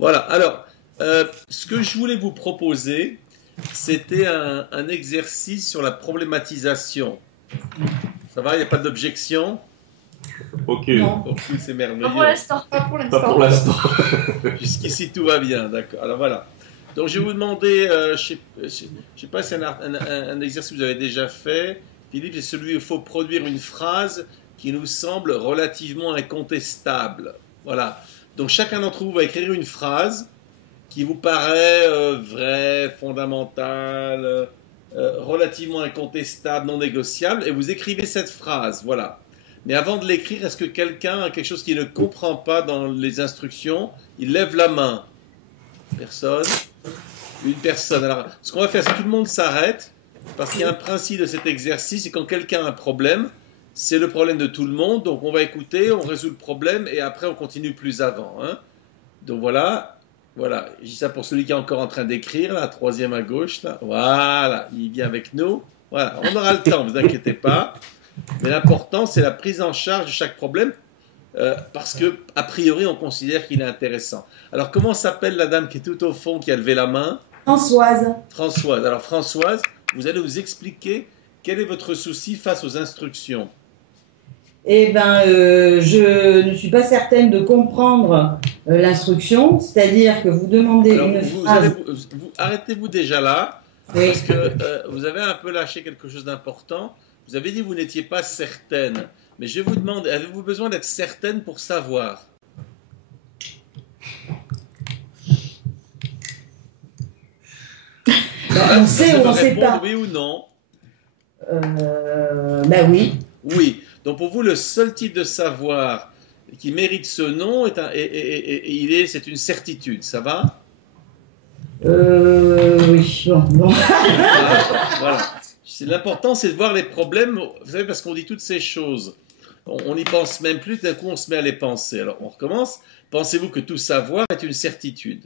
Voilà. Alors, ce que je voulais vous proposer, c'était un exercice sur la problématisation. Ça va, il n'y a pas d'objection? Ok. Non. Ok, c'est merveilleux. Pas pour l'instant. Pas pour Pas pour l'instant. l'instant. Jusqu'ici, tout va bien, d'accord. Alors voilà. Donc je vais vous demander, je sais pas si c'est un exercice que vous avez déjà fait, Philippe, c'est celui où il faut produire une phrase qui nous semble relativement incontestable. Voilà. Donc chacun d'entre vous va écrire une phrase qui vous paraît vraie, fondamentale, relativement incontestable, non négociable, et vous écrivez cette phrase. Voilà. Mais avant de l'écrire, est-ce que quelqu'un a quelque chose qu'il ne comprend pas dans les instructions? Il lève la main. Personne? Une personne. Alors, ce qu'on va faire, c'est que tout le monde s'arrête, parce qu'il y a un principe de cet exercice, et quand quelqu'un a un problème, c'est le problème de tout le monde, donc on va écouter, on résout le problème, et après on continue plus avant. Hein. Donc voilà, voilà, je dis ça pour celui qui est encore en train d'écrire, la troisième à gauche, là. Voilà, il vient avec nous. Voilà, on aura le temps, ne vous inquiétez pas. Mais l'important, c'est la prise en charge de chaque problème, parce que, a priori, on considère qu'il est intéressant. Alors, comment s'appelle la dame qui est tout au fond, qui a levé la main? Françoise. Françoise. Alors, Françoise, vous allez nous expliquer quel est votre souci face aux instructions. Eh ben, je ne suis pas certaine de comprendre l'instruction, c'est-à-dire que vous demandez Alors, une phrase. arrêtez-vous déjà là, Oui. parce que vous avez un peu lâché quelque chose d'important. Vous avez dit que vous n'étiez pas certaine. Mais je vous demande, avez-vous besoin d'être certaine pour savoir? Ben, on sait ou on ne sait répondre pas. oui ou non? Ben oui. Oui. Donc pour vous, le seul type de savoir qui mérite ce nom c'est une certitude. Ça va? Oui. Bon. Voilà. L'important, c'est de voir les problèmes. Vous savez, parce qu'on dit toutes ces choses, on n'y pense même plus. D'un coup, on se met à les penser. Alors, on recommence. Pensez-vous que tout savoir est une certitude?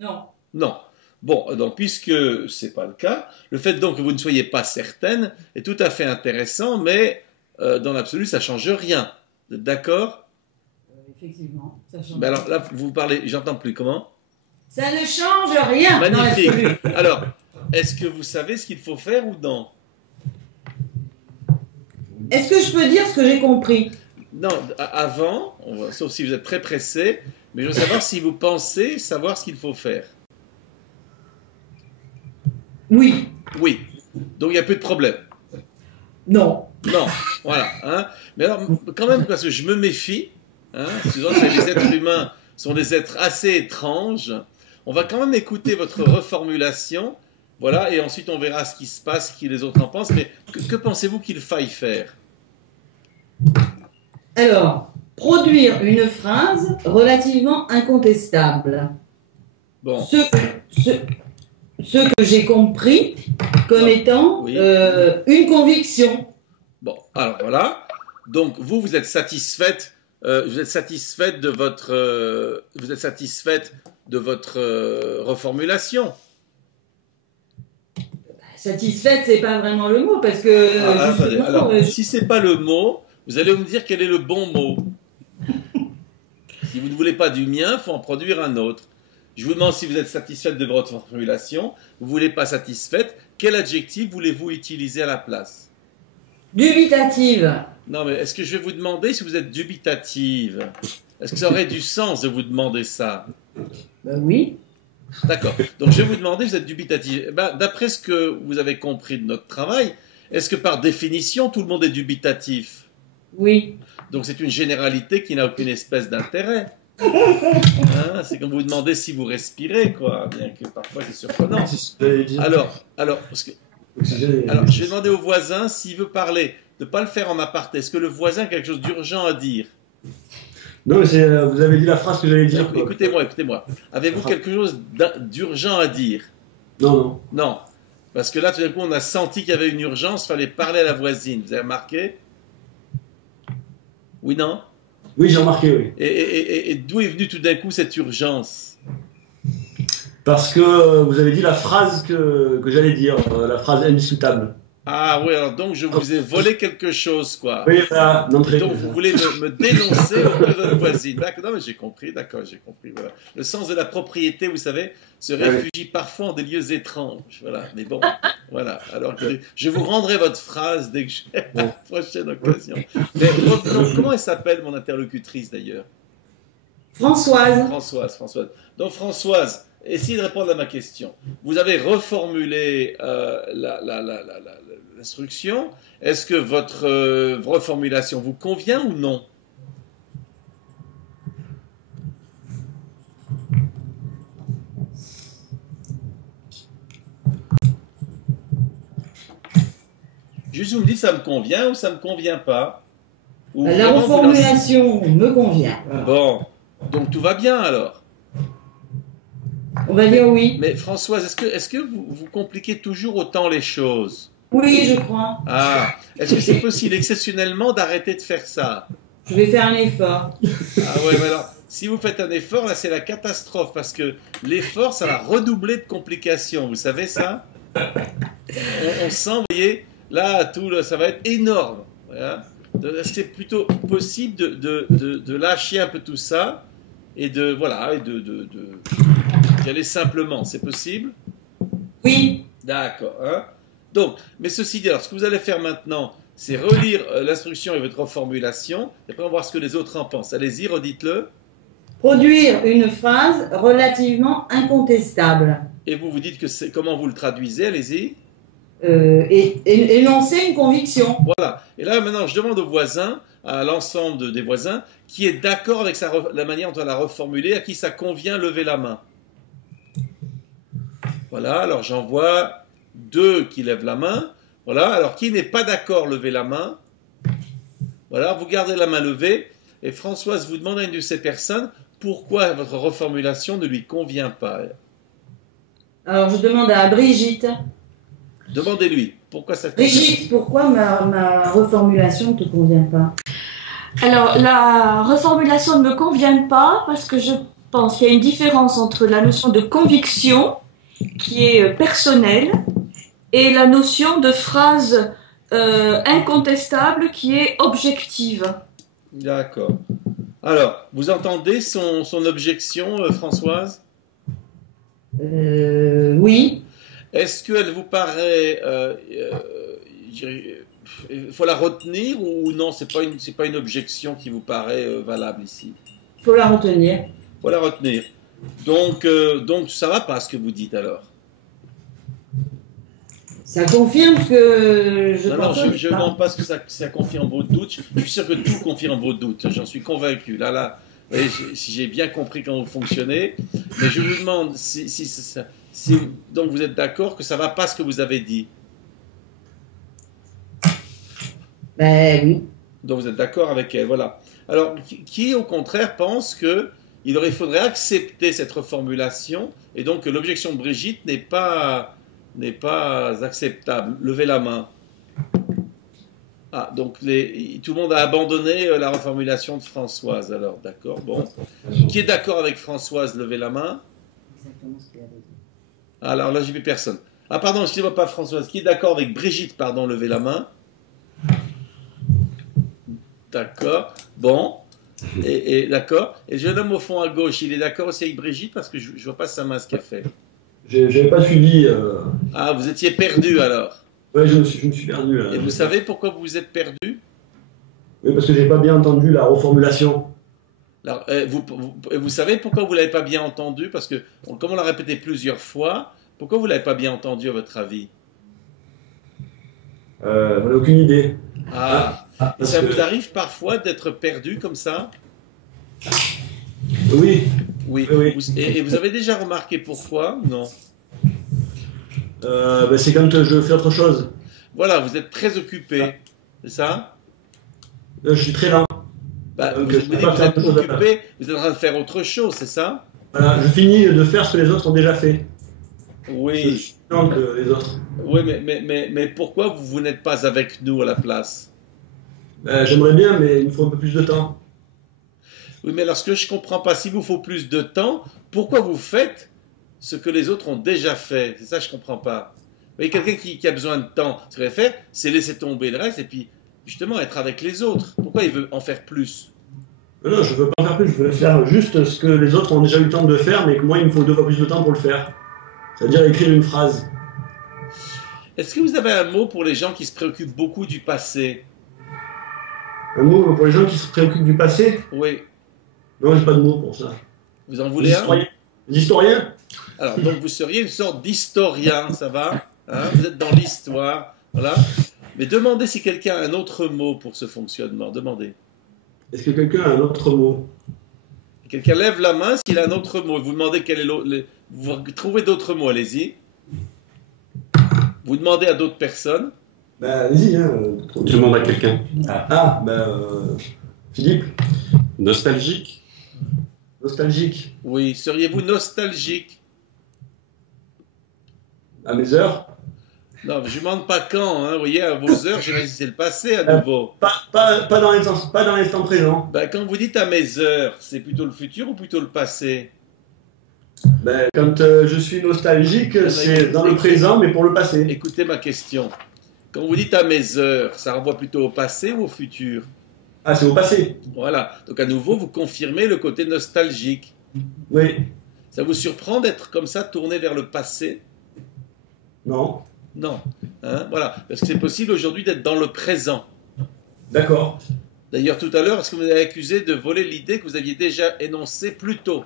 Non. Non. Bon, donc puisque c'est pas le cas, le fait donc que vous ne soyez pas certaine est tout à fait intéressant, mais dans l'absolu, ça change rien. Vous êtes d'accord? Effectivement, ça change. Mais alors là, vous parlez, j'entends plus. Comment? Ça ne change rien. Magnifique. dans l'absolu. Alors, est-ce que vous savez ce qu'il faut faire ou non? Est-ce que je peux dire ce que j'ai compris? Non, avant, sauf si vous êtes très pressé, mais je veux savoir si vous pensez savoir ce qu'il faut faire. Oui. Oui. Donc il n'y a plus de problème. Non. Non. Voilà. Hein. Mais alors, quand même, parce que je me méfie, hein, souvent, les êtres humains sont des êtres assez étranges, on va quand même écouter votre reformulation, voilà, et ensuite on verra ce qui se passe, ce que les autres en pensent, mais que pensez-vous qu'il faille faire? Alors, produire une phrase relativement incontestable. Bon. Ce que j'ai compris comme étant Oui. une conviction. Bon, alors voilà. Donc vous êtes satisfaite, de votre reformulation. Satisfaite, c'est pas vraiment le mot parce que Attendez, justement, alors, si c'est pas le mot, vous allez me dire quel est le bon mot. Si vous ne voulez pas du mien, il faut en produire un autre. Je vous demande si vous êtes satisfaite de votre formulation. Vous ne voulez pas satisfaite. Quel adjectif voulez-vous utiliser à la place? dubitative. Non, mais est-ce que je vais vous demander si vous êtes dubitative? Est-ce que ça aurait du sens de vous demander ça? Ben oui. D'accord. Donc je vais vous demander, vous êtes dubitative. Eh ben, d'après ce que vous avez compris de notre travail, est-ce que par définition, tout le monde est dubitatif? Oui. Donc c'est une généralité qui n'a aucune espèce d'intérêt. Hein, c'est comme vous demandez si vous respirez, quoi. Bien que parfois c'est surprenant. Alors, je vais demander au voisin s'il veut parler, de ne pas le faire en aparté. Est-ce que le voisin a quelque chose d'urgent à dire? Non, mais vous avez dit la phrase que j'allais dire. Écoutez-moi. Avez-vous quelque chose d'urgent à dire? Non. Non. Parce que là, tout d'un coup, on a senti qu'il y avait une urgence, il fallait parler à la voisine. Vous avez remarqué? Oui, non? Oui, j'ai remarqué, oui. Et d'où est venue tout d'un coup cette urgence? Parce que vous avez dit la phrase que j'allais dire, la phrase indiscutable. Ah oui, alors donc je vous ai volé quelque chose, quoi. Oui, voilà, Et donc vous voulez me dénoncer auprès de votre voisine. D'accord, non, mais j'ai compris, d'accord, j'ai compris. Voilà. Le sens de la propriété, vous savez, se réfugie parfois en des lieux étranges. Voilà, mais bon, voilà. Alors je vous rendrai votre phrase dès que j'ai la prochaine occasion. Mais revenons, comment elle s'appelle, mon interlocutrice d'ailleurs? Françoise. Françoise. Donc Françoise, essayez de répondre à ma question. Vous avez reformulé l'instruction. Est-ce que votre reformulation vous convient ou non? Juste vous me dites ça me convient ou ça me convient pas? Ou La reformulation me convient. Voilà. Bon, donc tout va bien alors. On va dire oui. Mais Françoise, est-ce que vous compliquez toujours autant les choses? Oui, je crois. Ah, est-ce que c'est possible exceptionnellement d'arrêter de faire ça? Je vais faire un effort. Ah ouais, mais alors, si vous faites un effort, là c'est la catastrophe, parce que l'effort, ça va redoubler de complications, vous savez ça? On sent, vous voyez, là, ça va être énorme. Voilà. Est-ce que c'est plutôt possible de lâcher un peu tout ça et voilà, et d'y aller simplement, c'est possible? Oui. D'accord. Hein? Donc, mais ceci dit, alors ce que vous allez faire maintenant, c'est relire l'instruction et votre reformulation, et après on va voir ce que les autres en pensent. Allez-y, redites-le. Produire une phrase relativement incontestable. Et vous dites que c'est comment vous le traduisez, allez-y. Et énoncer une conviction. Voilà. Et là, maintenant, je demande aux voisins, à l'ensemble des voisins, qui est d'accord avec la manière dont on l'a reformulée, à qui ça convient, levez la main. Voilà, alors j'en vois 2 qui lèvent la main. Voilà, alors qui n'est pas d'accord, levez la main. Voilà, vous gardez la main levée. Et Françoise vous demande à une de ces personnes pourquoi votre reformulation ne lui convient pas. Alors je demande à Brigitte. Demandez-lui pourquoi ça. Brigitte, pourquoi ma reformulation ne te convient pas? Alors la reformulation ne me convient pas parce que je pense qu'il y a une différence entre la notion de conviction qui est personnelle et la notion de phrase incontestable qui est objective. D'accord. Alors, vous entendez son objection, Françoise? Oui. Est-ce qu'elle vous paraît... il faut la retenir ou non? C'est pas une objection qui vous paraît valable ici? Il faut la retenir. Il faut la retenir. Donc ça va pas ce que vous dites alors? Ça confirme que je Non, je ne demande pas ce que ça confirme vos doutes. Je suis sûr que tout confirme vos doutes. J'en suis convaincu. Là, si j'ai bien compris comment vous fonctionnez. Mais je vous demande si donc vous êtes d'accord que ça ne va pas ce que vous avez dit. Ben oui. Donc vous êtes d'accord avec elle. Voilà. Alors, qui au contraire pense qu'il faudrait accepter cette reformulation et donc que l'objection de Brigitte n'est pas acceptable. Levez la main. Ah, donc tout le monde a abandonné la reformulation de Françoise, alors, d'accord. Bon. Qui est d'accord avec Françoise, levez la main. Exactement ce qu'elle avait dit. Alors là, j'ai vu personne. Ah, pardon, excusez-moi, pas Françoise. Qui est d'accord avec Brigitte, pardon, levez la main. D'accord. Bon. Et d'accord. Et le jeune homme au fond à gauche, il est d'accord aussi avec Brigitte parce que je ne vois pas sa main ce qu'elle fait. J'avais pas suivi. Ah, vous étiez perdu alors. Ouais, je me suis perdu là. Et vous savez pourquoi vous vous êtes perdu? Oui, parce que j'ai pas bien entendu la reformulation. Alors, vous savez pourquoi vous l'avez pas bien entendu? Parce que, comme on l'a répété plusieurs fois, pourquoi vous l'avez pas bien entendu à votre avis? J'en ai aucune idée. Et ça vous arrive parfois d'être perdu comme ça? Oui. Oui. Et vous avez déjà remarqué pourquoi? Non. C'est quand je fais autre chose. Voilà, vous êtes très occupé, c'est ça? Je suis très lent. Vous êtes occupé, vous êtes en train de faire autre chose, c'est ça? Voilà, je finis de faire ce que les autres ont déjà fait. Oui. Je suis plus lent que les autres. Oui, mais pourquoi vous n'êtes pas avec nous à la place? J'aimerais bien, mais il me faut un peu plus de temps. Oui, mais alors ce que je ne comprends pas, s'il vous faut plus de temps, pourquoi vous faites ce que les autres ont déjà fait? C'est ça que je ne comprends pas. voyez, quelqu'un qui a besoin de temps, ce qu'il va faire, c'est laisser tomber le reste et puis justement être avec les autres. Pourquoi il veut en faire plus? Non, je veux pas en faire plus, je veux faire juste ce que les autres ont déjà eu le temps de faire, mais que moi, il me faut 2 fois plus de temps pour le faire. C'est-à-dire écrire une phrase. Est-ce que vous avez un mot pour les gens qui se préoccupent beaucoup du passé? Un mot pour les gens qui se préoccupent du passé? Oui. Non, j'ai pas de mot pour ça. Vous en voulez un? Les historiens? Alors, donc vous seriez une sorte d'historien, ça va? Hein, vous êtes dans l'histoire, voilà. Mais demandez si quelqu'un a un autre mot pour ce fonctionnement. Demandez. Est-ce que quelqu'un a un autre mot? Quelqu'un lève la main s'il a un autre mot. Vous demandez quel est l'autre. Vous trouvez d'autres mots, allez-y. Vous demandez à d'autres personnes. Bah, allez-y. Tu demandes à quelqu'un. Philippe. Nostalgique. Nostalgique. Oui. Seriez-vous nostalgique? À mes heures? Non, je ne demande pas quand. Hein. Vous voyez, à vos heures, j'imagine que c'est le passé à nouveau. Pas dans l'instant présent. Ben, quand vous dites à mes heures, c'est plutôt le futur ou plutôt le passé? Ben, quand je suis nostalgique, c'est dans le présent, mais pour le passé. Écoutez ma question. Quand vous dites à mes heures, ça renvoie plutôt au passé ou au futur? Ah, c'est au passé. Voilà. Donc à nouveau, vous confirmez le côté nostalgique. Oui. Ça vous surprend d'être comme ça, tourné vers le passé? Non. Non. Hein, voilà. Parce que c'est possible aujourd'hui d'être dans le présent. D'accord. D'ailleurs, tout à l'heure, est-ce que vous avez accusé de voler l'idée que vous aviez déjà énoncée plus tôt?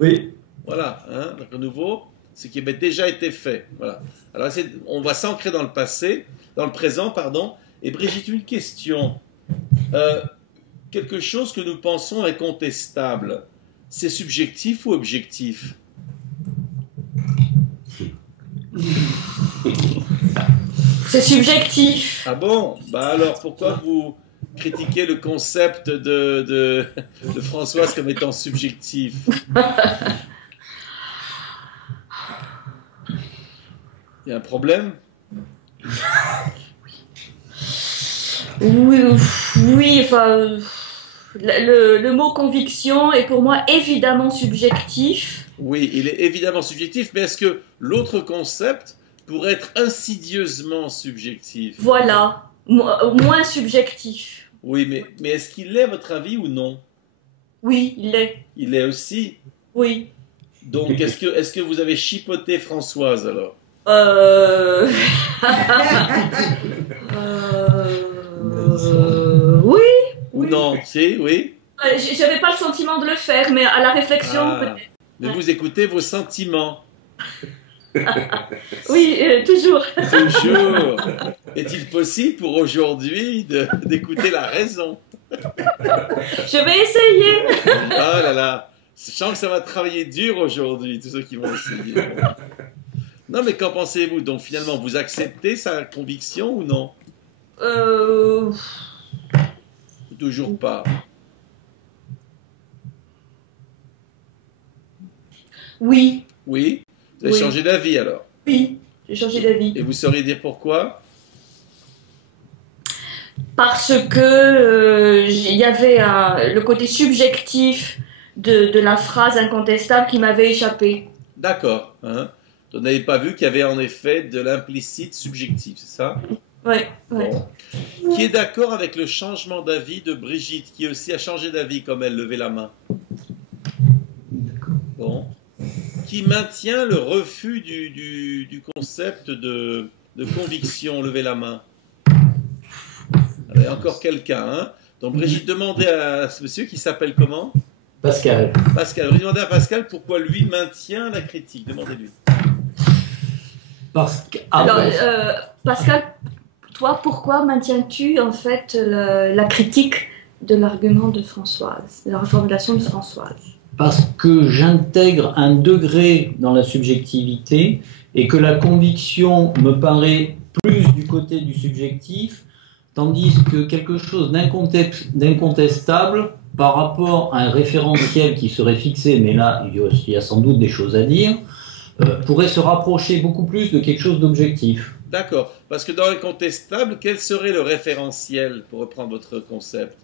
Oui. Voilà. Hein, donc à nouveau, ce qui avait déjà été fait. Voilà. Alors, on va s'ancrer dans le passé, dans le présent, pardon. Et Brigitte, une question. Quelque chose que nous pensons incontestable, c'est subjectif ou objectif? C'est subjectif. Ah bon? Bah alors, pourquoi vous critiquez le concept de Françoise comme étant subjectif? Il y a un problème? Oui, enfin, le mot conviction est pour moi évidemment subjectif. Oui, il est évidemment subjectif, mais est-ce que l'autre concept pourrait être insidieusement subjectif? Voilà, moins subjectif. Oui, mais est-ce qu'il l'est à votre avis ou non? Oui, il l'est. Il l'est aussi. Oui. Donc, est-ce que vous avez chipoté Françoise alors? Oui. Ou non? Si, oui. J'avais pas le sentiment de le faire, mais à la réflexion, peut-être. Mais vous écoutez vos sentiments. Oui, toujours. Toujours. Est-il possible pour aujourd'hui d'écouter la raison? Je vais essayer. Oh là là. Je sens que ça va travailler dur aujourd'hui, tous ceux qui vont essayer. Non, mais qu'en pensez-vous? Donc finalement, vous acceptez sa conviction ou non? Toujours pas. Oui. Oui? Vous avez changé d'avis alors? Oui, j'ai changé d'avis. Et vous sauriez dire pourquoi? Parce que il y avait le côté subjectif de la phrase incontestable qui m'avait échappé. D'accord. Hein? Vous n'avez pas vu qu'il y avait en effet de l'implicite subjectif, c'est ça? Oui. Bon. Qui est d'accord avec le changement d'avis de Brigitte, qui aussi a changé d'avis comme elle levait la main? Bon. Qui maintient le refus du concept de conviction? Levez la main. Il y a encore quelqu'un. Hein? Donc Brigitte, demandez à ce monsieur qui s'appelle comment? Pascal. Pascal. Vous demandez à Pascal pourquoi lui maintient la critique. Demandez-lui. Alors, Pascal, toi, pourquoi maintiens-tu en fait la critique de l'argument de Françoise, de la reformulation de Françoise? Parce que j'intègre un degré dans la subjectivité et que la conviction me paraît plus du côté du subjectif, tandis que quelque chose d'incontestable par rapport à un référentiel qui serait fixé, mais là il y a sans doute des choses à dire, pourrait se rapprocher beaucoup plus de quelque chose d'objectif. D'accord. Parce que dans l'incontestable, quel serait le référentiel, pour reprendre votre concept?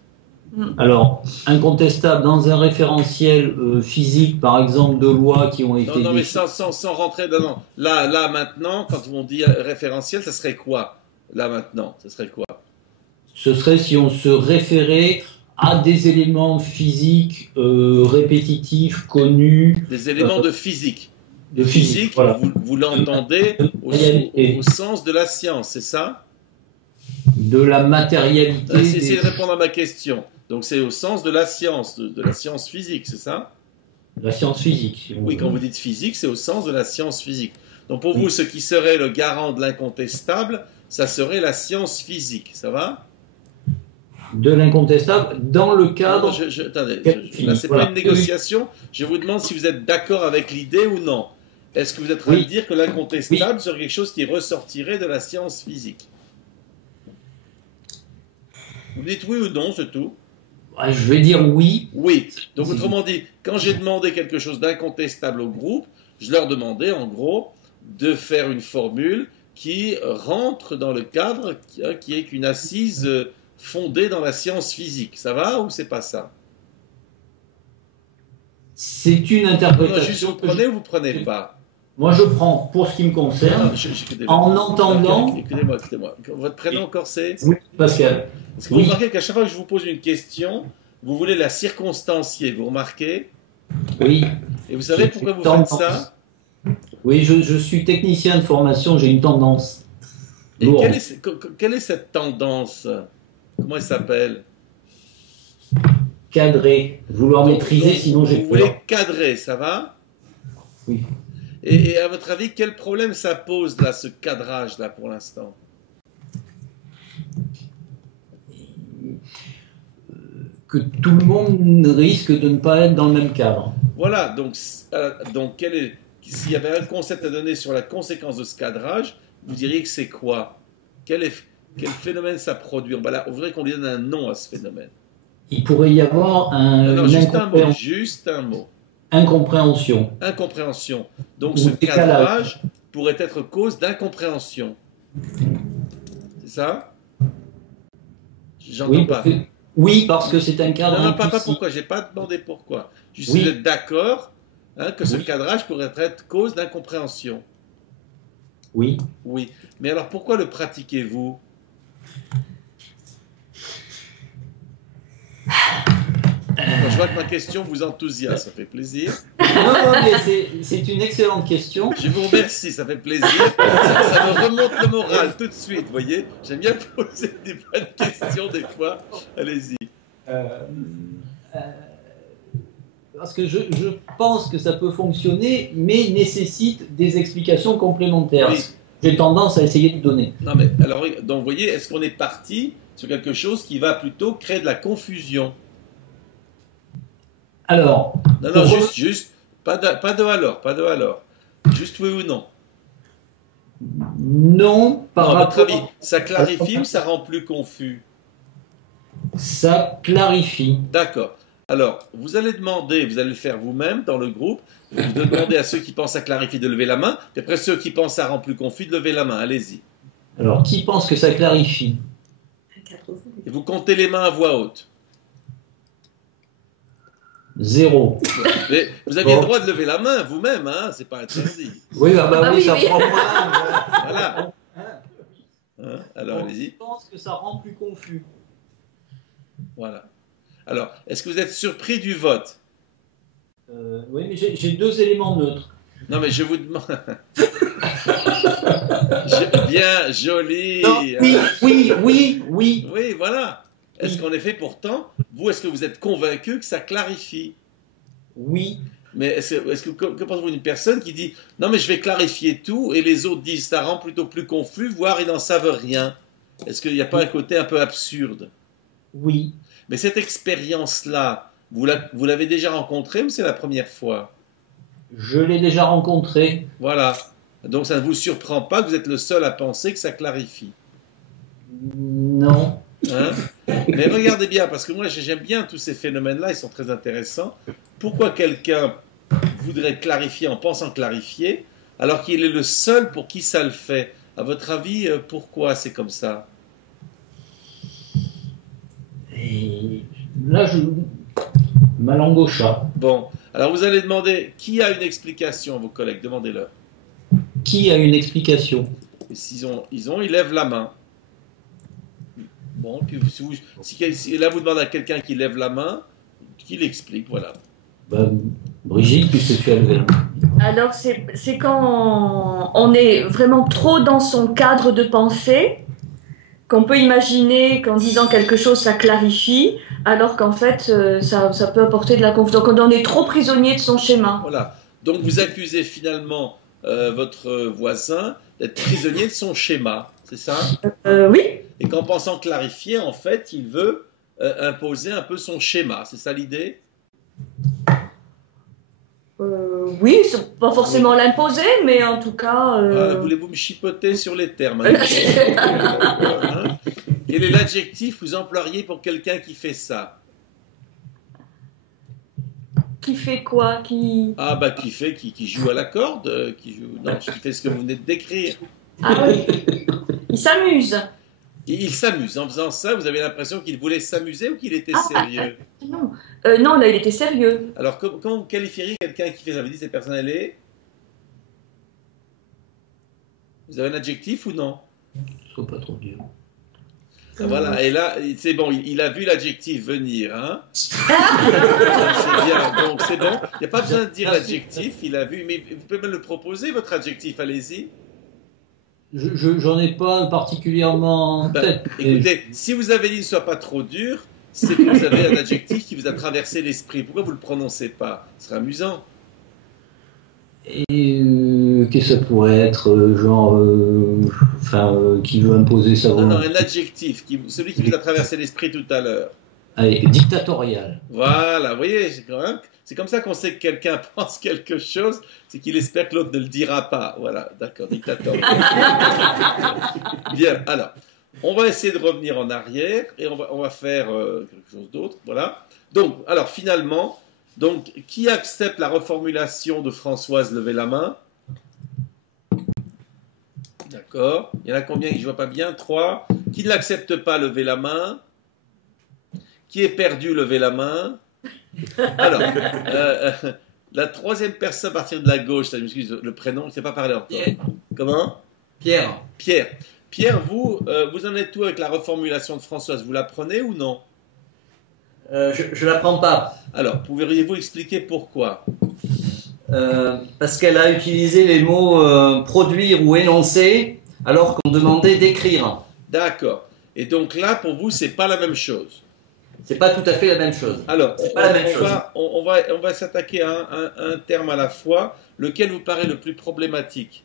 Alors, incontestable, dans un référentiel physique, par exemple, de lois qui ont été... Non, mais sans rentrer dedans. Là, maintenant, quand on dit référentiel, ça serait quoi? Là, maintenant, ça serait quoi? Ce serait si on se référait à des éléments physiques répétitifs, connus. Des éléments de physique. De physique, voilà. Vous l'entendez au sens de la science, c'est ça? De la matérialité. Essayez de répondre à ma question. Donc c'est au sens de la science, de la science physique, c'est ça? La science physique. Oui, quand vous dites physique, c'est au sens de la science physique. Donc pour vous, ce qui serait le garant de l'incontestable, ça serait la science physique, ça va? De l'incontestable, dans le cadre... Attendez, là c'est pas une négociation, je vous demande si vous êtes d'accord avec l'idée ou non. Est-ce que vous êtes en train de dire que l'incontestable serait quelque chose qui ressortirait de la science physique? Vous dites oui ou non, c'est tout? Je vais dire oui. Oui. Donc, autrement dit, quand j'ai demandé quelque chose d'incontestable au groupe, je leur demandais, en gros, de faire une formule qui rentre dans le cadre, qui est qu'une assise fondée dans la science physique. Ça va ou c'est pas ça? C'est une interprétation. Non, juste vous prenez ou vous prenez pas? Moi, je prends, pour ce qui me concerne, en entendant... Écoutez-moi. Votre prénom encore c'est? Oui, Pascal. Est-ce que vous remarquez qu'à chaque fois que je vous pose une question, vous voulez la circonstancier, vous remarquez? Oui. Et vous savez pourquoi vous faites ça? Oui, je suis technicien de formation, j'ai une tendance. Et quelle est cette tendance? Comment elle s'appelle? Cadrer. Vouloir maîtriser, sinon j'ai peur. Vous voulez cadrer, ça va? Oui. Et à votre avis, quel problème ça pose, là, ce cadrage-là, pour l'instant? Que tout le monde risque de ne pas être dans le même cadre. Voilà, donc s'il y avait un concept à donner sur la conséquence de ce cadrage, vous diriez que c'est quoi? Quel phénomène ça produit? Là, on voudrait qu'on lui donne un nom à ce phénomène. Il pourrait y avoir juste un mot. Incompréhension. Incompréhension. Donc ce cadrage pourrait être cause d'incompréhension. C'est ça? J'entends pas. Oui, parce que c'est un cadre. Non, pas pourquoi. J'ai pas demandé pourquoi. Juste si vous êtes d'accord que ce cadrage pourrait être cause d'incompréhension. Oui. Oui. Mais alors pourquoi le pratiquez-vous? Je vois que ma question vous enthousiasme, ça fait plaisir. Non, mais c'est une excellente question. Je vous remercie, ça fait plaisir. Ça me remonte le moral tout de suite, vous voyez. J'aime bien poser des bonnes questions des fois. Allez-y. Parce que je pense que ça peut fonctionner, mais nécessite des explications complémentaires. Oui. J'ai tendance à essayer de donner. Non, mais alors, donc, vous voyez, est-ce qu'on est parti sur quelque chose qui va plutôt créer de la confusion? Alors. Non, juste, pas de alors. Juste oui ou non? Non, par rapport... votre avis, ça clarifie ou ça rend plus confus? Ça clarifie. D'accord. Alors, vous allez le faire vous-même dans le groupe, vous demandez à ceux qui pensent à clarifier de lever la main, et après ceux qui pensent à rendre plus confus de lever la main. Allez-y. Alors, qui pense que ça clarifie? Et vous comptez les mains à voix haute. 0. Mais vous aviez le droit de lever la main vous-même, hein, c'est pas interdit. Oui, ça prend moins. Voilà. Hein, alors, allez-y. Je pense que ça rend plus confus. Voilà. Alors, est-ce que vous êtes surpris du vote? Oui, mais j'ai deux éléments neutres. Non, mais je vous demande... Bien, joli. Non, oui. Oui, voilà. Est-ce qu'en effet, pourtant, est-ce que vous êtes convaincu que ça clarifie? Oui. Mais que pensez-vous d'une personne qui dit « Non, mais je vais clarifier tout » et les autres disent « Ça rend plutôt plus confus, voire ils n'en savent rien ». Est-ce qu'il n'y a pas un côté un peu absurde? Oui. Mais cette expérience-là, vous l'avez déjà rencontrée ou c'est la première fois? Je l'ai déjà rencontrée. Voilà. Donc ça ne vous surprend pas que vous êtes le seul à penser que ça clarifie? Non. Hein? Mais regardez bien, parce que moi j'aime bien tous ces phénomènes-là, ils sont très intéressants. Pourquoi quelqu'un voudrait clarifier en pensant clarifier, alors qu'il est le seul pour qui ça le fait? À votre avis, pourquoi c'est comme ça? là, ma langue au chat. Bon, alors vous allez demander qui a une explication à vos collègues, demandez-leur. Qui a une explication? Et s'ils ont, ils lèvent la main. Bon, puis si là vous demandez à quelqu'un qui lève la main, qu'il explique, voilà. Ben, Brigitte, puisque tu as levé la main. Alors, c'est quand on est vraiment trop dans son cadre de pensée qu'on peut imaginer qu'en disant quelque chose, ça clarifie, alors qu'en fait, ça peut apporter de la confusion. Donc, on est trop prisonnier de son schéma. Voilà. Donc, vous accusez finalement votre voisin d'être prisonnier de son schéma, c'est ça? Oui. Et qu'en pensant clarifier, en fait, il veut imposer un peu son schéma. C'est ça l'idée? Oui, pas forcément l'imposer, mais en tout cas... Voulez-vous me chipoter sur les termes? Hein? Quel est l'adjectif que vous employeriez pour quelqu'un qui fait ça? Qui fait quoi? Ah bah qui joue à la corde, qui fait ce que vous venez de décrire. Ah oui, il s'amuse. Il s'amuse. En faisant ça, vous avez l'impression qu'il voulait s'amuser ou qu'il était sérieux? Non. Non, là, il était sérieux. Alors, comment vous qualifieriez quelqu'un qui fait ça? Vous dites, cette personne, elle est... Vous avez un adjectif ou non? Sois pas trop dur. Ah, voilà, et là, c'est bon, il a vu l'adjectif venir, hein? C'est bien, donc c'est bon. Il n'y a pas besoin de dire l'adjectif, il a vu, mais vous pouvez même le proposer, votre adjectif, allez-y. J'en ai pas particulièrement en tête. Écoutez, si vous avez dit ne sois pas trop dur, c'est que vous avez un adjectif qui vous a traversé l'esprit. Pourquoi vous ne le prononcez pas? Ce serait amusant. Et qu'est-ce que ça pourrait être? Genre, qui veut imposer sa volonté? Non, un adjectif, celui qui vous a traversé l'esprit tout à l'heure. Allez, dictatorial. Voilà, vous voyez, c'est comme ça qu'on sait que quelqu'un pense quelque chose, c'est qu'il espère que l'autre ne le dira pas. Voilà, d'accord, dictatorial. Bien, alors, on va essayer de revenir en arrière et on va faire quelque chose d'autre. Voilà. Donc, alors finalement, qui accepte la reformulation de Françoise? Levez la main. D'accord. Il y en a combien qui ne voient pas bien? 3. Qui ne l'accepte pas? Levez la main. Qui est perdu? Levez la main. Alors, la troisième personne à partir de la gauche, je m'excuse, le prénom, je ne sais pas parler encore. Pierre. Comment? Pierre. Pierre. Pierre, vous en êtes où avec la reformulation de Françoise? Vous la prenez ou non? Je la prends pas. Alors, pourriez-vous expliquer pourquoi? Parce qu'elle a utilisé les mots produire ou énoncer alors qu'on demandait d'écrire. D'accord. Et donc là, pour vous, c'est pas la même chose. C'est pas tout à fait la même chose. Alors, c'est pas la même chose. On va s'attaquer à un terme à la fois. Lequel vous paraît le plus problématique?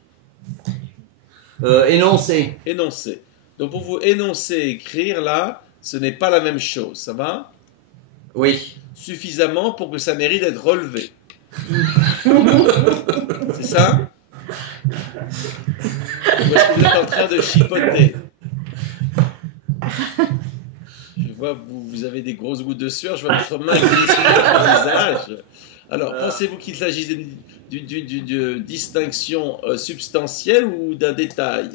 Énoncer. Énoncer. Donc pour vous, énoncer et écrire, là, ce n'est pas la même chose. Ça va? Oui. Suffisamment pour que ça mérite d'être relevé. C'est ça? Ou est-ce que vous êtes en train de chipoter? Je vois que vous avez des grosses gouttes de sueur, je vois votre main qui est sur votre visage. Alors, pensez-vous qu'il s'agisse d'une distinction substantielle ou d'un détail?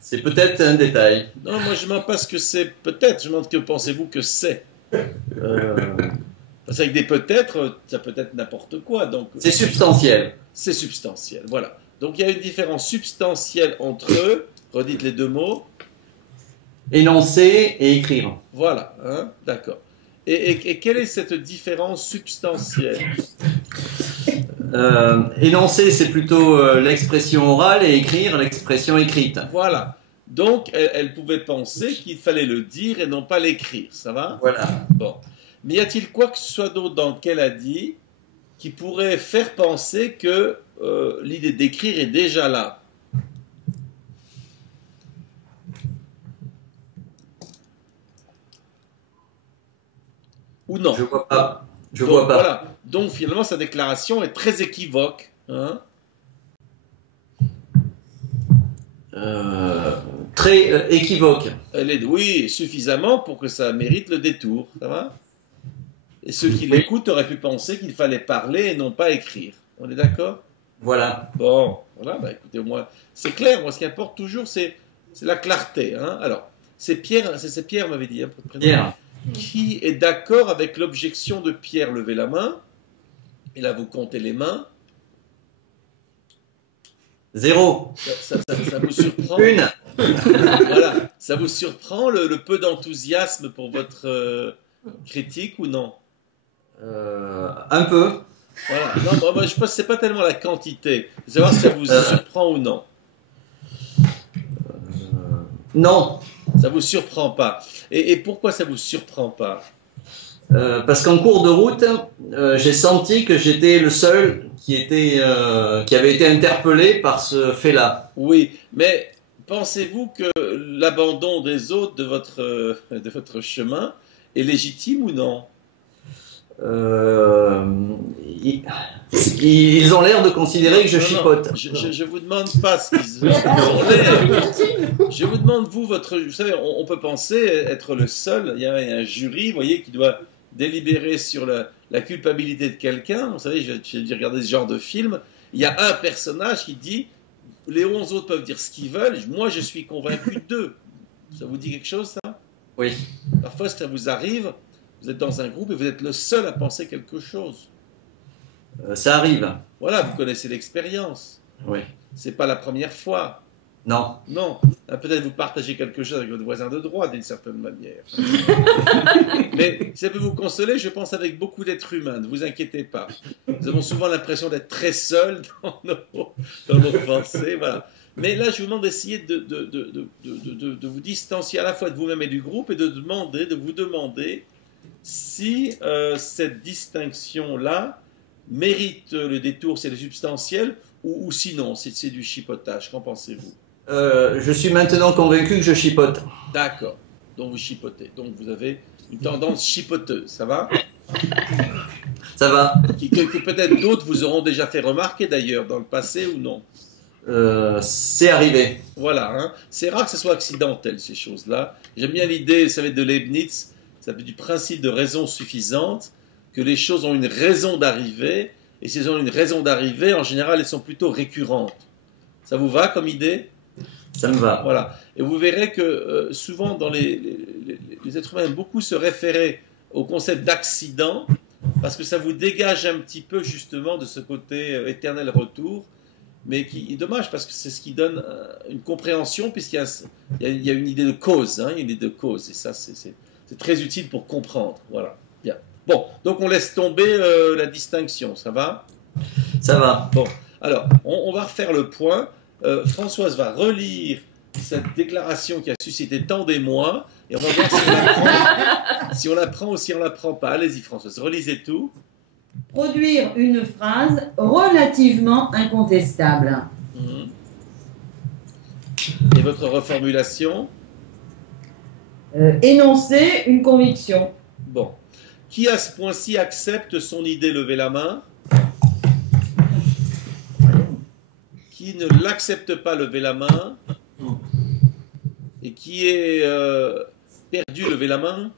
C'est peut-être un détail. Non, moi je ne demande pas ce que c'est peut-être, je demande que pensez-vous que c'est. Parce qu'avec des peut-être, ça peut être n'importe quoi. Donc c'est substantiel. C'est substantiel, voilà. Donc il y a une différence substantielle entre eux. Redites les deux mots. Énoncer et écrire. Voilà, hein, d'accord. Et quelle est cette différence substantielle? Énoncer, c'est plutôt l'expression orale et écrire, l'expression écrite. Voilà. Donc, elle pouvait penser qu'il fallait le dire et non pas l'écrire. Ça va? Voilà. Bon. Mais y a-t-il quoi que ce soit d'autre dans ce qu'elle a dit qui pourrait faire penser que l'idée d'écrire est déjà là? Ou non? Je vois pas. Je vois pas. Voilà. Donc finalement, sa déclaration est très équivoque. Hein? Très équivoque. Elle est, oui, suffisamment pour que ça mérite le détour. Ça va? Et ceux qui l'écoutent auraient pu penser qu'il fallait parler et non pas écrire. On est d'accord? Voilà. Bon, voilà, bah écoutez, au moins, c'est clair. Moi, ce qui importe toujours, c'est la clarté. Hein? Alors, C'est Pierre, c'est Pierre m'avait dit. Hein, pour le prénom. Pierre. Qui est d'accord avec l'objection de Pierre? Levez la main. Et là, vous comptez les mains. 0. Ça vous surprend? Une. Voilà. Ça vous surprend le peu d'enthousiasme pour votre critique ou non? Un peu. Voilà. Non, moi, je pense que c'est pas tellement la quantité. C'est savoir si ça vous surprend ou non. Non. Ça vous surprend pas. Et pourquoi ça vous surprend pas? Parce qu'en cours de route, j'ai senti que j'étais le seul qui avait été interpellé par ce fait-là. Oui, mais pensez-vous que l'abandon des autres de votre chemin est légitime ou non? Ils ont l'air de considérer que je Non, chipote. Je vous demande pas ce qu'ils ont l'air. Je vous demande, vous savez, on peut penser être le seul. Il y a un jury, vous voyez, qui doit délibérer sur la culpabilité de quelqu'un. Vous savez, j'ai regardé ce genre de film. Il y a un personnage qui dit, les 11 autres peuvent dire ce qu'ils veulent. Moi, je suis convaincu d'eux. Ça vous dit quelque chose, ça? Oui. Parfois, ça vous arrive. Vous êtes dans un groupe et vous êtes le seul à penser quelque chose. Ça arrive. Voilà, vous connaissez l'expérience. Oui. C'est pas la première fois. Non. Non. Peut-être vous partagez quelque chose avec votre voisin de droite d'une certaine manière. Mais ça peut vous consoler, je pense, avec beaucoup d'êtres humains. Ne vous inquiétez pas. Nous avons souvent l'impression d'être très seuls dans nos pensées. Voilà. Mais là, je vous demande d'essayer de vous distancier à la fois de vous-même et du groupe et de vous demander si cette distinction-là mérite le détour, c'est le substantiel, ou sinon, c'est du chipotage. Qu'en pensez-vous? Je suis maintenant convaincu que je chipote. D'accord. Donc vous chipotez. Donc vous avez une tendance chipoteuse. Ça va? Ça va. Que peut-être d'autres vous auront déjà fait remarquer d'ailleurs dans le passé ou non? C'est arrivé. Voilà. Hein. C'est rare que ce soit accidentel, ces choses-là. J'aime bien l'idée, vous savez, de Leibniz, ça fait du principe de raison suffisante, que les choses ont une raison d'arriver, et si elles ont une raison d'arriver, en général, elles sont plutôt récurrentes. Ça vous va comme idée? Ça me va. Voilà. Et vous verrez que souvent, dans les êtres humains aiment beaucoup se référer au concept d'accident, parce que ça vous dégage un petit peu justement de ce côté éternel retour, mais qui est dommage parce que c'est ce qui donne une compréhension, puisqu'il y a une idée de cause, hein, une idée de cause, et ça c'est très utile pour comprendre. Voilà. Bien. Bon, donc on laisse tomber la distinction, ça va? Ça va. Bon, alors on va refaire le point. Françoise va relire cette déclaration qui a suscité tant d'émoi, et on va voir si on la prend ou si on la prend pas. Allez-y Françoise, relisez tout. Produire une phrase relativement incontestable. Et votre reformulation? Énoncer une conviction. Bon. Qui à ce point-ci accepte son idée? Levez la main. Qui ne l'accepte pas? Levez la main. Et qui est perdu? Levez la main.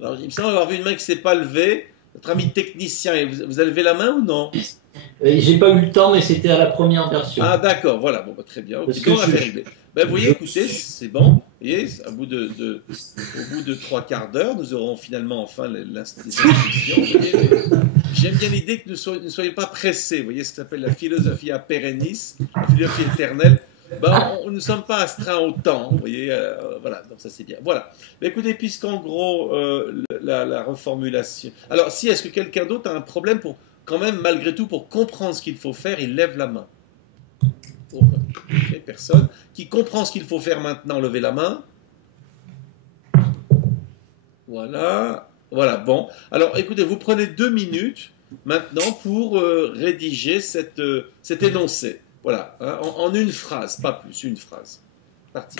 Alors, il me semble avoir vu une main qui ne s'est pas levée. Notre ami technicien, vous avez levé la main ou non? J'ai pas eu le temps, mais c'était à la première version. Ah d'accord, voilà, bon, bah, très bien. Parce que Ben, vous voyez, écoutez, c'est bon. Vous voyez, au bout de 3/4 d'heure, nous aurons finalement enfin l'institution. J'aime bien l'idée que nous ne soyons pas pressés. Vous voyez ce que s'appelle la philosophie a perennis, la philosophie éternelle. Ben, nous ne sommes pas astreints au temps. Vous voyez, voilà, donc ça c'est bien. Voilà. Mais écoutez, puisqu'en gros, la reformulation. Alors, si est-ce que quelqu'un d'autre a un problème pour, quand même, malgré tout, pour comprendre ce qu'il faut faire, il lève la main. Personne. Qui comprend ce qu'il faut faire maintenant, levez la main. Voilà. Voilà, bon. Alors, écoutez, vous prenez 2 minutes maintenant pour rédiger cet énoncé. Voilà, hein, en une phrase, pas plus, une phrase. Parti.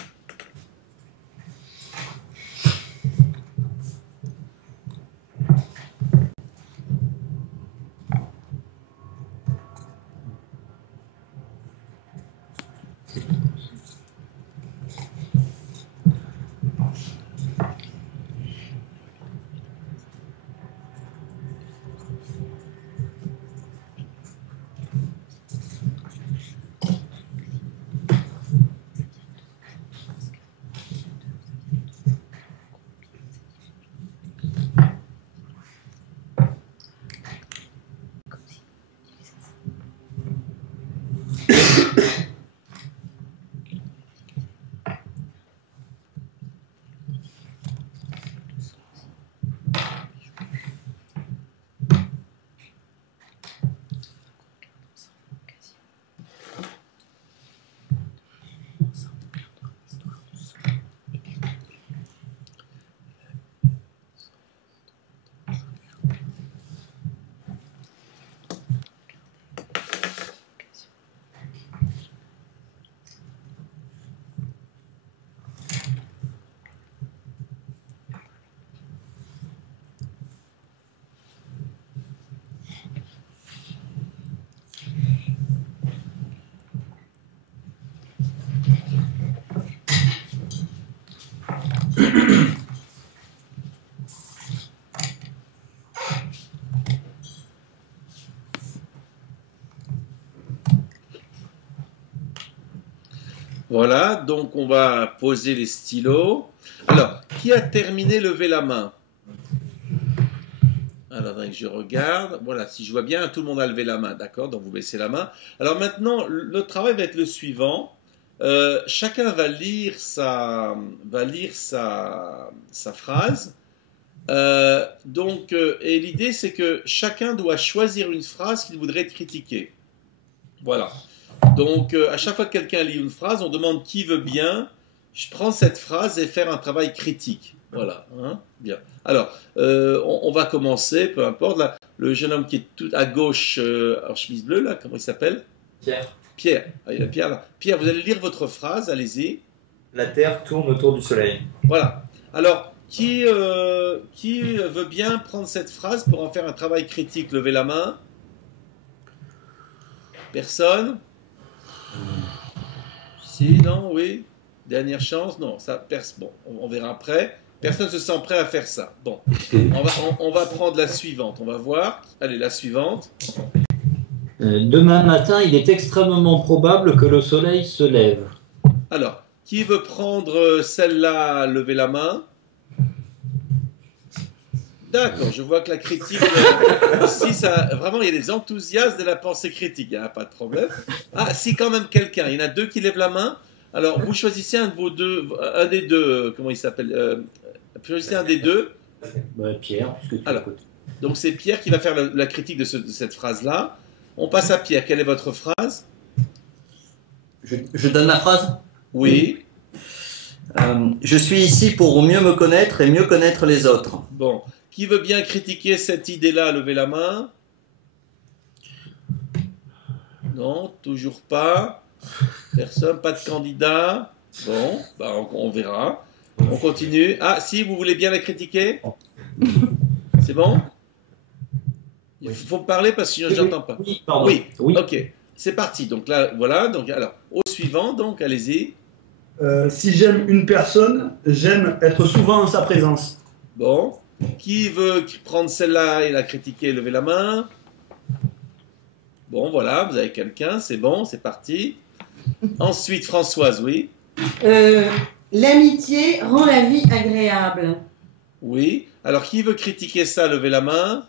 Voilà, donc on va poser les stylos. Alors, qui a terminé? Levez la main. Alors, je regarde. Voilà, si je vois bien, tout le monde a levé la main. D'accord, donc vous baissez la main. Alors maintenant, le travail va être le suivant. Chacun va lire sa phrase. Et l'idée, c'est que chacun doit choisir une phrase qu'il voudrait critiquer. Voilà. Donc, à chaque fois que quelqu'un lit une phrase, on demande qui veut bien. Je prends cette phrase et faire un travail critique. Voilà. Hein, bien. Alors, on va commencer, peu importe. Là, le jeune homme qui est tout à gauche, en chemise bleue, là, comment il s'appelle? Pierre. Pierre. Ah, il y a Pierre là. Pierre, vous allez lire votre phrase, allez-y. La Terre tourne autour du Soleil. Voilà. Alors, qui veut bien prendre cette phrase pour en faire un travail critique? Levez la main. Personne? Si, non, oui. Dernière chance? Non, ça perce. Bon, on verra après. Personne ne se sent prêt à faire ça. Bon, on va prendre la suivante. On va voir. Allez, la suivante. Demain matin, il est extrêmement probable que le soleil se lève. Alors, qui veut prendre celle-là? Levez la main. D'accord, je vois que la critique, ici, vraiment, il y a des enthousiastes de la pensée critique, il n'y a pas de problème. Ah, si, quand même quelqu'un, il y en a deux qui lèvent la main. Alors, vous choisissez un des deux, comment il s'appelle? Choisissez un des deux. Pierre, puisque tu Alors, écoutes. donc c'est Pierre qui va faire la critique de cette phrase-là. On passe à Pierre, quelle est votre phrase? Je donne ma phrase? Oui. Je suis ici pour mieux me connaître et mieux connaître les autres. Bon. Qui veut bien critiquer cette idée-là? Levez la main. Non, toujours pas. Personne, pas de candidat. Bon, bah on verra. On continue. Ah, si, vous voulez bien la critiquer? C'est bon? Il faut me parler parce que sinon je n'entends pas. Oui, pardon. Oui, Oui. ok. C'est parti. Donc là, voilà. Donc, alors, au suivant, donc, allez-y. Si j'aime une personne, j'aime être souvent en sa présence. Bon. Qui veut prendre celle-là et la critiquer? Levez la main. Bon, voilà, vous avez quelqu'un, c'est bon, c'est parti. Ensuite, Françoise, oui. L'amitié rend la vie agréable. Oui. Alors, qui veut critiquer ça? Levez la main.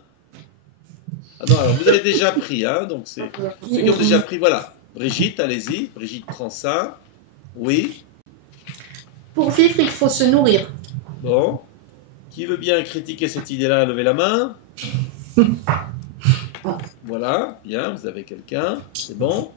Ah non, alors vous avez déjà pris, hein, donc c'est ceux qui ont déjà pris, voilà. Brigitte, allez-y. Brigitte prend ça. Oui. Pour vivre, il faut se nourrir. Bon. Qui veut bien critiquer cette idée-là? Levez la main. Voilà, bien, vous avez quelqu'un, c'est bon.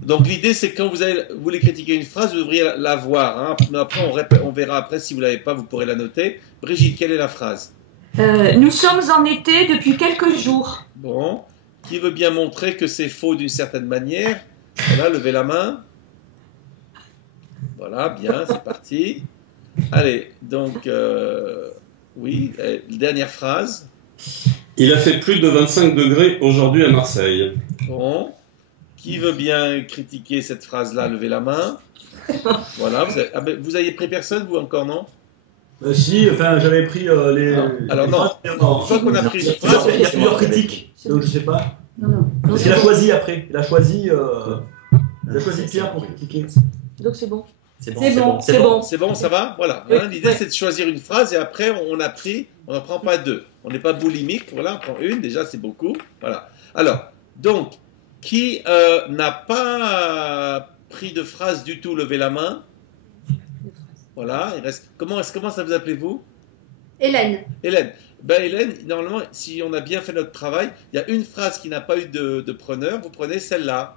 Donc l'idée, c'est que quand vous voulez critiquer une phrase, vous devriez la voir. Hein. Après, on verra après, si vous ne l'avez pas, vous pourrez la noter. Brigitte, quelle est la phrase? Nous sommes en été depuis quelques jours. Bon. Qui veut bien montrer que c'est faux d'une certaine manière? Voilà, levez la main. Voilà, bien, c'est parti. Allez, donc, oui, dernière phrase. Il a fait plus de 25 degrés aujourd'hui à Marseille. Bon. Qui veut bien critiquer cette phrase-là? Levez la main. Voilà, vous avez pris personne, vous encore, non? Si, enfin, j'avais pris les. Non. Alors, les non. phrases, Une fois qu'on a pris une phrase, il y a plusieurs critiques, donc je sais pas. Non. Parce qu'il a choisi après. Il a choisi Pierre pour critiquer. Donc c'est bon. C'est bon. c'est bon, ça va? Voilà. Oui. Hein, l'idée, c'est de choisir une phrase et après, on n'en prend pas deux. On n'est pas boulimique, voilà, on prend une, déjà, c'est beaucoup. Voilà. Alors, donc, qui n'a pas pris de phrase du tout, levez la main. Voilà, il reste. Comment ça vous appelez-vous? Hélène. Hélène. Ben Hélène, normalement, si on a bien fait notre travail, il y a une phrase qui n'a pas eu de preneur, vous prenez celle-là.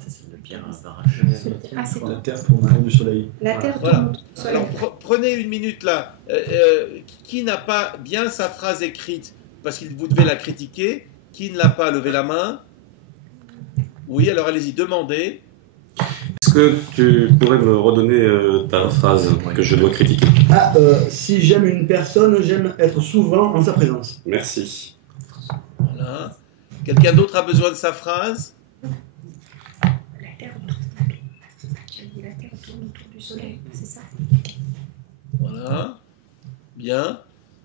C'est celle de Pierre Ah, c'est La Terre pour du soleil. La Terre Voilà. tourne autour du Soleil. Alors prenez une minute là. Qui n'a pas bien sa phrase écrite parce qu'il vous devez la critiquer? Qui ne l'a pas? Levez la main. Oui, alors allez-y, demandez. Est-ce que tu pourrais me redonner ta phrase que je dois critiquer? Si j'aime une personne, j'aime être souvent en sa présence. Merci. Voilà. Quelqu'un d'autre a besoin de sa phrase? La Terre tourne. Tu as dit la Terre tourne autour du Soleil, c'est ça? Voilà. Bien.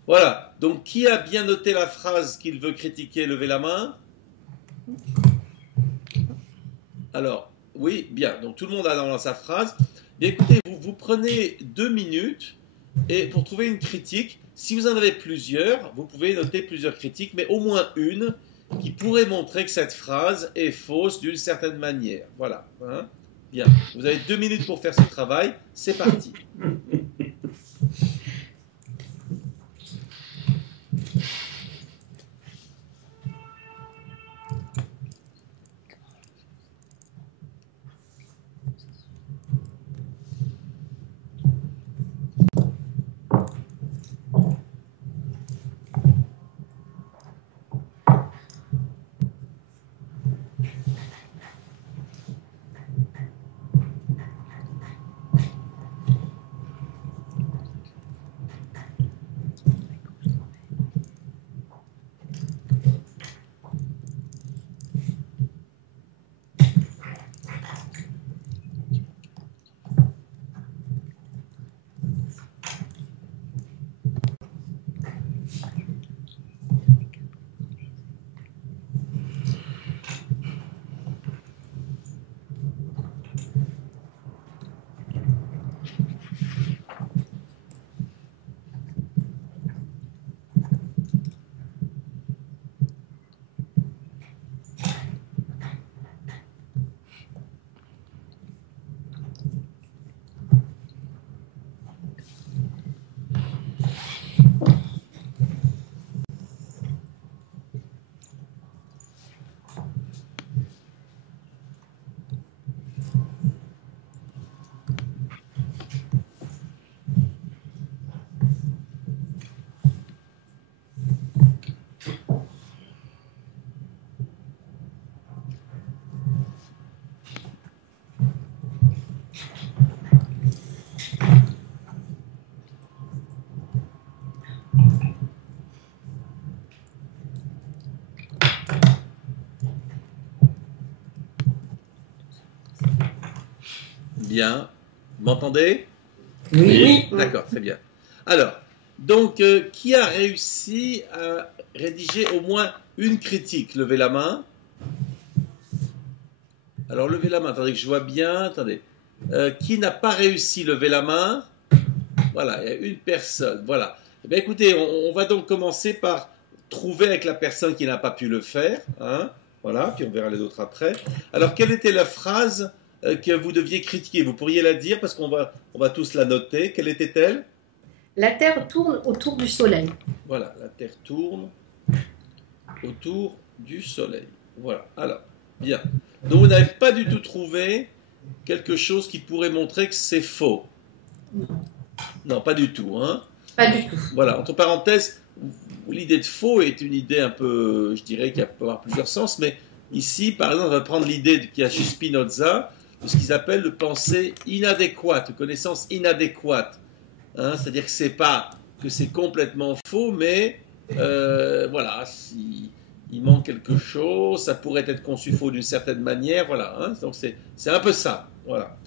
Voilà. Donc, qui a bien noté la phrase qu'il veut critiquer? Levez la main. Alors, Oui, bien. Donc tout le monde a dans sa phrase. Bien, écoutez, vous prenez 2 minutes et pour trouver une critique. Si vous en avez plusieurs, vous pouvez noter plusieurs critiques, mais au moins une qui pourrait montrer que cette phrase est fausse d'une certaine manière. Voilà. Hein? Bien. Vous avez 2 minutes pour faire ce travail. C'est parti. Bien. Vous m'entendez? Oui. D'accord, très bien. Alors, donc, qui a réussi à rédiger au moins une critique? Levez la main. Alors, levez la main. Attendez que je vois bien. Attendez. Qui n'a pas réussi? Levez la main. Voilà, il y a une personne. Voilà. Eh bien, écoutez, on va donc commencer par trouver avec la personne qui n'a pas pu le faire. Hein. Voilà, puis on verra les autres après. Alors, quelle était la phrase que vous deviez critiquer? Vous pourriez la dire parce qu'on va tous la noter. Quelle était-elle? La Terre tourne autour du Soleil. Voilà, la Terre tourne autour du Soleil. Voilà, alors, bien. Donc, vous n'avez pas du tout trouvé quelque chose qui pourrait montrer que c'est faux? Non, pas du tout. Hein. Pas du tout. Voilà, entre parenthèses, l'idée de faux est une idée un peu, je dirais, qui peut avoir plusieurs sens, mais ici, par exemple, on va prendre l'idée qu'il y a chez Spinoza de ce qu'ils appellent le pensée inadéquate, connaissance inadéquate. Hein, c'est-à-dire que c'est pas que c'est complètement faux, mais voilà, si il manque quelque chose, ça pourrait être conçu faux d'une certaine manière, voilà. Hein, donc c'est un peu ça, voilà.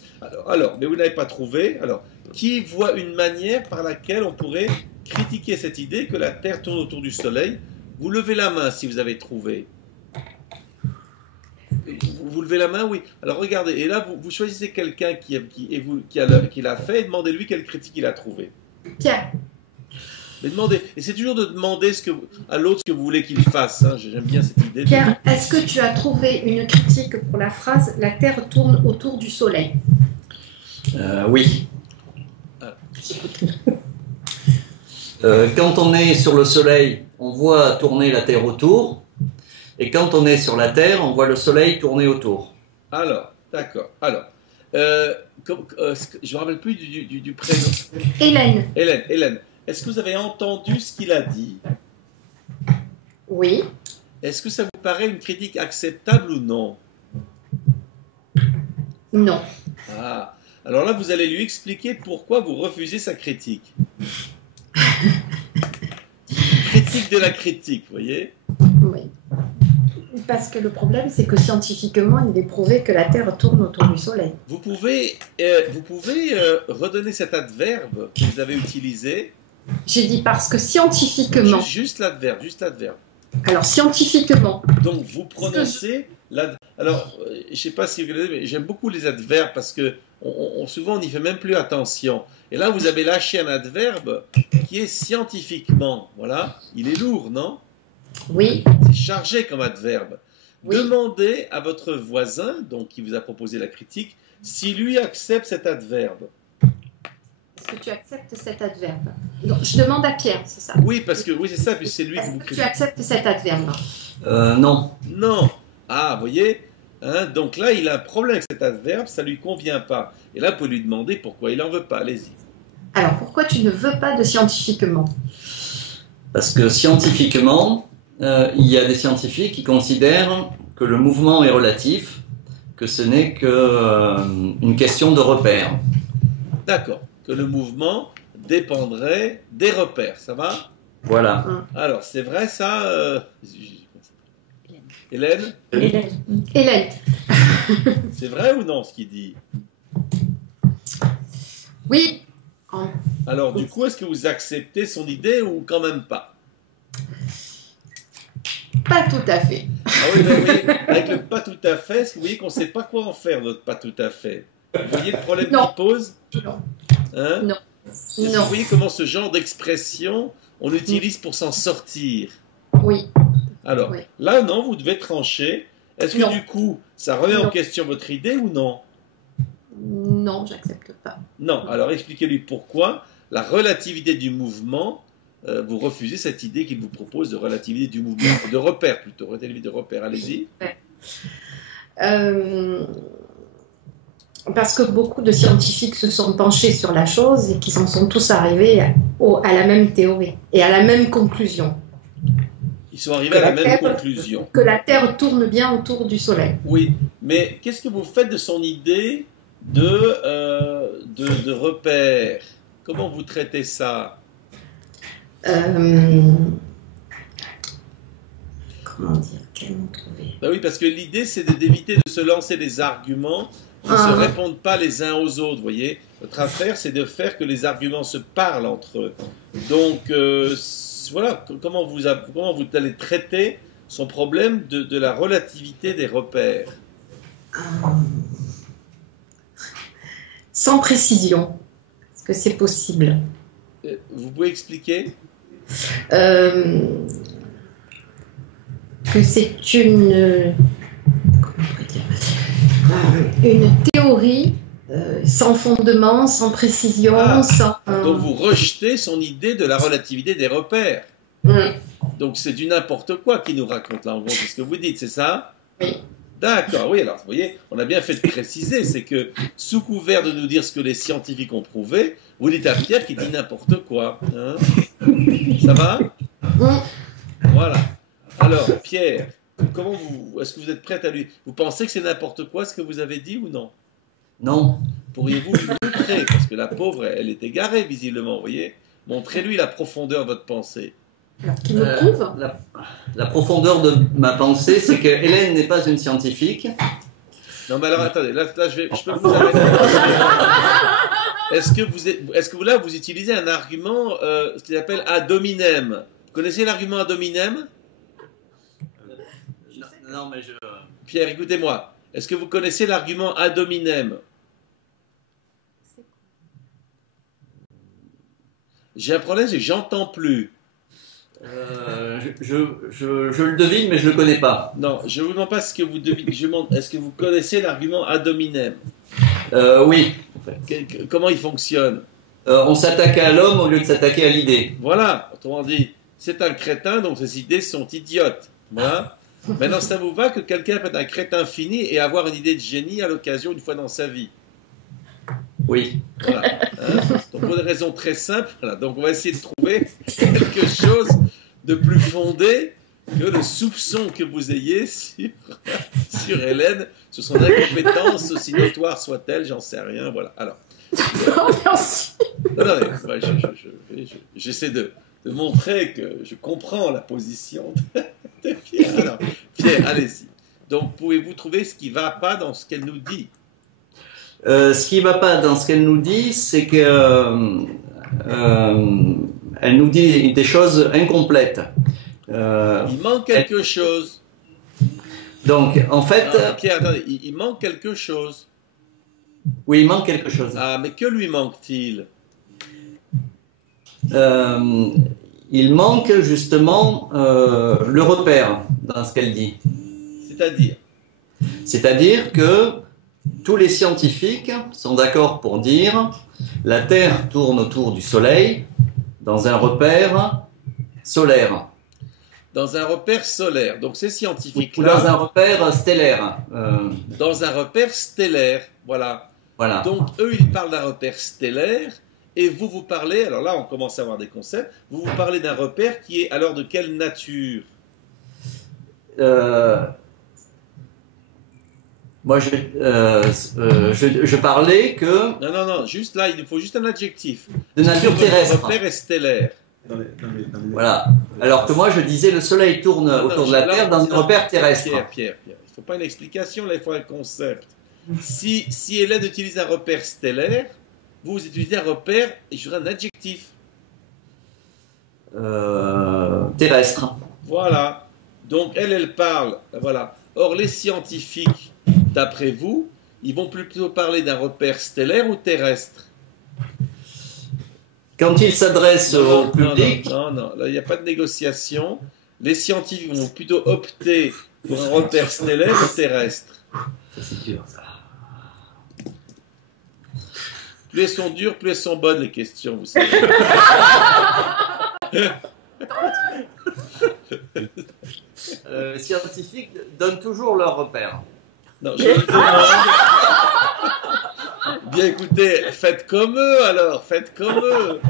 Alors, mais vous n'avez pas trouvé. Alors, qui voit une manière par laquelle on pourrait critiquer cette idée que la Terre tourne autour du Soleil? Vous levez la main si vous avez trouvé. Vous levez la main, oui. Alors regardez, et là vous choisissez quelqu'un qui l'a fait et demandez-lui quelle critique il a trouvé. Pierre. Mais demandez, et c'est toujours de demander à l'autre ce que vous voulez qu'il fasse. Hein. J'aime bien cette idée. Pierre, est-ce que tu as trouvé une critique pour la phrase « La Terre tourne autour du Soleil » Oui. Ah. Quand on est sur le Soleil, on voit tourner la Terre autour. Et quand on est sur la Terre, on voit le Soleil tourner autour. Alors, d'accord. Alors, je ne me rappelle plus du prénom. Hélène. Hélène, est-ce que vous avez entendu ce qu'il a dit? Oui. Est-ce que ça vous paraît une critique acceptable ou non? Non. Ah, alors là, vous allez lui expliquer pourquoi vous refusez sa critique. Critique de la critique, vous voyez? Oui. Parce que le problème, c'est que scientifiquement, il est prouvé que la Terre tourne autour du Soleil. Vous pouvez redonner cet adverbe que vous avez utilisé? J'ai dit parce que scientifiquement... Juste l'adverbe. Alors, scientifiquement. Donc, vous prononcez... Alors, je ne sais pas si vous l'avez, mais j'aime beaucoup les adverbes parce que souvent, on n'y fait même plus attention. Et là, vous avez lâché un adverbe qui est scientifiquement. Voilà. Il est lourd, non? Oui. C'est chargé comme adverbe. Oui. Demandez à votre voisin, donc qui vous a proposé la critique, si lui accepte cet adverbe. Est-ce que tu acceptes cet adverbe? Non, je demande à Pierre, c'est ça? Oui, parce que oui, c'est ça, puis c'est lui qui vous Est-ce que tu critique. acceptes cet adverbe? Non. Non. Ah, vous voyez, hein, donc là, il a un problème avec cet adverbe, ça lui convient pas. Et là, vous pouvez lui demander pourquoi il en veut pas. Allez-y. Alors, pourquoi tu ne veux pas de scientifiquement? Parce que scientifiquement, il y a des scientifiques qui considèrent que le mouvement est relatif, que ce n'est qu'une question de repère. D'accord. Que le mouvement dépendrait des repères. Ça va? Voilà. Alors, c'est vrai ça Hélène? Hélène. C'est vrai ou non ce qu'il dit? Oui. Alors, du coup, est-ce que vous acceptez son idée ou quand même pas? Pas tout à fait. Ah oui, ben oui, avec le pas tout à fait, est-ce que vous voyez qu'on ne sait pas quoi en faire, notre pas tout à fait? Vous voyez le problème qu'il pose? Non. Hein? Non. Est-ce que Non. vous voyez comment ce genre d'expression, on l'utilise pour s'en sortir? Oui. Alors, Oui. là, non, vous devez trancher. Est-ce que Non. du coup, ça remet en Non. question votre idée ou non? Non, j'accepte pas. Non. Alors, expliquez-lui pourquoi la relativité du mouvement, vous refusez cette idée qu'il vous propose de relativité du mouvement, de repère plutôt, relativité de repère. Allez-y. Parce que beaucoup de scientifiques se sont penchés sur la chose et qu'ils en sont tous arrivés à la même théorie et à la même conclusion. Ils sont arrivés à la même conclusion. Que la Terre tourne bien autour du Soleil. Oui, mais qu'est-ce que vous faites de son idée de repère? Comment vous traitez ça? Comment dire? Quel mot trouver? Ben oui, parce que l'idée, c'est d'éviter de se lancer des arguments qui ne se répondent pas les uns aux autres, vous voyez. Votre affaire, c'est de faire que les arguments se parlent entre eux. Donc, voilà, comment vous allez traiter son problème de la relativité des repères? Sans précision. Est-ce que c'est possible? Vous pouvez expliquer? Que c'est une théorie sans fondement, sans précision, sans... Donc vous rejetez son idée de la relativité des repères. Donc c'est du n'importe quoi qu'il nous raconte là, en gros, c'est ce que vous dites, c'est ça? Oui. D'accord, oui, alors vous voyez, on a bien fait de préciser, c'est que sous couvert de nous dire ce que les scientifiques ont prouvé, vous dites à Pierre qu'il dit n'importe quoi. Hein? Ça va? Voilà. Alors, Pierre, est-ce que vous êtes prête à lui... Vous pensez que c'est n'importe quoi ce que vous avez dit ou non? Non. Pourriez-vous lui montrer? Parce que la pauvre, elle est égarée visiblement, vous voyez. Montrez-lui la profondeur de votre pensée. Alors, qui me prouve la profondeur de ma pensée, c'est que Hélène n'est pas une scientifique. Non, mais alors attendez, là je peux vous arrêter. Est-ce que là vous utilisez un argument, ce qu'il appelle ad hominem? Vous connaissez l'argument ad hominem? Non, mais je... Pierre, écoutez-moi. Est-ce que vous connaissez l'argument ad hominem? J'ai un problème, c'est que j'entends plus. Je le devine, mais je le connais pas. Non, je vous demande pas ce que vous devinez. Je demande, est-ce que vous connaissez l'argument ad hominem? Oui. Comment il fonctionne? On s'attaque à l'homme au lieu de s'attaquer à l'idée. Voilà, autrement dit, c'est un crétin, donc ses idées sont idiotes. Voilà. Maintenant, ça vous va que quelqu'un peut être un crétin fini et avoir une idée de génie à l'occasion une fois dans sa vie? Oui. Voilà. Donc pour des raisons très simples, voilà. Donc on va essayer de trouver quelque chose de plus fondé que le soupçon que vous ayez sur Hélène, sur son incompétence, aussi notoire soit-elle, j'en sais rien. Voilà. Alors. Merci. Non, mais j'essaie de montrer que je comprends la position de Pierre. Alors, Pierre, allez-y. Donc pouvez-vous trouver ce qui ne va pas dans ce qu'elle nous dit? Ce qui ne va pas dans ce qu'elle nous dit, c'est que elle nous dit des choses incomplètes. Il manque quelque chose. Donc, en fait... Ah, Pierre, attendez, il manque quelque chose. Oui, il manque quelque chose. Ah, mais que lui manque-t-il? Il manque justement le repère dans ce qu'elle dit. C'est-à-dire? C'est-à-dire que tous les scientifiques sont d'accord pour dire la Terre tourne autour du Soleil dans un repère solaire. Dans un repère solaire. Donc ces Ou scientifiques-là... dans un repère stellaire. Dans un repère stellaire, voilà. Voilà. Donc eux, ils parlent d'un repère stellaire, et vous, vous parlez, alors là, on commence à avoir des concepts, vous parlez d'un repère qui est alors de quelle nature? Moi, je parlais que Non, juste là, il faut juste un adjectif. de nature terrestre. Le repère est stellaire. Voilà. Alors que moi, je disais le Soleil tourne autour de la Terre dans un repère terrestre. Pierre, il ne faut pas une explication, là, il faut un concept. Si Hélène utilise un repère stellaire, vous utilisez un repère, et je dirais un adjectif. Terrestre. Voilà. Donc elle parle, voilà. Or les scientifiques, d'après vous, ils vont plutôt parler d'un repère stellaire ou terrestre? Quand il s'adresse au public... Non, là il n'y a pas de négociation. Les scientifiques vont plutôt opter pour un repère stellaire ou terrestre. Ça c'est dur, ça. Plus elles sont dures, plus elles sont bonnes les questions, vous savez. Les scientifiques donnent toujours leur repère. Non, je vous demande. Bien écoutez, faites comme eux alors, faites comme eux.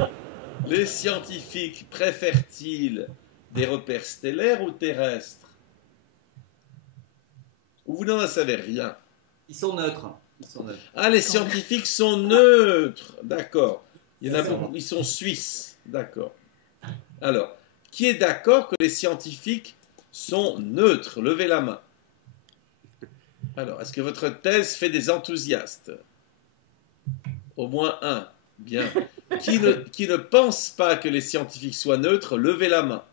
Les scientifiques préfèrent-ils des repères stellaires ou terrestres? Ou vous n'en savez rien? Ils sont neutres. Ah, les scientifiques sont neutres, d'accord. Il y en a beaucoup, ils sont suisses, d'accord. Alors, qui est d'accord que les scientifiques sont neutres? Levez la main. Alors, est-ce que votre thèse fait des enthousiastes? Au moins un. Bien. Qui ne pense pas que les scientifiques soient neutres? Levez la main.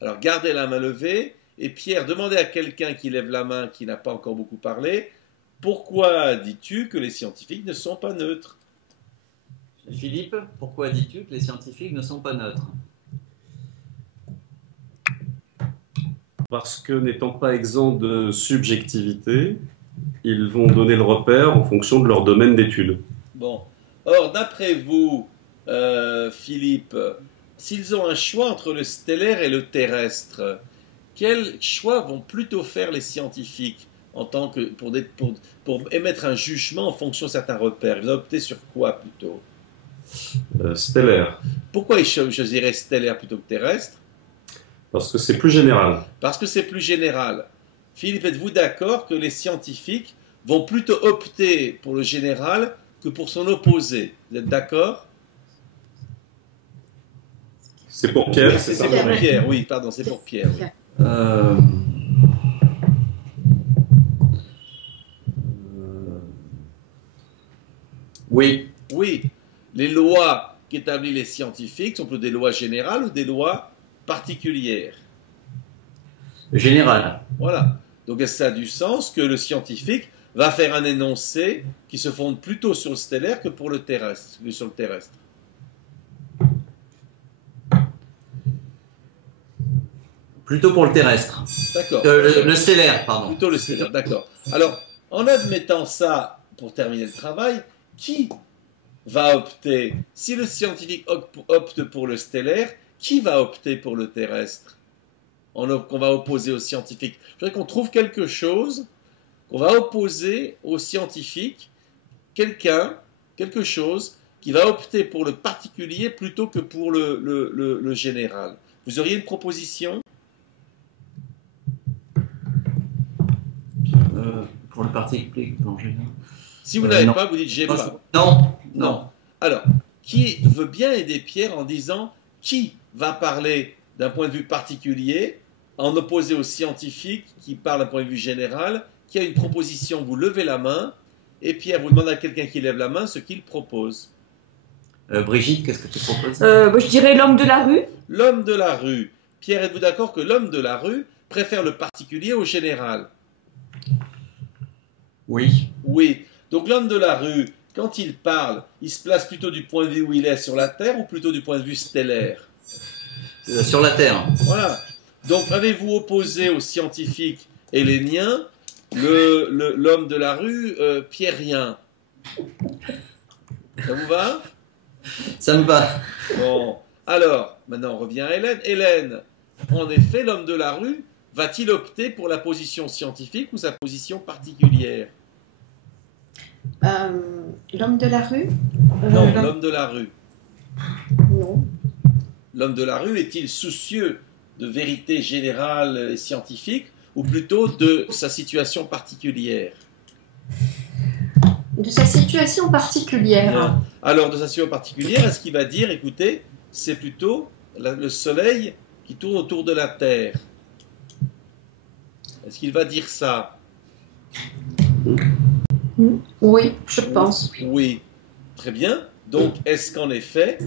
Alors, gardez la main levée. Et Pierre, demandez à quelqu'un qui lève la main, qui n'a pas encore beaucoup parlé, pourquoi dis-tu que les scientifiques ne sont pas neutres? Philippe, pourquoi dis-tu que les scientifiques ne sont pas neutres? Parce que n'étant pas exempts de subjectivité, ils vont donner le repère en fonction de leur domaine d'étude. Bon. Or, d'après vous, Philippe, s'ils ont un choix entre le stellaire et le terrestre, quel choix vont plutôt faire les scientifiques en tant que pour émettre un jugement en fonction de certains repères? Ils vont opter sur quoi plutôt? Stellaire. Pourquoi ils choisiraient stellaire plutôt que terrestre? Parce que c'est plus général. Parce que c'est plus général. Philippe, êtes-vous d'accord que les scientifiques vont plutôt opter pour le général que pour son opposé? Vous êtes d'accord? C'est pour Pierre, Oui, c'est c'est ça? pour Pierre, oui, pardon, c'est pour Pierre. Oui. Oui. Oui, les lois qu'établissent les scientifiques sont plutôt des lois générales ou des lois particulières? Général. Voilà. Donc ça a du sens que le scientifique va faire un énoncé qui se fonde plutôt sur le stellaire que pour le terrestre, que sur le terrestre. Plutôt pour le terrestre. D'accord. Le stellaire, pardon. Plutôt le stellaire, d'accord. Alors, en admettant ça, pour terminer le travail, qui va opter? Si le scientifique opte pour le stellaire, qui va opter pour le terrestre? Qu'on va opposer aux scientifiques. Je voudrais qu'on trouve quelque chose qu'on va opposer aux scientifiques, quelque chose qui va opter pour le particulier plutôt que pour le général. Vous auriez une proposition? Pour le particulier, non, Si vous n'avez non. pas, vous dites j'ai pas. Non. Alors, qui veut bien aider Pierre en disant qui va parler d'un point de vue particulier en opposé aux scientifiques qui parlent d'un point de vue général? Qui a une proposition? Vous levez la main et Pierre, vous demandez à quelqu'un qui lève la main ce qu'il propose. Brigitte, qu'est-ce que tu proposes? Je dirais l'homme de la rue. L'homme de la rue. Pierre, êtes-vous d'accord que l'homme de la rue préfère le particulier au général? Oui. Oui. Donc l'homme de la rue, quand il parle, il se place plutôt du point de vue où il est sur la Terre ou plutôt du point de vue stellaire? Sur la Terre. Voilà. Donc avez-vous opposé aux scientifiques helléniens l'homme de la rue pierrien? Ça vous va? Ça me va. Bon. Alors, maintenant on revient à Hélène. Hélène, en effet, l'homme de la rue va-t-il opter pour la position scientifique ou sa position particulière? L'homme de la rue Non, l'homme de la rue. Non. L'homme de la rue est-il soucieux de vérité générale et scientifique ou plutôt de sa situation particulière? De sa situation particulière. Alors, de sa situation particulière, est-ce qu'il va dire, écoutez, c'est plutôt le soleil qui tourne autour de la Terre? Est-ce qu'il va dire ça? Oui, je pense. Oui. Très bien. Donc, est-ce qu'en effet,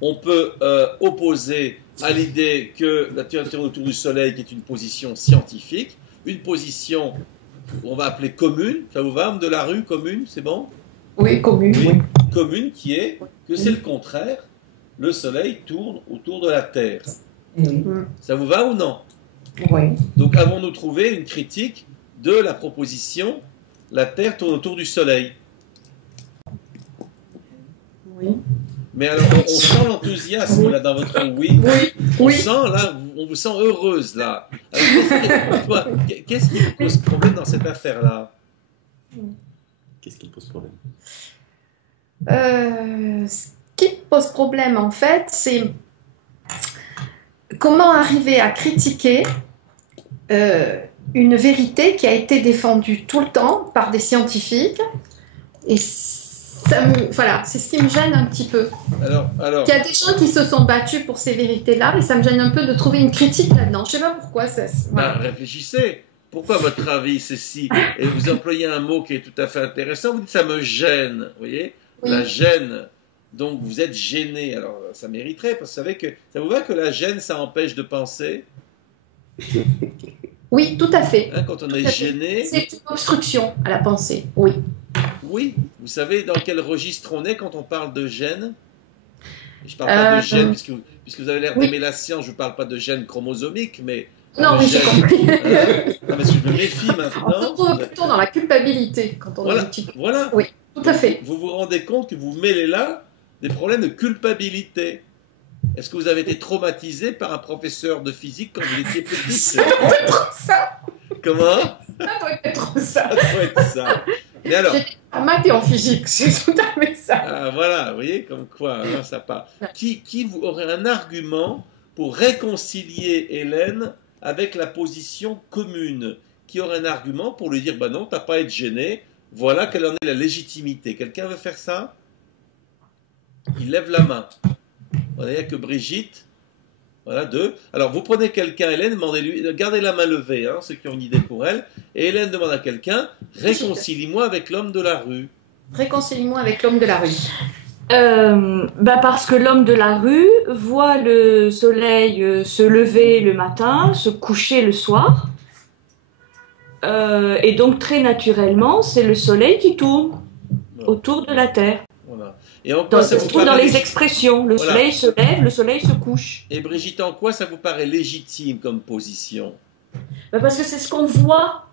on peut opposer à l'idée que la Terre tourne autour du soleil, qui est une position scientifique, une position on va appeler commune, ça vous va, homme de la rue, commune, c'est bon? Oui, commune. Oui, Oui. commune qui est que c'est le contraire, le soleil tourne autour de la Terre. Oui. Ça vous va ou non? Oui. Donc avons-nous trouvé une critique de la proposition la Terre tourne autour du soleil? Oui. Mais alors on sent l'enthousiasme là dans votre oui. Oui. On Oui. sent là, on vous sent heureuse là. Alors, qu'est-ce qui vous pose problème dans cette affaire-là? Qu'est-ce qui pose problème? Ce qui pose problème, en fait, c'est comment arriver à critiquer une vérité qui a été défendue tout le temps par des scientifiques. Et voilà, c'est ce qui me gêne un petit peu. Alors, Il y a des gens qui se sont battus pour ces vérités-là, et ça me gêne un peu de trouver une critique là-dedans. Je ne sais pas pourquoi. Voilà. réfléchissez. Pourquoi, à votre avis, c'est si? Et vous employez un mot qui est tout à fait intéressant. Vous dites ça me gêne. Vous voyez? Oui. La gêne. Donc vous êtes gêné. Alors ça mériterait, parce que vous savez que ça vous va que la gêne, ça empêche de penser? Oui, tout à fait. Hein, quand on est gêné. C'est une obstruction à la pensée, oui. Oui. Vous savez dans quel registre on est quand on parle de gêne? Je ne parle pas de gêne, puisque vous avez l'air d'aimer la science, je ne parle pas de gêne chromosomique, mais... Non, mais j'ai compris. Non, parce que je me méfie On se maintenant. retrouve plutôt dans la culpabilité quand on est un petit peu. Voilà. Oui, tout à fait. Vous vous rendez compte que vous mêlez là des problèmes de culpabilité. Est-ce que vous avez été traumatisé par un professeur de physique quand vous étiez petit? Ça doit être ça. Comment? Ça doit être ça. Ça doit être ça. Mais alors, J'étais en maths et en physique, c'est tout à fait ça. voilà, vous voyez, comme quoi, hein, ça part. Qui vous aurait un argument pour réconcilier Hélène avec la position commune? Qui aurait un argument pour lui dire, bah non, t'as pas à être gêné, voilà quelle en est la légitimité. Quelqu'un veut faire ça? Il lève la main. Voilà, il n'y a que Brigitte. Voilà, deux. Alors, vous prenez quelqu'un, Hélène, demandez-lui, gardez la main levée, hein, ceux qui ont une idée pour elle, et Hélène demande à quelqu'un, réconcilie-moi avec l'homme de la rue. Réconcilie-moi avec l'homme de la rue. Parce que l'homme de la rue voit le soleil se lever le matin, se coucher le soir. Et donc, très naturellement, c'est le soleil qui tourne autour de la Terre. Voilà. Et en quoi Ça se trouve dans les expressions. Le soleil se lève, le soleil se couche. Et Brigitte, en quoi ça vous paraît légitime comme position? Parce que c'est ce qu'on voit.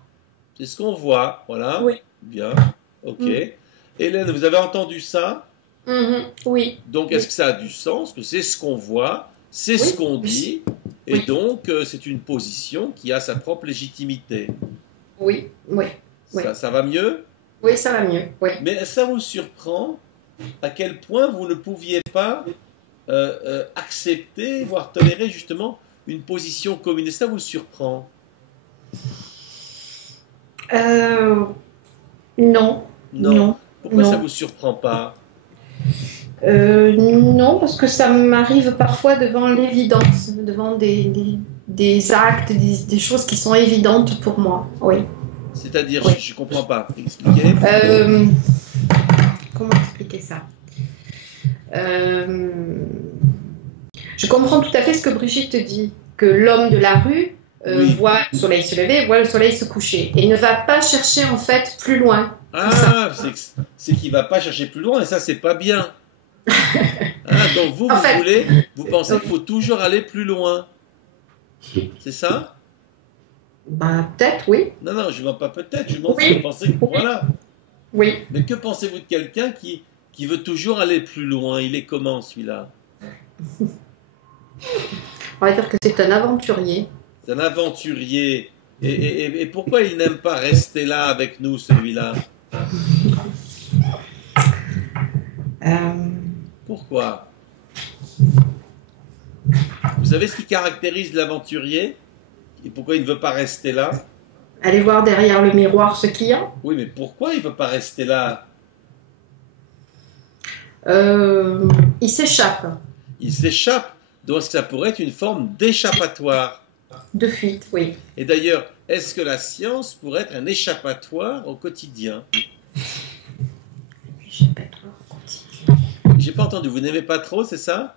C'est ce qu'on voit, voilà. Oui. Bien, ok. Hélène, vous avez entendu ça? Oui. Donc, est-ce que ça a du sens, que c'est ce qu'on voit, c'est ce qu'on dit, et donc c'est une position qui a sa propre légitimité? Oui, oui. Ça va mieux? Oui, ça va mieux, oui. Mais ça vous surprend à quel point vous ne pouviez pas accepter, voire tolérer justement une position commune? Et ça vous surprend? Non. Pourquoi non. ça vous surprend pas? Non, parce que ça m'arrive parfois devant l'évidence, devant des actes, des choses qui sont évidentes pour moi, oui. C'est-à-dire, je ne comprends pas. Expliquez. Comment expliquer ça? Je comprends tout à fait ce que Brigitte dit, que l'homme de la rue Oui. voit le soleil se lever, voit le soleil se coucher, et ne va pas chercher en fait plus loin. Ah, c'est qu'il va pas chercher plus loin, et ça, c'est pas bien. Donc vous, En fait- vous pensez qu'il faut toujours aller plus loin. C'est ça? Bah, peut-être, oui. Non, non, je ne demande pas peut-être, je demande Oui. si vous pensez que... Voilà. Oui. Mais que pensez-vous de quelqu'un qui veut toujours aller plus loin? Il est comment, celui-là? On va dire que c'est un aventurier. C'est un aventurier. Et pourquoi il n'aime pas rester là avec nous, celui-là? Pourquoi? Vous savez ce qui caractérise l'aventurier? Et pourquoi il ne veut pas rester là? Aller voir derrière le miroir ce qu'il y a. Oui, mais pourquoi il ne veut pas rester là? Il s'échappe. Il s'échappe. Donc ça pourrait être une forme d'échappatoire. De fuite, oui. Et d'ailleurs, est-ce que la science pourrait être un échappatoire au quotidien? J'ai pas entendu, vous n'aimez pas trop, c'est ça?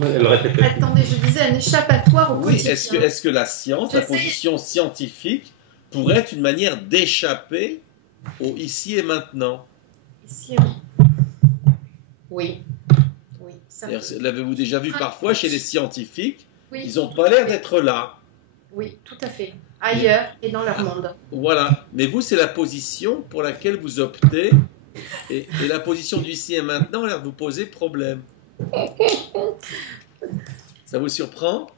Elle répétait. Attendez, je disais un échappatoire au Oui, quotidien. est-ce que la science, la Je sais. position scientifique, pourrait être une manière d'échapper au ici et maintenant? Ici, oui. Oui. Ça D'ailleurs, peut- l'avez-vous déjà vu parfois chez les scientifiques? Oui. Ils n'ont pas l'air d'être là. Oui, tout à fait. Ailleurs et dans leur monde. Voilà. Mais vous, c'est la position pour laquelle vous optez. Et la position du ici et maintenant a l'air de vous poser problème. Ça vous surprend?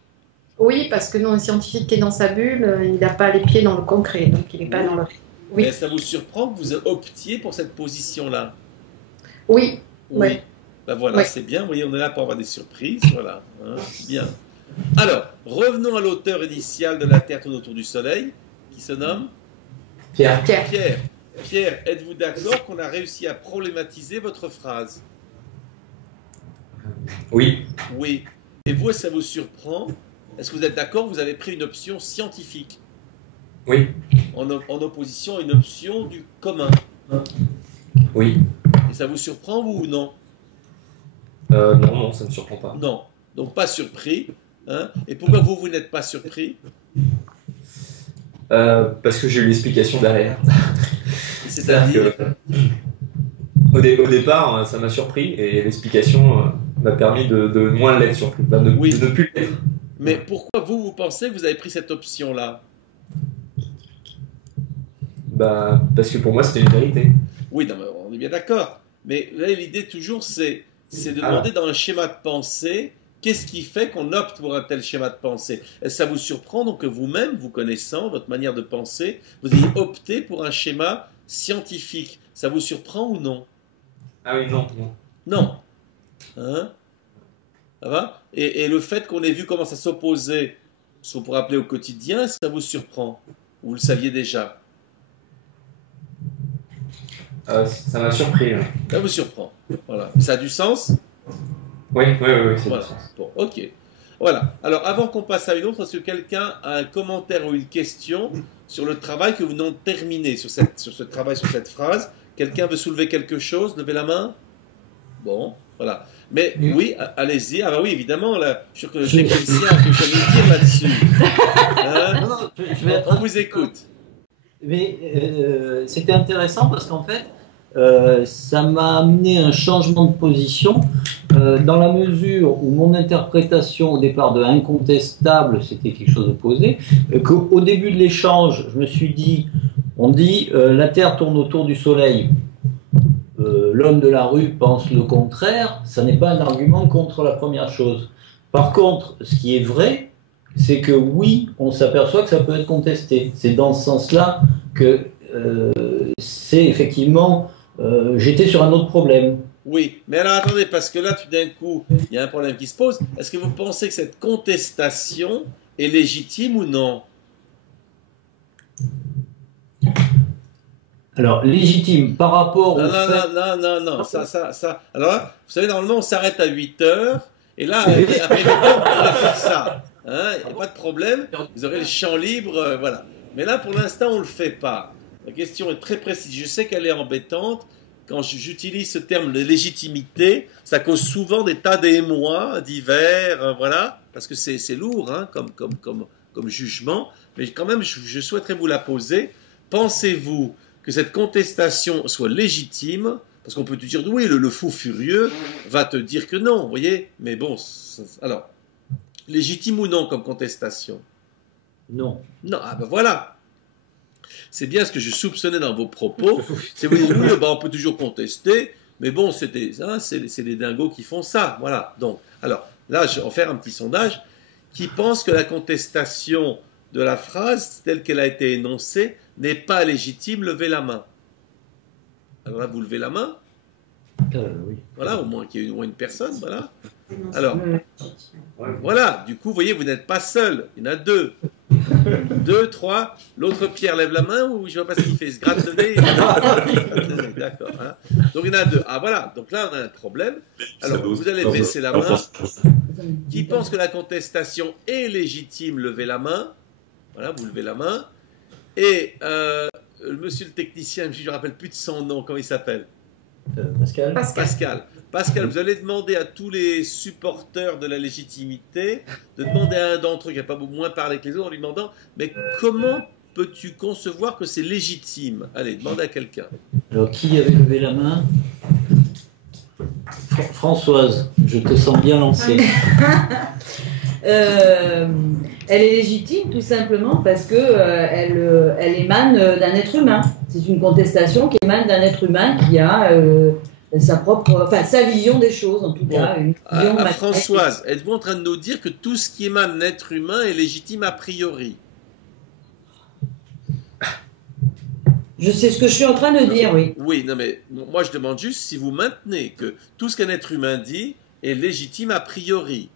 Oui, parce que non, un scientifique qui est dans sa bulle, il n'a pas les pieds dans le concret, donc il n'est pas dans le... Oui. Mais ça vous surprend que vous optiez pour cette position-là? Oui. Oui. Ouais. Ben voilà, Ouais. c'est bien. Vous voyez, on est là pour avoir des surprises. Voilà. Hein, bien. Alors, revenons à l'auteur initial de La Terre tourne autour du Soleil, qui se nomme Pierre. Pierre. Pierre. Pierre, êtes-vous d'accord qu'on a réussi à problématiser votre phrase? Oui. Oui. Et vous, ça vous surprend? Est-ce que vous êtes d'accord? Vous avez pris une option scientifique Oui. en opposition à une option du commun. Oui. Et ça vous surprend, vous, ou non? Non, ça ne surprend pas. Non. Donc, pas surpris. Hein? Et pourquoi vous n'êtes pas surpris? Parce que j'ai eu l'explication derrière. C'est-à-dire Au départ, ça m'a surpris et l'explication m'a permis de moins l'être surpris, de ne plus l'être. Mais pourquoi vous pensez que vous avez pris cette option-là? Bah, parce que pour moi, c'était une vérité. Oui, non, mais on est bien d'accord. Mais là, l'idée toujours, c'est de demander dans un schéma de pensée, qu'est-ce qui fait qu'on opte pour un tel schéma de pensée? Est-ce que ça vous surprend donc que vous-même, vous connaissant votre manière de penser, vous ayez opté pour un schéma scientifique? Ça vous surprend ou non? Ah oui, non. Non. Hein? Ça va? Et le fait qu'on ait vu comment ça s'opposait, ce qu'on pourrait appeler au quotidien, est-ce que ça vous surprend? Vous le saviez déjà? Ça m'a surpris. Ça vous surprend. Voilà. Ça a du sens? Oui, c'est Voilà. du sens. Bon, ok. Voilà. Alors, avant qu'on passe à une autre, est-ce que quelqu'un a un commentaire ou une question sur le travail que vous venez de terminer, sur ce travail, sur cette phrase? Quelqu'un veut soulever quelque chose? Levez la main. Bon, voilà. Mais oui, allez-y. Ah bah oui, évidemment, là, je suis sûr que le technicien a quelque chose à dire là-dessus. Hein? Non, non, je vais être On vous écoute. Mais c'était intéressant parce qu'en fait, ça m'a amené un changement de position dans la mesure où mon interprétation au départ de incontestable, c'était quelque chose d'opposé, qu'au début de l'échange, je me suis dit, on dit la Terre tourne autour du Soleil. L'homme de la rue pense le contraire, ça n'est pas un argument contre la première chose. Par contre, ce qui est vrai, c'est que oui, on s'aperçoit que ça peut être contesté. C'est dans ce sens-là que c'est effectivement, j'étais sur un autre problème. Oui, mais alors attendez, parce que là, tout d'un coup, il y a un problème qui se pose. Est-ce que vous pensez que cette contestation est légitime ou non? Alors, légitime par rapport au Non, fait... non. Ça. Alors là, vous savez, normalement, on s'arrête à 8 heures. Et là, après 8 heures, on va faire ça. Hein, il n'y a pas de problème. Vous aurez le champ libre, voilà. Mais là, pour l'instant, on ne le fait pas. La question est très précise. Je sais qu'elle est embêtante. Quand j'utilise ce terme de légitimité, ça cause souvent des tas d'émois divers, voilà. parce que c'est lourd hein, comme jugement, mais quand même, je souhaiterais vous la poser. Pensez-vous que cette contestation soit légitime? Parce qu'on peut te dire, oui, le fou furieux va te dire que non, vous voyez? Mais bon, alors, légitime ou non comme contestation? Non. Non, ah ben voilà. C'est bien ce que je soupçonnais dans vos propos. C'est vous dites, oui, ben on peut toujours contester, mais bon, c'est les dingos qui font ça. Voilà. Donc, alors, là, je vais en faire un petit sondage. Qui pense que la contestation de la phrase, telle qu'elle a été énoncée, n'est pas légitime, levez la main. Alors là, vous levez la main. Oui. Voilà, au moins qu'il y ait au moins une personne, voilà. Alors, voilà, du coup, vous voyez, vous n'êtes pas seul, il y en a deux. 2, 3, l'autre Pierre lève la main ou je ne vois pas ce qu'il fait, il se gratte le nez. D'accord. Hein. Donc il y en a 2. Ah voilà, donc là on a un problème. Alors vous allez baisser la main. Qui pense que la contestation est légitime, levez la main. Voilà, vous levez la main. Et monsieur le technicien, je ne me rappelle plus de son nom, comment il s'appelle? Pascal, vous allez demander à tous les supporters de la légitimité de demander à un d'entre eux qui n'a pas moins parlé que les autres en lui demandant mais comment peux-tu concevoir que c'est légitime? Allez, demande à quelqu'un. Alors, qui avait levé la main? Françoise, je te sens bien lancée. Elle est légitime tout simplement parce que elle émane d'un être humain. C'est une contestation qui émane d'un être humain qui a sa vision des choses, en tout cas. Une vision Françoise, êtes-vous en train de nous dire que tout ce qui émane d'un être humain est légitime a priori? Je sais ce que je suis en train de dire, oui. Oui, non mais moi je demande juste si vous maintenez que tout ce qu'un être humain dit est légitime a priori.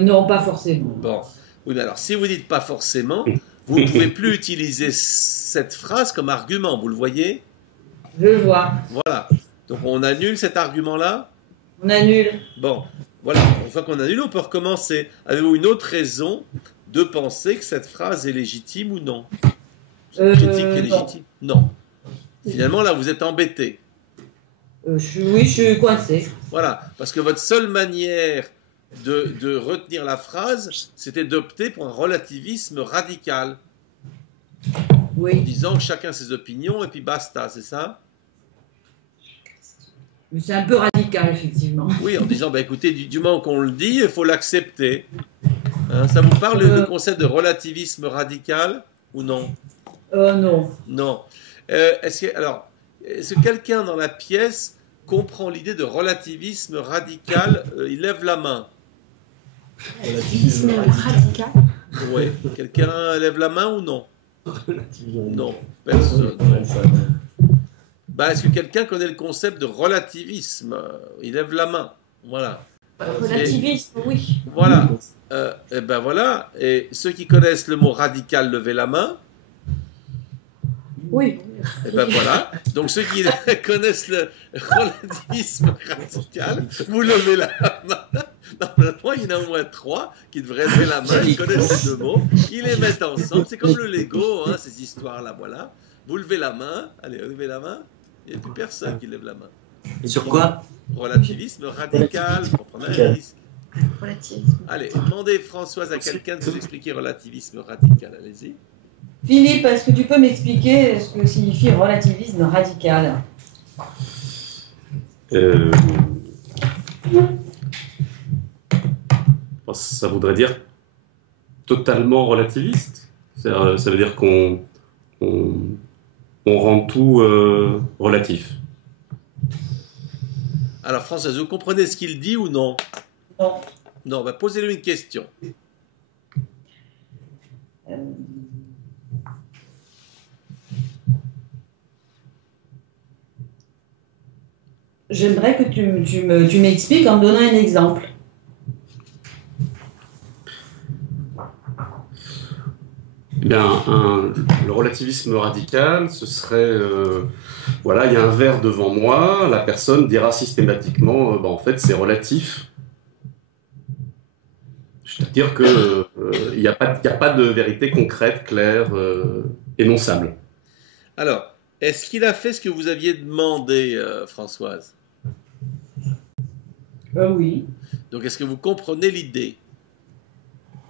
Non, pas forcément. Bon, oui, mais alors si vous dites pas forcément, vous ne pouvez plus utiliser cette phrase comme argument, vous le voyez? Je le vois. Voilà. Donc on annule cet argument-là? On annule. Bon, voilà. Une fois qu'on annule, on peut recommencer. Avez-vous une autre raison de penser que cette phrase est légitime ou non? Cette critique est légitime? Non. Finalement, là, vous êtes embêté. Oui, je suis coincé. Voilà. Parce que votre seule manière de retenir la phrase, c'était d'opter pour un relativisme radical. Oui. En disant que chacun ses opinions et puis basta, c'est ça? Mais c'est un peu radical, effectivement. Oui, en disant, bah, écoutez, du moment qu'on le dit, il faut l'accepter. Hein, ça vous parle le concept de relativisme radical ou non? Non. Non. Est-ce que quelqu'un dans la pièce comprend l'idée de relativisme radical? Il lève la main. Relativisme radical? Oui. Quelqu'un lève la main ou non? Non. Personne. Bah, est-ce que quelqu'un connaît le concept de relativisme? Il lève la main. Voilà. Relativisme, oui. Voilà. Et ben voilà. Et ceux qui connaissent le mot radical, levez la main. Oui. Et ben voilà. Donc ceux qui connaissent le relativisme radical, vous levez la main. Normalement, il y en a au moins 3 qui devraient lever la main, ils connaissent ces 2 mots, ils les mettent ensemble. C'est comme le Lego, hein, ces histoires-là, voilà. Vous levez la main, allez, levez la main. Il n'y a plus personne qui lève la main. Et sur quoi? Relativisme radical, pour prendre un risque. Relativisme. Allez, demandez Françoise à quelqu'un de vous expliquer relativisme radical, allez-y. Philippe, est-ce que tu peux m'expliquer ce que signifie relativisme radical? Ça voudrait dire totalement relativiste. Ça veut dire qu'on rend tout relatif. Alors Françoise, vous comprenez ce qu'il dit ou non? Non. Non, bah, posez-lui une question. J'aimerais que tu m'expliques en me donnant un exemple. Eh bien, le relativisme radical, ce serait, voilà, il y a un verre devant moi, la personne dira systématiquement, en fait, c'est relatif. C'est-à-dire qu'il n'y a pas de vérité concrète, claire, énonçable. Alors, est-ce qu'il a fait ce que vous aviez demandé, Françoise? Oui. Donc, est-ce que vous comprenez l'idée?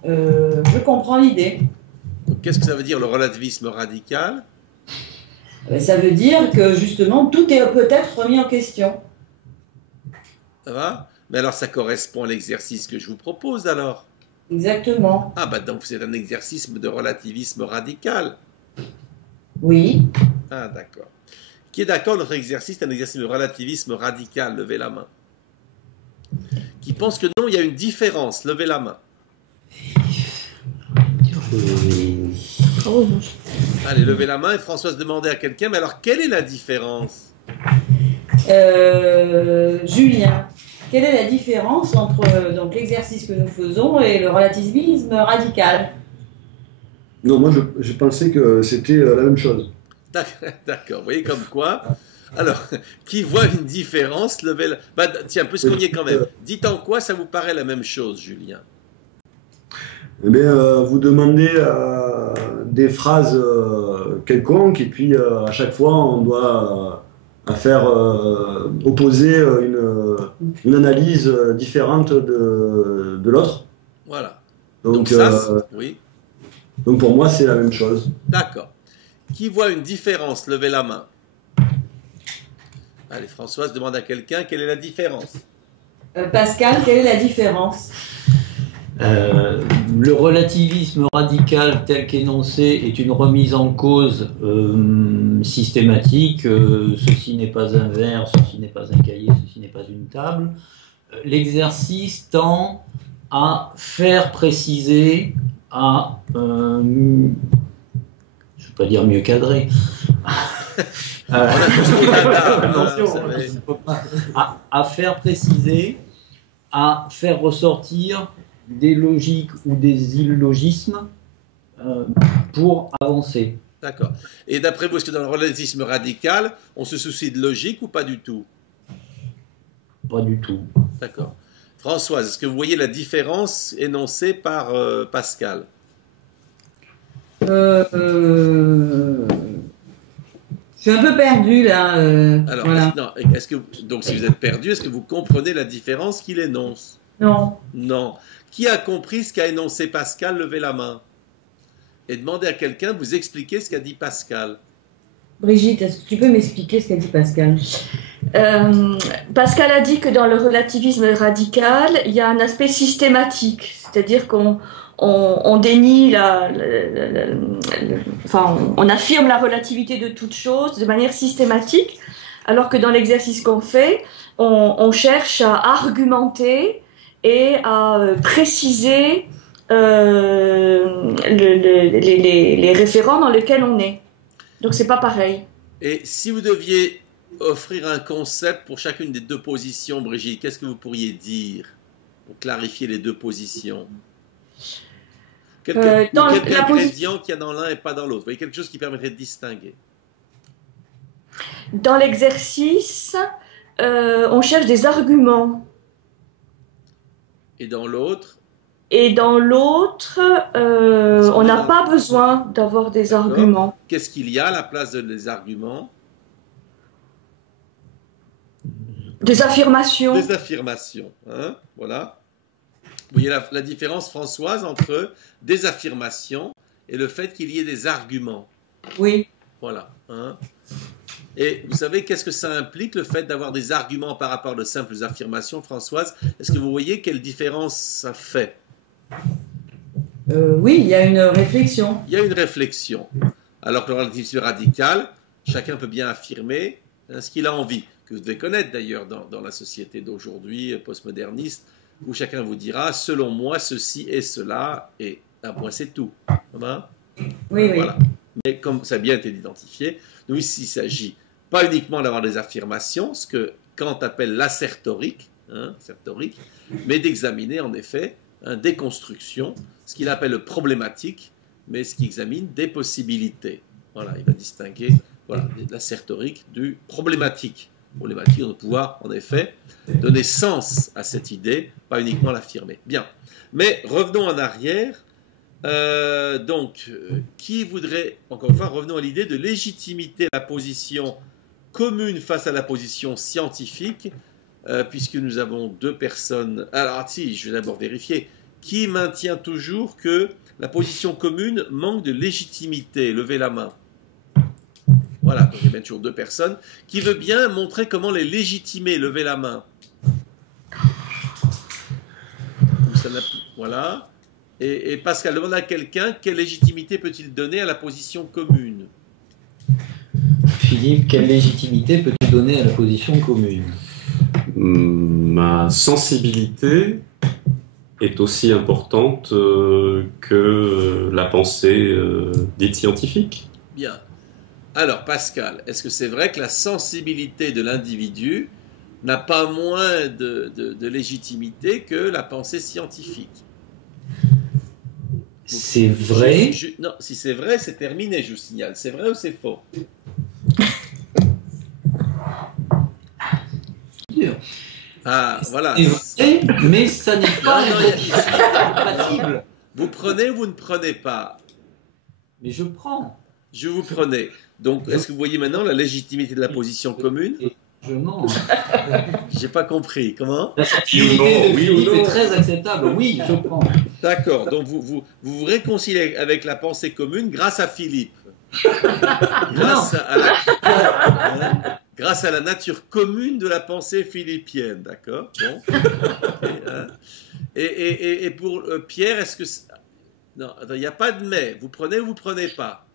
Je comprends l'idée. Donc, qu'est-ce que ça veut dire le relativisme radical? Ça veut dire que justement tout est peut-être remis en question. Ça va? Mais alors ça correspond à l'exercice que je vous propose alors. Exactement. Ah bah donc c'est un exercice de relativisme radical. Oui. Ah d'accord. Qui est d'accord, notre exercice est un exercice de relativisme radical? Levez la main. Qui pense que non, il y a une différence? Levez la main. Allez, levez la main et Françoise demandait à quelqu'un, mais alors quelle est la différence? Julien, quelle est la différence entre donc l'exercice que nous faisons et le relativisme radical? Non, moi je pensais que c'était la même chose. D'accord, vous voyez comme quoi. Alors, qui voit une différence, levez la... Bah, tiens, puisqu'on y est quand même, dites en quoi ça vous paraît la même chose, Julien? Eh bien, vous demandez des phrases quelconques et puis à chaque fois on doit faire opposer une analyse différente de l'autre. Voilà. Donc ça, oui. Donc pour moi c'est la même chose. D'accord. Qui voit une différence, levez la main. Allez, Françoise demande à quelqu'un quelle est la différence. Pascal, quelle est la différence? Le relativisme radical tel qu'énoncé est une remise en cause systématique. Ceci n'est pas un verre, ceci n'est pas un cahier, ceci n'est pas une table. L'exercice tend à faire préciser, à je ne vais pas dire mieux cadrer, à faire préciser, à faire ressortir des logiques ou des illogismes pour avancer. D'accord. Et d'après vous, est-ce que dans le relativisme radical, on se soucie de logique ou pas du tout? Pas du tout. D'accord. Françoise, est-ce que vous voyez la différence énoncée par Pascal? Je suis un peu perdu là. Alors, voilà. Donc si vous êtes perdu, est-ce que vous comprenez la différence qu'il énonce? Non. Non. Qui a compris ce qu'a énoncé Pascal? Levez la main. Et demandez à quelqu'un de vous expliquer ce qu'a dit Pascal. Brigitte, est-ce que tu peux m'expliquer ce qu'a dit Pascal? Pascal a dit que dans le relativisme radical, il y a un aspect systématique, c'est-à-dire qu'on dénie on affirme la relativité de toute chose de manière systématique, alors que dans l'exercice qu'on fait, on cherche à argumenter et à préciser les référents dans lesquels on est. Donc c'est pas pareil. Et si vous deviez offrir un concept pour chacune des deux positions, Brigitte, qu'est-ce que vous pourriez dire pour clarifier les deux positions? Quel ingrédient qu'il y a dans l'un et pas dans l'autre? Vous voyez, quelque chose qui permettrait de distinguer. Dans l'exercice, on cherche des arguments. Et dans l'autre? Et dans l'autre, on n'a pas besoin d'avoir des arguments. Qu'est-ce qu'il y a à la place des arguments? Des affirmations. Des affirmations, hein, voilà. Vous voyez la différence, Françoise, entre des affirmations et le fait qu'il y ait des arguments. Oui. Voilà. Hein. Et vous savez, qu'est-ce que ça implique, le fait d'avoir des arguments par rapport à de simples affirmations, Françoise? Est-ce que vous voyez quelle différence ça fait? Oui, il y a une réflexion. Il y a une réflexion. Alors que le relativisme radical, chacun peut bien affirmer ce qu'il a envie, que vous devez connaître d'ailleurs dans la société d'aujourd'hui, postmoderniste, où chacun vous dira, selon moi, ceci et cela, et à moi c'est tout. Hein? Oui, voilà. Mais comme ça a bien été identifié, nous ici il s'agit pas uniquement d'avoir des affirmations, ce que Kant appelle l'assertorique, mais d'examiner en effet des constructions, ce qu'il appelle le problématique, mais ce qui examine des possibilités. Voilà, il va distinguer l'assertorique du problématique. Problématique, on va pouvoir en effet donner sens à cette idée, pas uniquement l'affirmer. Bien, mais revenons en arrière. Qui voudrait, encore une fois, revenons à l'idée de légitimité la position commune face à la position scientifique, puisque nous avons deux personnes. Alors, si, je vais d'abord vérifier. qui maintient toujours que la position commune manque de légitimité? Levez la main. Voilà, donc il y a bien toujours 2 personnes. Qui veut bien montrer comment les légitimer? Levez la main. Voilà. Et Pascal demande à quelqu'un quelle légitimité peut-il donner à la position commune? Philippe, quelle légitimité peux-tu donner à la position commune? Ma sensibilité est aussi importante que la pensée dite scientifique. Bien. Alors, Pascal, est-ce que c'est vrai que la sensibilité de l'individu n'a pas moins de légitimité que la pensée scientifique? C'est vrai. Non, si c'est vrai, c'est terminé, je vous signale. C'est vrai ou c'est faux? Ah, voilà. C'est vrai, mais ça n'est pas compatible. Vous prenez ou vous ne prenez pas? Mais je prends. Je vous prenais. Donc, est-ce que vous voyez maintenant la légitimité de la position commune? Je mens. J'ai pas compris. Comment? La sensibilité de Philippe est très acceptable. Oui, je prends. D'accord. Donc, vous réconciliez avec la pensée commune grâce à Philippe. Grâce à la nature commune de la pensée philippienne. D'accord? Bon. Et pour Pierre, est-ce que... Non, il n'y a pas de mais. Vous prenez ou vous prenez pas?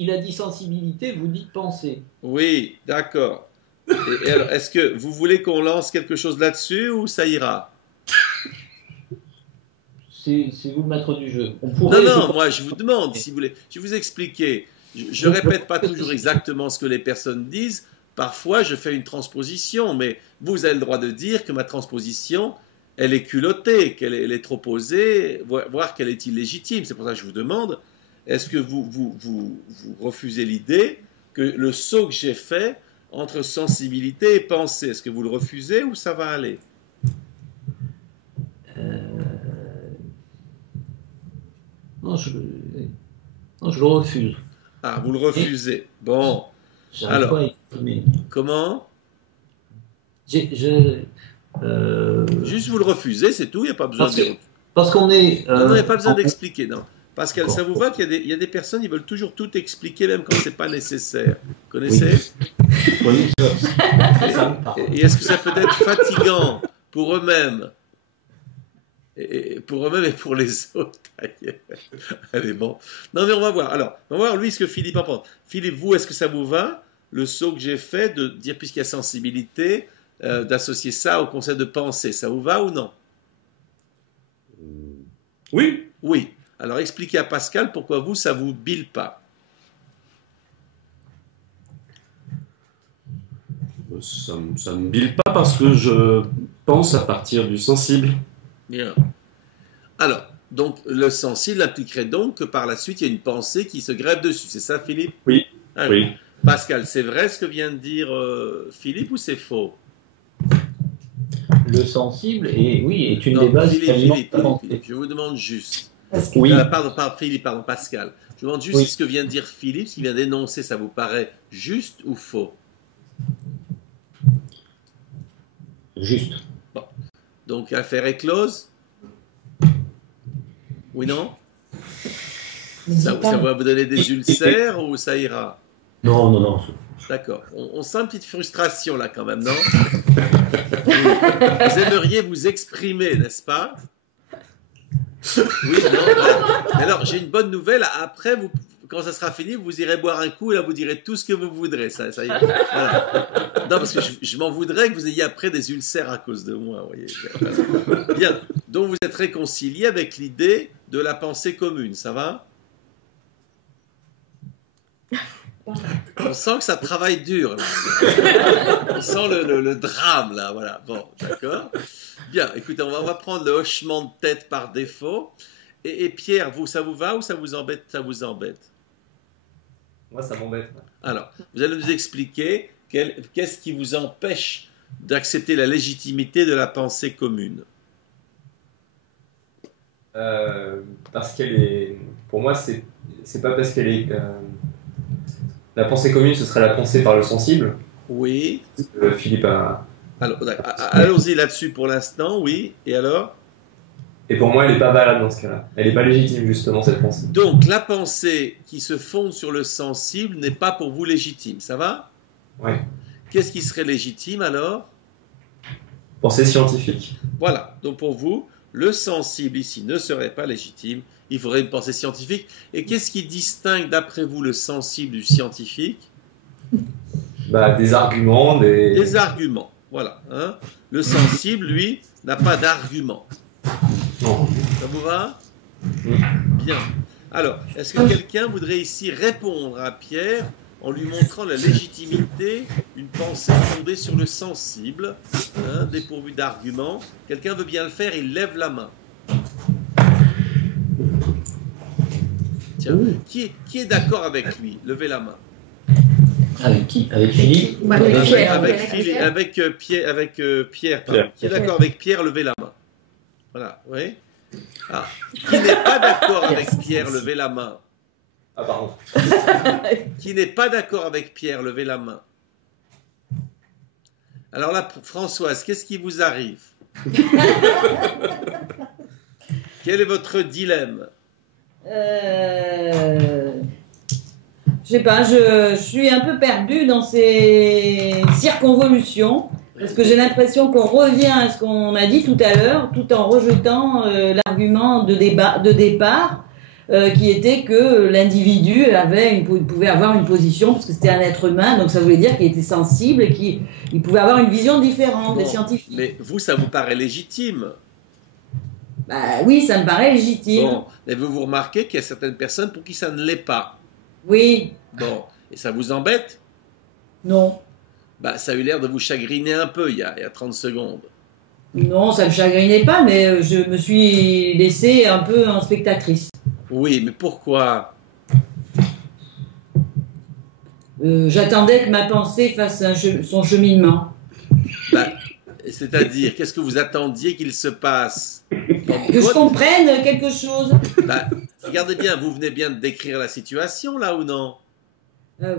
Il a dit sensibilité, vous dites pensée. Oui, d'accord. Et alors, est-ce que vous voulez qu'on lance quelque chose là-dessus ou ça ira? C'est vous le maître du jeu. Non, moi je vous demande si vous voulez. Je vais vous expliquer. Je ne répète pas toujours exactement ce que les personnes disent. Parfois, je fais une transposition, mais vous avez le droit de dire que ma transposition, elle est culottée, qu'elle est trop osée, voire qu'elle est illégitime. C'est pour ça que je vous demande, est-ce que vous refusez l'idée que le saut que j'ai fait entre sensibilité et pensée, est-ce que vous le refusez ou ça va aller? Non, je le refuse. Ah, vous le refusez. Bon. Alors, pas à exprimer. Comment? Juste vous le refusez, c'est tout, il n'y a pas besoin de... Parce qu'on est... non, il n'y a pas besoin d'expliquer, non. Pascal, ça vous va qu'il y a des personnes qui veulent toujours tout expliquer, même quand ce n'est pas nécessaire. Vous connaissez? Oui. Et est-ce que ça peut être fatigant pour eux-mêmes? Et pour eux-mêmes et pour les autres, d'ailleurs. Allez, bon. Non, mais on va voir. Alors, on va voir, lui, ce que Philippe en pense. Philippe, vous, est-ce que ça vous va, le saut que j'ai fait, de dire, puisqu'il y a sensibilité, d'associer ça au concept de pensée? Ça vous va ou non? Oui. Oui. Alors, expliquez à Pascal pourquoi vous, ça vous bille pas. Ça me bille pas parce que je pense à partir du sensible. Bien. Alors, donc, le sensible impliquerait donc que par la suite, il y a une pensée qui se grève dessus. C'est ça, Philippe? Oui. Alors, oui. Pascal, c'est vrai ce que vient de dire Philippe ou c'est faux? Le sensible est une des bases. Philippe, je vous demande juste. Oui. Pardon, Pascal. Je vous demande juste si ce que vient de dire Philippe, ce qu'il vient d'énoncer, ça vous paraît juste ou faux? Juste. Bon. Donc, l'affaire est close? Oui, non? Ça va vous donner des ulcères ou ça ira? Non. D'accord. On sent une petite frustration là quand même, non? Vous aimeriez vous exprimer, n'est-ce pas? Oui, non. Alors, j'ai une bonne nouvelle. Après, quand ça sera fini, vous irez boire un coup et là, vous direz tout ce que vous voudrez. Ça y est. Voilà. Non, parce que je m'en voudrais que vous ayez après des ulcères à cause de moi. Voyez. Voilà. Bien. Donc, vous êtes réconcilié avec l'idée de la pensée commune. Ça va? On sent que ça travaille dur. Là. On sent le drame, là. Voilà. Bon, d'accord. Bien, écoutez, on va prendre le hochement de tête par défaut. Et Pierre, vous, ça vous va ou ça vous embête? Ça vous embête? Moi, ça m'embête. Alors, vous allez nous expliquer qu'est-ce qui vous empêche d'accepter la légitimité de la pensée commune? Parce qu'elle est... Pour moi, c'est pas parce qu'elle est... La pensée commune, ce serait la pensée par le sensible. Oui. Philippe a... Alors, allons-y là-dessus pour l'instant, oui. Et alors? Et pour moi, elle n'est pas valable dans ce cas-là. Elle n'est pas légitime, justement, cette pensée. Donc, la pensée qui se fonde sur le sensible n'est pas pour vous légitime, ça va? Ouais. Qu'est-ce qui serait légitime alors? Pensée scientifique. Voilà, donc pour vous, le sensible ici ne serait pas légitime, il faudrait une pensée scientifique. Et qu'est-ce qui distingue d'après vous le sensible du scientifique? Bah, des arguments, Des arguments, voilà. Hein. Le sensible, lui, n'a pas d'arguments. Non. Ça vous va? Mm. Bien. Alors, est-ce que quelqu'un voudrait ici répondre à Pierre en lui montrant la légitimité d'une pensée fondée sur le sensible, hein, dépourvu d'arguments? Quelqu'un veut bien le faire, il lève la main. Tiens, qui est d'accord avec lui? Levez la main. Avec qui? Avec Philippe? Avec Pierre. Avec Pierre, pardon. Qui est d'accord avec Pierre? Levez la main. Voilà, oui. Ah. Qui n'est pas d'accord avec Pierre? Levez la main. Ah, pardon. Qui n'est pas d'accord avec Pierre? Levez la main. Alors là, Françoise, qu'est-ce qui vous arrive? Quel est votre dilemme? Je sais pas, je suis un peu perdue dans ces circonvolutions, parce que j'ai l'impression qu'on revient à ce qu'on a dit tout à l'heure, tout en rejetant l'argument de départ, qui était que l'individu pouvait avoir une position, parce que c'était un être humain, donc ça voulait dire qu'il était sensible et qu'il pouvait avoir une vision différente des scientifiques. Mais vous, ça vous paraît légitime? Bah oui, ça me paraît légitime. Bon, mais vous remarquez qu'il y a certaines personnes pour qui ça ne l'est pas. Oui. Bon, et ça vous embête? Non. Bah, ça a eu l'air de vous chagriner un peu il y a 30 secondes. Non, ça ne me chagrinait pas, mais je me suis laissée un peu en spectatrice. Oui, mais pourquoi? J'attendais que ma pensée fasse son cheminement. Bah, c'est-à-dire, qu'est-ce que vous attendiez qu'il se passe? Que je comprenne quelque chose. Bah, regardez bien, vous venez bien de décrire la situation, là, ou non?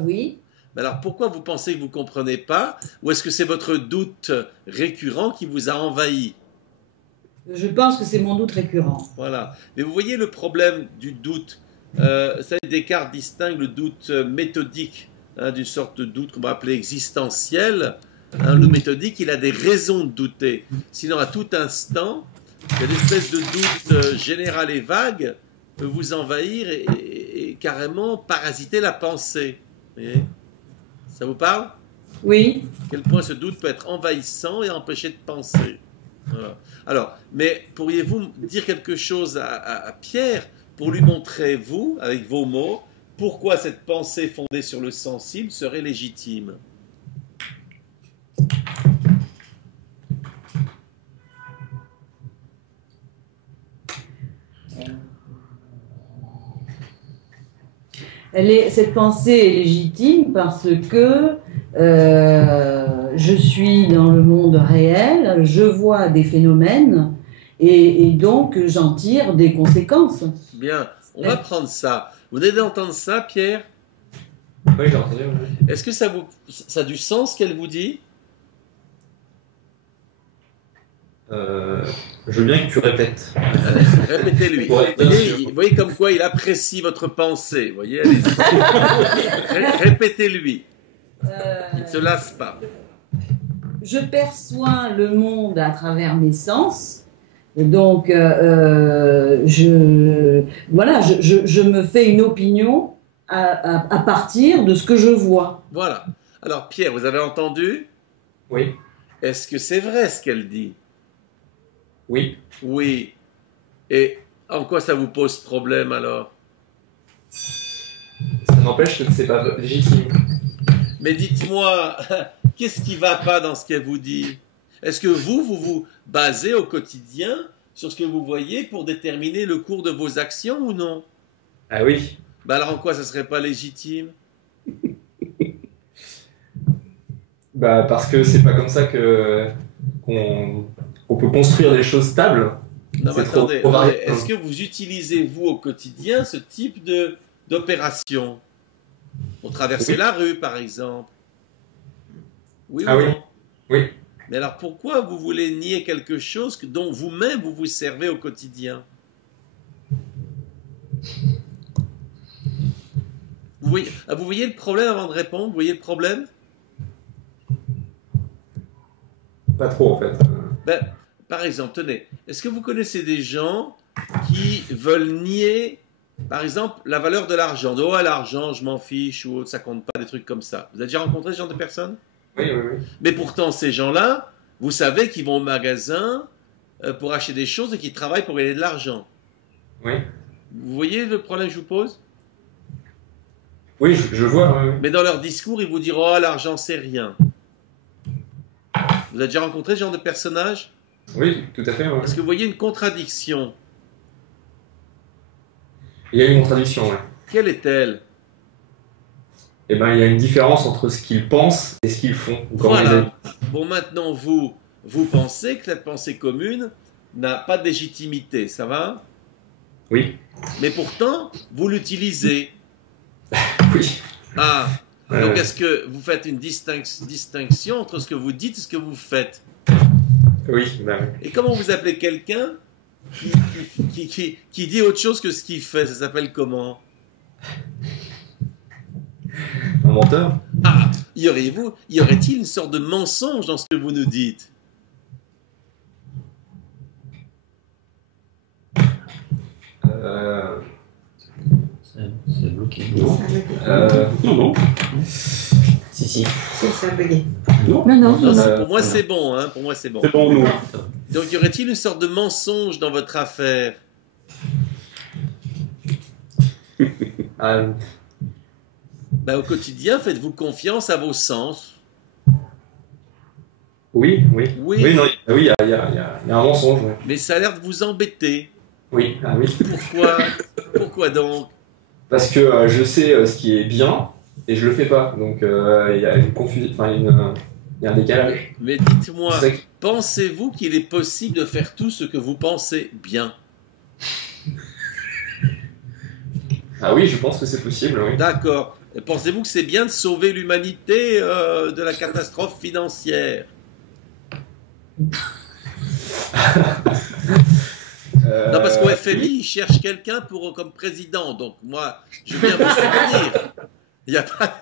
Oui. Mais alors, pourquoi vous pensez que vous ne comprenez pas? Ou est-ce que c'est votre doute récurrent qui vous a envahi? Je pense que c'est mon doute récurrent. Voilà. Mais vous voyez le problème du doute. Descartes distingue le doute méthodique, hein, d'une sorte de doute qu'on va appeler existentiel. Hein, le méthodique, il a des raisons de douter. Sinon, à tout instant, cette espèce de doute général et vague peut vous envahir et carrément parasiter la pensée. Vous voyez? Ça vous parle? Oui. À quel point ce doute peut être envahissant et empêcher de penser. Voilà. Alors, mais pourriez-vous dire quelque chose à Pierre pour lui montrer, vous, avec vos mots, pourquoi cette pensée fondée sur le sensible serait légitime? Cette pensée est légitime parce que je suis dans le monde réel, je vois des phénomènes et donc j'en tire des conséquences. Bien, on va prendre ça. Vous venez d'entendre ça, Pierre? Oui, j'ai entendu. Oui. Est-ce que ça a du sens ce qu'elle vous dit? Je veux bien que tu répètes. Répétez-lui. Vous voyez comme quoi il apprécie votre pensée. Vous voyez, répétez-lui. Il ne se lasse pas. Je perçois le monde à travers mes sens. Et donc, je me fais une opinion à partir de ce que je vois. Voilà. Alors, Pierre, vous avez entendu? Oui. Est-ce que c'est vrai ce qu'elle dit? Oui. Oui. Et en quoi ça vous pose problème alors? Ça n'empêche que c'est pas légitime. Mais dites-moi, qu'est-ce qui va pas dans ce qu'elle vous dit? Est-ce que vous basez au quotidien sur ce que vous voyez pour déterminer le cours de vos actions ou non? Ah oui. Bah alors en quoi ça serait pas légitime? Bah parce que c'est pas comme ça qu'on peut construire des choses stables. Non mais attendez, est-ce que vous utilisez vous au quotidien ce type d'opération? Pour traverser la rue par exemple? Oui ou oui. non? Oui. Mais alors pourquoi vous voulez nier quelque chose dont vous-même vous vous servez au quotidien? Vous voyez le problème avant de répondre? Vous voyez le problème? Pas trop, en fait. Ben, par exemple, tenez, est-ce que vous connaissez des gens qui veulent nier, par exemple, la valeur de l'argent? De, oh, l'argent, je m'en fiche, ou ça compte pas, des trucs comme ça. Vous avez déjà rencontré ce genre de personnes? Oui, oui, oui. Mais pourtant, ces gens-là, vous savez qu'ils vont au magasin pour acheter des choses et qu'ils travaillent pour gagner de l'argent. Oui. Vous voyez le problème que je vous pose? Oui, je vois. Oui, oui. Mais dans leur discours, ils vous diront, oh, l'argent, c'est rien. Vous avez déjà rencontré ce genre de personnage? Oui, tout à fait. Ouais. Est-ce que vous voyez une contradiction? Il y a une contradiction, ouais. Quelle est-elle? Eh ben, il y a une différence entre ce qu'ils pensent et ce qu'ils font. Voilà. Bon, maintenant, vous pensez que cette pensée commune n'a pas de légitimité, ça va? Oui. Mais pourtant, vous l'utilisez. Oui. Ah, donc est-ce que vous faites une distinction entre ce que vous dites et ce que vous faites? Oui, bah oui. Et comment vous appelez quelqu'un qui dit autre chose que ce qu'il fait? Ça s'appelle comment? Un menteur? Ah, y aurait-il une sorte de mensonge dans ce que vous nous dites? C'est bloqué. Non. Si, si. Ça a bugué. Non. Pour moi, c'est bon. Hein, pour moi, c'est bon. C'est bon, nous. Donc, y aurait-il une sorte de mensonge dans votre affaire? Ben, au quotidien, faites-vous confiance à vos sens? Oui. Oui. Oui, non, oui, il y a un mensonge. Ouais. Mais ça a l'air de vous embêter. Oui, oui. Pourquoi? Pourquoi donc? Parce que je sais ce qui est bien et je le fais pas. Donc il y a une confusion, enfin il y a un décalage. Mais dites-moi, pensez-vous qu'il est possible de faire tout ce que vous pensez bien? Ah oui, je pense que c'est possible, oui. D'accord. Et pensez-vous que c'est bien de sauver l'humanité de la catastrophe financière? Non, parce qu'au FMI, ils cherchent quelqu'un comme président. Donc, moi, je viens vous soutenir. Il y a pas...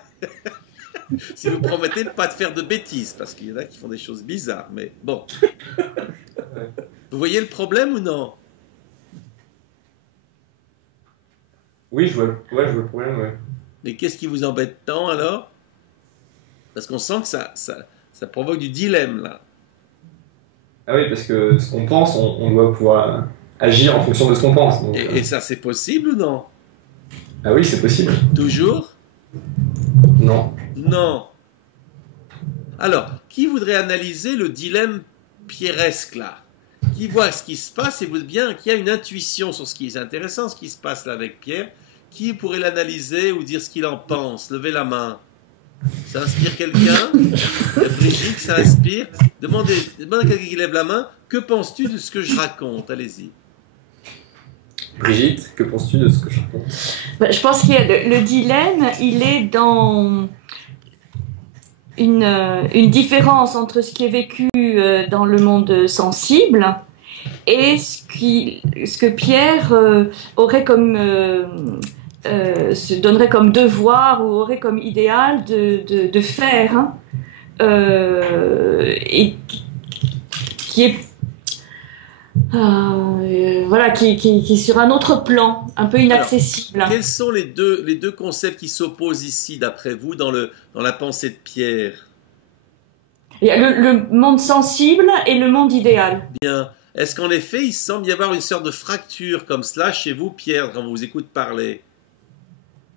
si vous promettez de ne pas faire de bêtises, parce qu'il y en a qui font des choses bizarres. Mais bon. Vous voyez le problème ou non? Oui, je vois le problème, ouais. Mais qu'est-ce qui vous embête tant, alors? Parce qu'on sent que ça provoque du dilemme, là. Ah oui, parce que ce qu'on pense, on doit pouvoir agir en fonction de ce qu'on pense. Donc, et ça, c'est possible ou non? Ah oui, c'est possible. Toujours? Non. Non. Alors, qui voudrait analyser le dilemme pierresque, là? Qui voit ce qui se passe et vous bien, qui a une intuition sur ce qui est intéressant, ce qui se passe là avec Pierre? Qui pourrait l'analyser ou dire ce qu'il en pense? Levez la main. Ça inspire quelqu'un? Brigitte, ça inspire? Demandez à quelqu'un qui lève la main. Que penses-tu de ce que je raconte? Allez-y. Brigitte, que penses-tu de ce que je raconte? Je pense qu'il y a le dilemme, il est dans une différence entre ce qui est vécu dans le monde sensible et ce que Pierre aurait comme se donnerait comme devoir ou aurait comme idéal de faire, hein, et qui est voilà, qui est sur un autre plan, un peu inaccessible. Alors, quels sont les deux concepts qui s'opposent ici, d'après vous, dans la pensée de Pierre? Il y a le monde sensible et le monde idéal. Bien. Est-ce qu'en effet, il semble y avoir une sorte de fracture comme cela chez vous, Pierre, quand on vous écoute parler?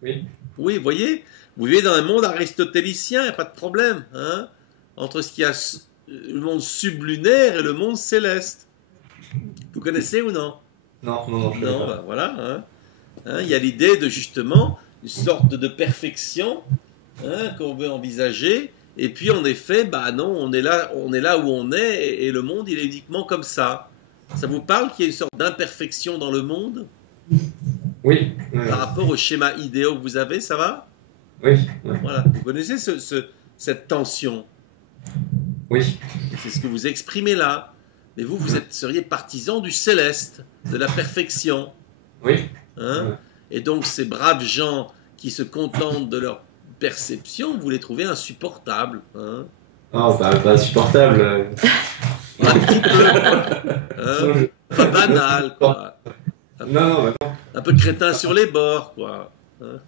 Oui. Oui, vous voyez, vous vivez dans un monde aristotélicien, il n'y a pas de problème, hein, entre ce qu'il y a le monde sublunaire et le monde céleste. Vous connaissez ou non? Non. Bah, voilà. Il y a l'idée de justement une sorte de perfection, qu'on veut envisager. Et puis en effet, bah non, on est là où on est, et le monde il est uniquement comme ça. Ça vous parle qu'il y a une sorte d'imperfection dans le monde? Oui. Par rapport au schéma idéal que vous avez, ça va? Oui. Voilà. Vous connaissez cette tension? Oui. C'est ce que vous exprimez là. Mais vous, seriez partisan du céleste, de la perfection. Oui. Hein? Ouais. Et donc, ces braves gens qui se contentent de leur perception, vous les trouvez insupportables. Hein? Non, pas insupportable. Un petit peu. Hein? Enfin, banal, quoi. Non. Un peu crétin sur les bords, quoi. Hein?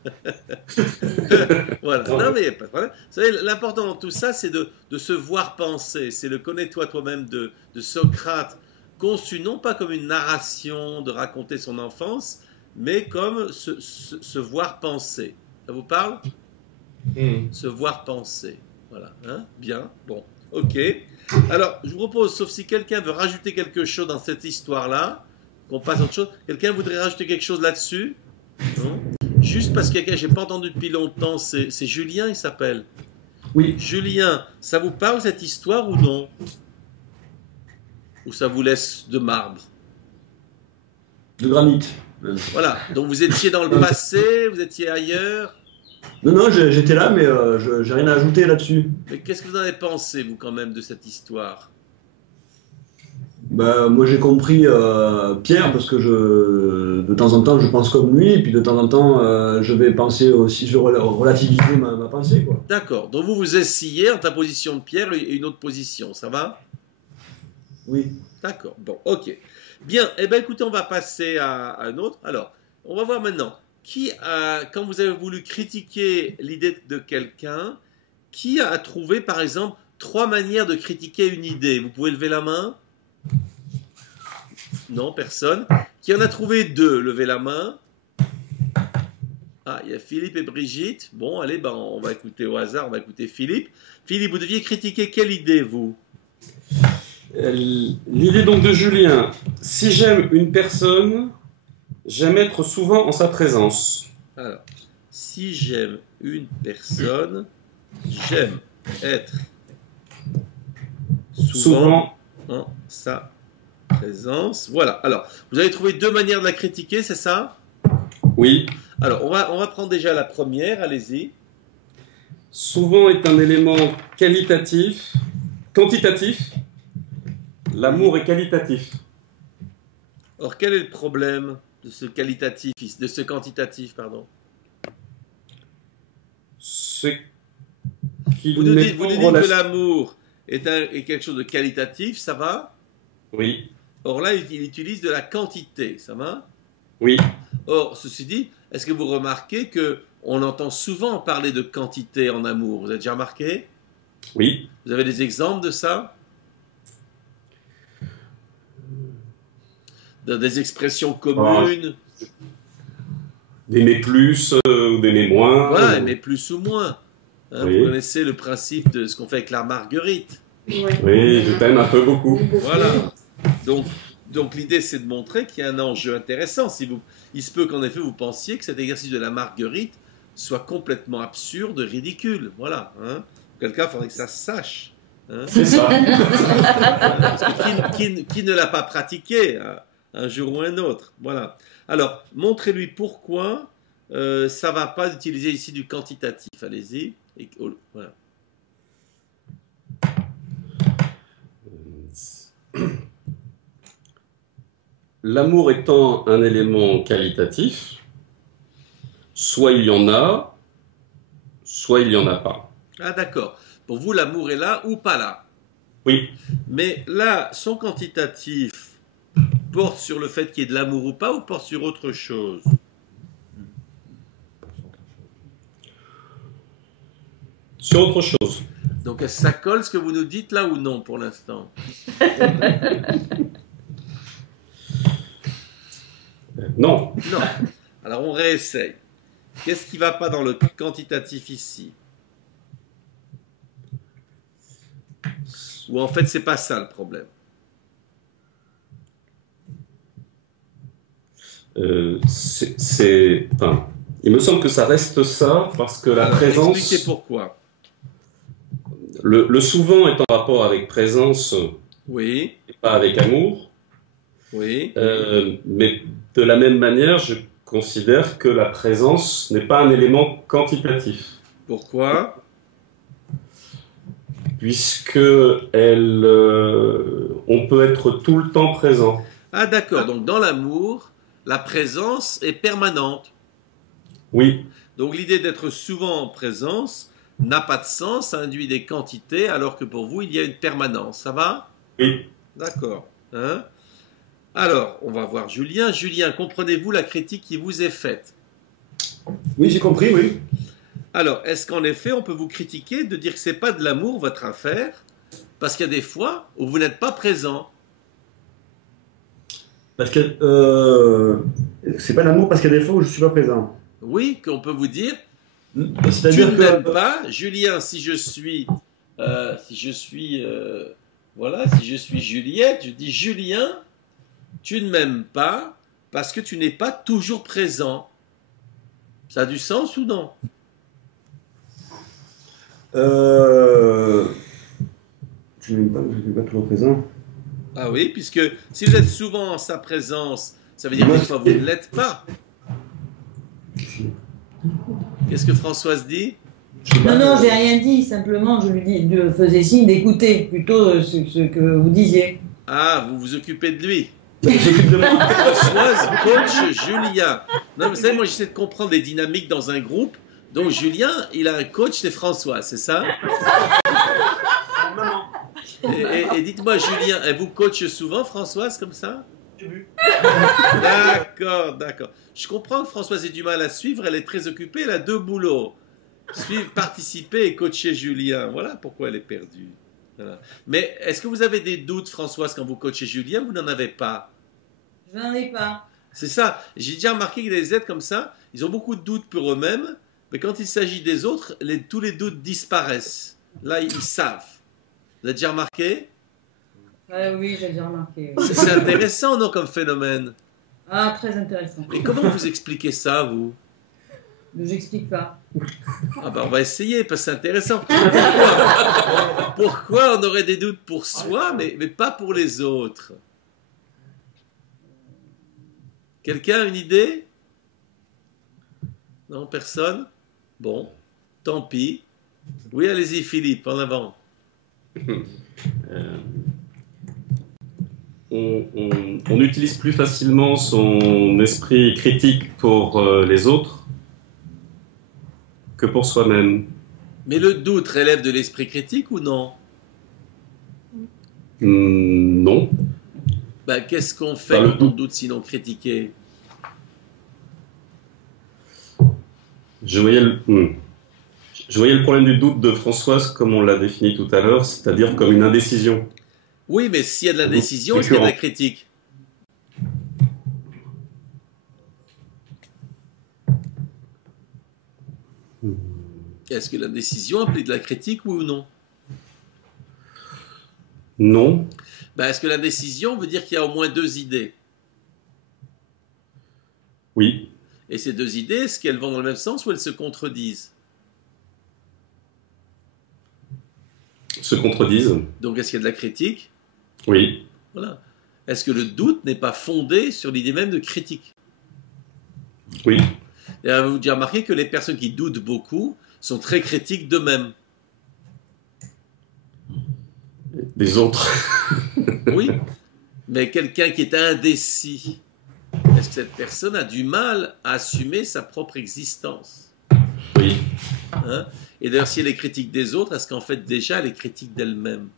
Voilà. Non, mais pas de problème. Vous savez, l'important dans tout ça, c'est de se voir penser. C'est le connais-toi toi-même de Socrate, conçu non pas comme une narration de raconter son enfance, mais comme se voir penser. Ça vous parle? Se voir penser. Voilà. Hein? Bien. Bon. Ok. Alors, je vous propose, sauf si quelqu'un veut rajouter quelque chose dans cette histoire-là, qu'on passe à autre chose. Quelqu'un voudrait rajouter quelque chose là-dessus? Non? Juste parce que quelqu'un, j'ai pas entendu depuis longtemps, c'est Julien, il s'appelle. Oui. Julien, ça vous parle cette histoire ou non? Ou ça vous laisse de marbre? De granit. Voilà. Donc vous étiez dans le passé, vous étiez ailleurs. Non, j'étais là, mais j'ai rien à ajouter là-dessus. Mais qu'est-ce que vous en avez pensé, vous, quand même, de cette histoire? Bah, moi j'ai compris Pierre parce que de temps en temps je pense comme lui, et puis de temps en temps je vais penser aussi, je vais relativiser ma pensée, quoi. D'accord. Donc vous vous essayez entre la position de Pierre et une autre position, ça va? Oui. D'accord. Bon, ok. Bien. Eh bien, écoutez, on va passer à un autre. Alors, on va voir maintenant. Quand vous avez voulu critiquer l'idée de quelqu'un, qui a trouvé, par exemple, 3 manières de critiquer une idée? Vous pouvez lever la main? Non, personne. Qui en a trouvé 2? Levez la main. Ah, il y a Philippe et Brigitte. Bon, allez, ben, on va écouter au hasard, on va écouter Philippe. Philippe, vous deviez critiquer quelle idée, vous? L'idée donc de Julien, si j'aime une personne, j'aime être souvent en sa présence. Alors, si j'aime une personne, j'aime être souvent en sa présence. Voilà. Alors, vous avez trouvé 2 manières de la critiquer, c'est ça? Oui. Alors, on va prendre déjà la première, allez-y. Souvent est un élément quantitatif. L'amour est qualitatif. Or, quel est le problème de ce quantitatif, pardon? C'est qu'il Vous nous n'est dites, pas que l'amour est quelque chose de qualitatif, ça va? Oui. Or là, il utilise de la quantité, ça va? Oui. Or, ceci dit, est-ce que vous remarquez qu'on entend souvent parler de quantité en amour? Vous avez déjà remarqué? Oui. Vous avez des exemples de ça? Dans des expressions communes? D'aimer plus ou d'aimer moins. Voilà, aimer plus ou moins. Hein, oui. Vous connaissez le principe de ce qu'on fait avec la marguerite. Oui, je t'aime un peu beaucoup. Voilà. Donc l'idée, c'est de montrer qu'il y a un enjeu intéressant. Il se peut qu'en effet, vous pensiez que cet exercice de la marguerite soit complètement absurde, ridicule. Voilà. Hein. Auquel cas, il faudrait que ça se sache. Hein. C'est ça. Parce que qui ne l'a pas pratiqué un jour ou un autre? Voilà. Alors, montrez-lui pourquoi ça ne va pas d'utiliser ici du quantitatif. Allez-y. Voilà. L'amour étant un élément qualitatif, soit il y en a, soit il n'y en a pas. Ah d'accord. Pour vous, l'amour est là ou pas là? Oui. Mais là, son quantitatif porte sur le fait qu'il y ait de l'amour ou pas, ou porte sur autre chose? Sur autre chose. Donc ça colle ce que vous nous dites là ou non pour l'instant? Non. Non. Alors on réessaye. Qu'est-ce qui ne va pas dans le quantitatif ici? Ou en fait, c'est pas ça le problème? Enfin, il me semble que ça reste ça, parce que la présence... Expliquez pourquoi. Le souvent est en rapport avec présence, oui, et pas avec amour. Oui. Mais de la même manière, je considère que la présence n'est pas un élément quantitatif. Pourquoi? puisque on peut être tout le temps présent. Ah d'accord, donc dans l'amour, la présence est permanente. Oui, Donc l'idée d'être souvent en présence n'a pas de sens, ça induit des quantités, alors que pour vous, il y a une permanence. Ça va? oui. D'accord. Hein? Alors, on va voir Julien. Julien, comprenez-vous la critique qui vous est faite? Oui, j'ai compris, oui. Alors, est-ce qu'en effet, on peut vous critiquer de dire que c'est pas de l'amour, votre affaire, parce qu'il y a des fois où vous n'êtes pas présent? Parce que c'est pas l'amour parce qu'il y a des fois où je suis pas présent. Oui, qu'on peut vous dire, tu C'est-à-dire ne que m'aimes pas, Julien, si je suis Juliette, je dis Julien, tu ne m'aimes pas parce que tu n'es pas toujours présent. Ça a du sens ou non? je n'aime pas, je suis pas toujours présent. Ah oui, puisque si vous êtes souvent en sa présence, ça veut dire que des fois vous ne l'êtes pas. Qu'est-ce que Françoise dit? Non, non, j'ai rien dit, simplement je lui faisais signe d'écouter plutôt ce que vous disiez. Ah, vous vous occupez de lui. J'occupe de moi. Françoise coach Julien. Non, vous savez, moi j'essaie de comprendre les dynamiques dans un groupe. Donc Julien, il a un coach, c'est Françoise, c'est ça? Et dites-moi, Julien, elle vous coach souvent, Françoise, comme ça? D'accord, d'accord. Je comprends que Françoise ait du mal à suivre, elle est très occupée, elle a deux boulots. Suivre, participer et coacher Julien. Voilà pourquoi elle est perdue. Voilà. Mais est-ce que vous avez des doutes, Françoise, quand vous coachez Julien? Vous n'en avez pas? Je n'en ai pas. C'est ça. J'ai déjà remarqué que les êtres comme ça, ils ont beaucoup de doutes pour eux-mêmes, mais quand il s'agit des autres, tous les doutes disparaissent. Là, ils savent. Vous avez déjà remarqué? Oui, j'ai déjà remarqué. Oui. C'est intéressant, non, comme phénomène? Ah, très intéressant. Et comment vous expliquez ça, vous? J'explique pas. Ah ben, on va essayer, parce que c'est intéressant. Pourquoi on aurait des doutes pour soi, mais pas pour les autres? Quelqu'un a une idée? Non, personne? Bon, tant pis. Oui, allez-y, Philippe, en avant. On utilise plus facilement son esprit critique pour les autres que pour soi-même. Mais le doute relève de l'esprit critique ou non? Non. Ben, qu'est-ce qu'on fait le quand on doute sinon critiquer? Je voyais le problème du doute de Françoise comme on l'a défini tout à l'heure, c'est-à-dire comme une indécision. Oui, mais s'il y a de l'indécision, est-ce qu'il y a de la critique? Est-ce que l'indécision implique de la critique, oui ou non? Non. Ben, est-ce que l'indécision veut dire qu'il y a au moins deux idées? Oui. Et ces deux idées, est-ce qu'elles vont dans le même sens ou elles se contredisent? Se contredisent. Donc, est-ce qu'il y a de la critique? Oui. Voilà. Est-ce que le doute n'est pas fondé sur l'idée même de critique? Oui. Et vous avez remarqué que les personnes qui doutent beaucoup sont très critiques d'eux-mêmes. Des autres. Oui. Mais quelqu'un qui est indécis, est-ce que cette personne a du mal à assumer sa propre existence? Oui. Hein? Et d'ailleurs, si elle est critique des autres, est-ce qu'en fait déjà elle est critique d'elle-même?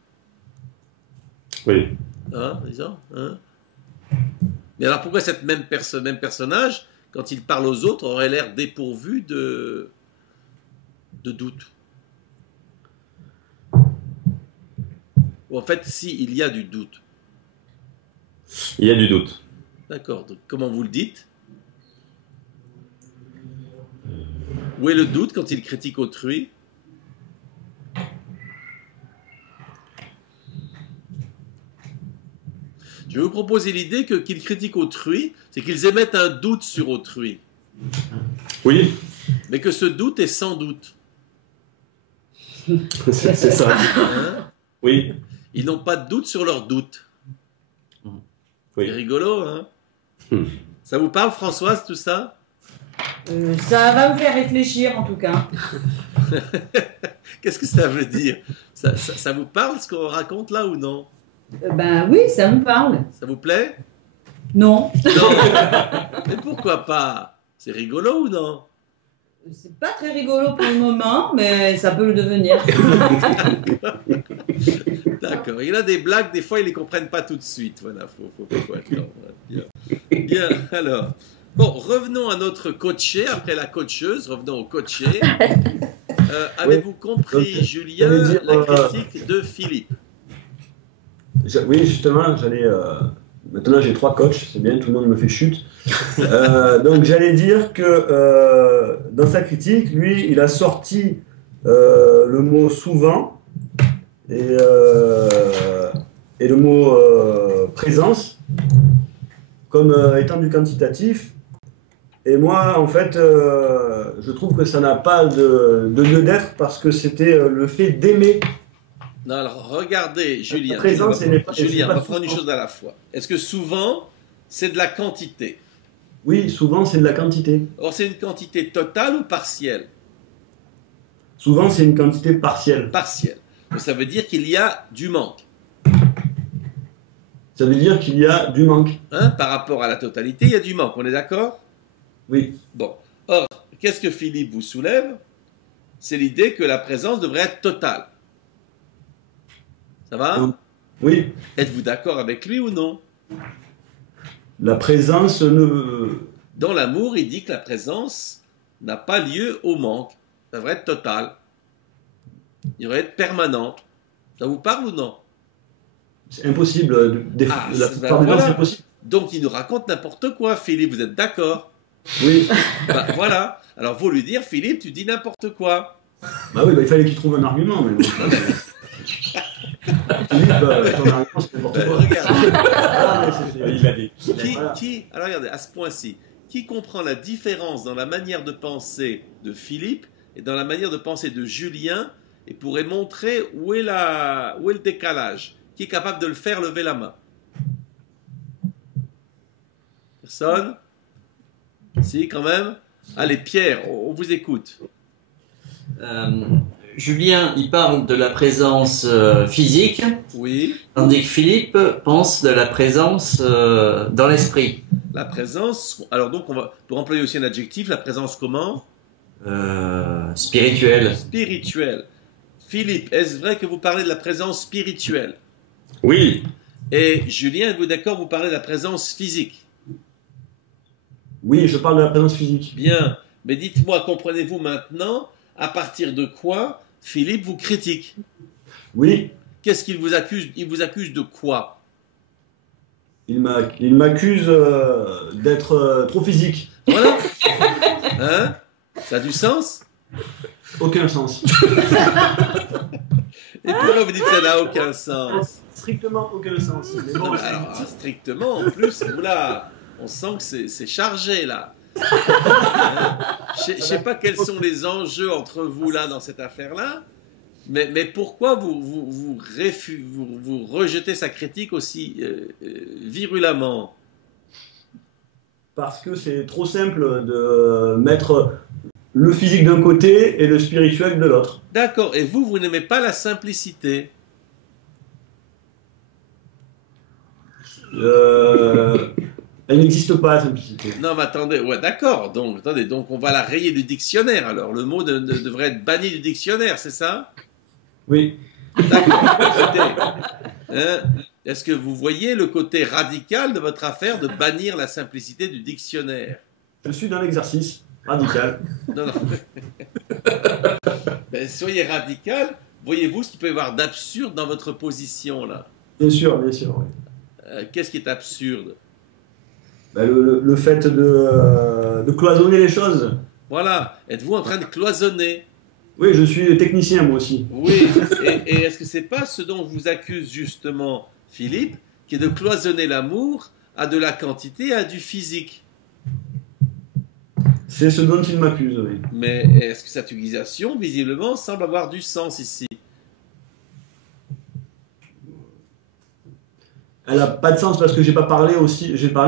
Oui. Hein, disons, hein? Mais alors pourquoi cette même personnage, quand il parle aux autres, aurait l'air dépourvu de doute? Ou en fait, si, il y a du doute. Il y a du doute. D'accord. Donc, comment vous le dites? Où est le doute quand il critique autrui? Je vais vous proposer l'idée que qu'ils critiquent autrui, c'est qu'ils émettent un doute sur autrui. Oui. Mais que ce doute est sans doute. C'est ça. Hein? Oui. Ils n'ont pas de doute sur leur doute. Oui. C'est rigolo, hein? Ça vous parle, Françoise, tout ça? Ça va me faire réfléchir, en tout cas. Qu'est-ce que ça veut dire? Ça vous parle ce qu'on raconte là ou non? Ben oui, ça me parle. Ça vous plaît? Non, Non. Mais pourquoi pas? C'est rigolo ou non? c'est pas très rigolo pour le moment, mais ça peut le devenir. D'accord. Il y a des blagues, des fois, ils les comprennent pas tout de suite. Voilà, faut attendre. Bien. Bien, alors. Bon, revenons à notre coaché, après la coacheuse, revenons au coaché. Avez-vous compris, Donc, Julien, j'allais dire, la critique de Philippe? Oui, justement, maintenant j'ai 3 coachs, c'est bien, tout le monde me fait chute. Donc j'allais dire que dans sa critique, lui, il a sorti le mot souvent et le mot présence comme étant du quantitatif. Et moi, en fait, je trouve que ça n'a pas de lieu d'être parce que c'était le fait d'aimer. Non, alors regardez, Julien. Présence, Julien, on va prendre une chose à la fois. Est-ce que souvent, c'est de la quantité? Oui, souvent c'est de la quantité. Or, c'est une quantité totale ou partielle? Souvent c'est une quantité partielle. Partielle. Donc, ça veut dire qu'il y a du manque. Ça veut dire qu'il y a du manque. Hein? Par rapport à la totalité, il y a du manque. On est d'accord? Oui. Bon. Or, qu'est-ce que Philippe vous soulève? C'est l'idée que la présence devrait être totale. Ça va? Oui. Êtes-vous d'accord avec lui ou non? La présence ne... Dans l'amour, il dit que la présence n'a pas lieu au manque. Ça devrait être totale. Il devrait être permanente. Ça vous parle ou non? C'est impossible. La plupart du temps, c'est impossible. Donc il nous raconte n'importe quoi, Philippe. Vous êtes d'accord? Oui. Bah, voilà. Alors faut lui dire, Philippe, tu dis n'importe quoi. Bah oui, il fallait qu'il trouve un argument. Mais bon, Philippe, ton argument, c'est n'importe quoi. Regarde. Il l'a dit. Alors regardez, à ce point-ci, qui comprend la différence dans la manière de penser de Philippe et dans la manière de penser de Julien et pourrait montrer où est le décalage? Qui est capable de le faire? Lever la main. Personne? Si, quand même. Allez, Pierre, on vous écoute. Julien, il parle de la présence physique, Oui. tandis que Philippe pense de la présence dans l'esprit. La présence. Alors donc, pour employer aussi un adjectif, la présence comment? Spirituelle. Spirituelle. Philippe, est-ce vrai que vous parlez de la présence spirituelle? Oui, Et Julien, êtes-vous d'accord, vous parlez de la présence physique? Oui, je parle de la présence physique. Bien. Mais dites-moi, comprenez-vous maintenant à partir de quoi Philippe vous critique? Oui, Qu'est-ce qu'il vous accuse? Il vous accuse de quoi? il m'accuse d'être trop physique. Voilà. Hein? Ça a du sens? Aucun sens. Et pourquoi vous dites que ça n'a aucun sens? Strictement aucun sens. Mais bon, Alors, strictement, en plus, oula, on sent que c'est chargé, là. Je ne sais pas quels sont les enjeux entre vous, là, dans cette affaire-là, mais pourquoi vous rejetez sa critique aussi virulemment? parce que c'est trop simple de mettre le physique d'un côté et le spirituel de l'autre. D'accord, et vous n'aimez pas la simplicité? Elle n'existe pas, la simplicité. Non, mais attendez, ouais, d'accord, donc on va la rayer du dictionnaire, alors. Le mot devrait être banni du dictionnaire, c'est ça? Oui. D'accord, écoutez, hein, est-ce que vous voyez le côté radical de votre affaire de bannir la simplicité du dictionnaire? Je suis dans l'exercice radical. Non, non. Ben, soyez radical, voyez-vous ce qu'il peut y avoir d'absurde dans votre position, là? Bien sûr, oui. Qu'est-ce qui est absurde? Ben, le fait de cloisonner les choses. Voilà, êtes-vous en train de cloisonner? Oui, je suis technicien moi aussi. Oui, et est-ce que c'est pas ce dont vous accuse justement Philippe, qui est de cloisonner l'amour à de la quantité, à du physique? C'est ce dont il m'accuse, oui. Mais est-ce que cette accusation, visiblement, semble avoir du sens ici? Elle n'a pas de sens parce que j'ai parlé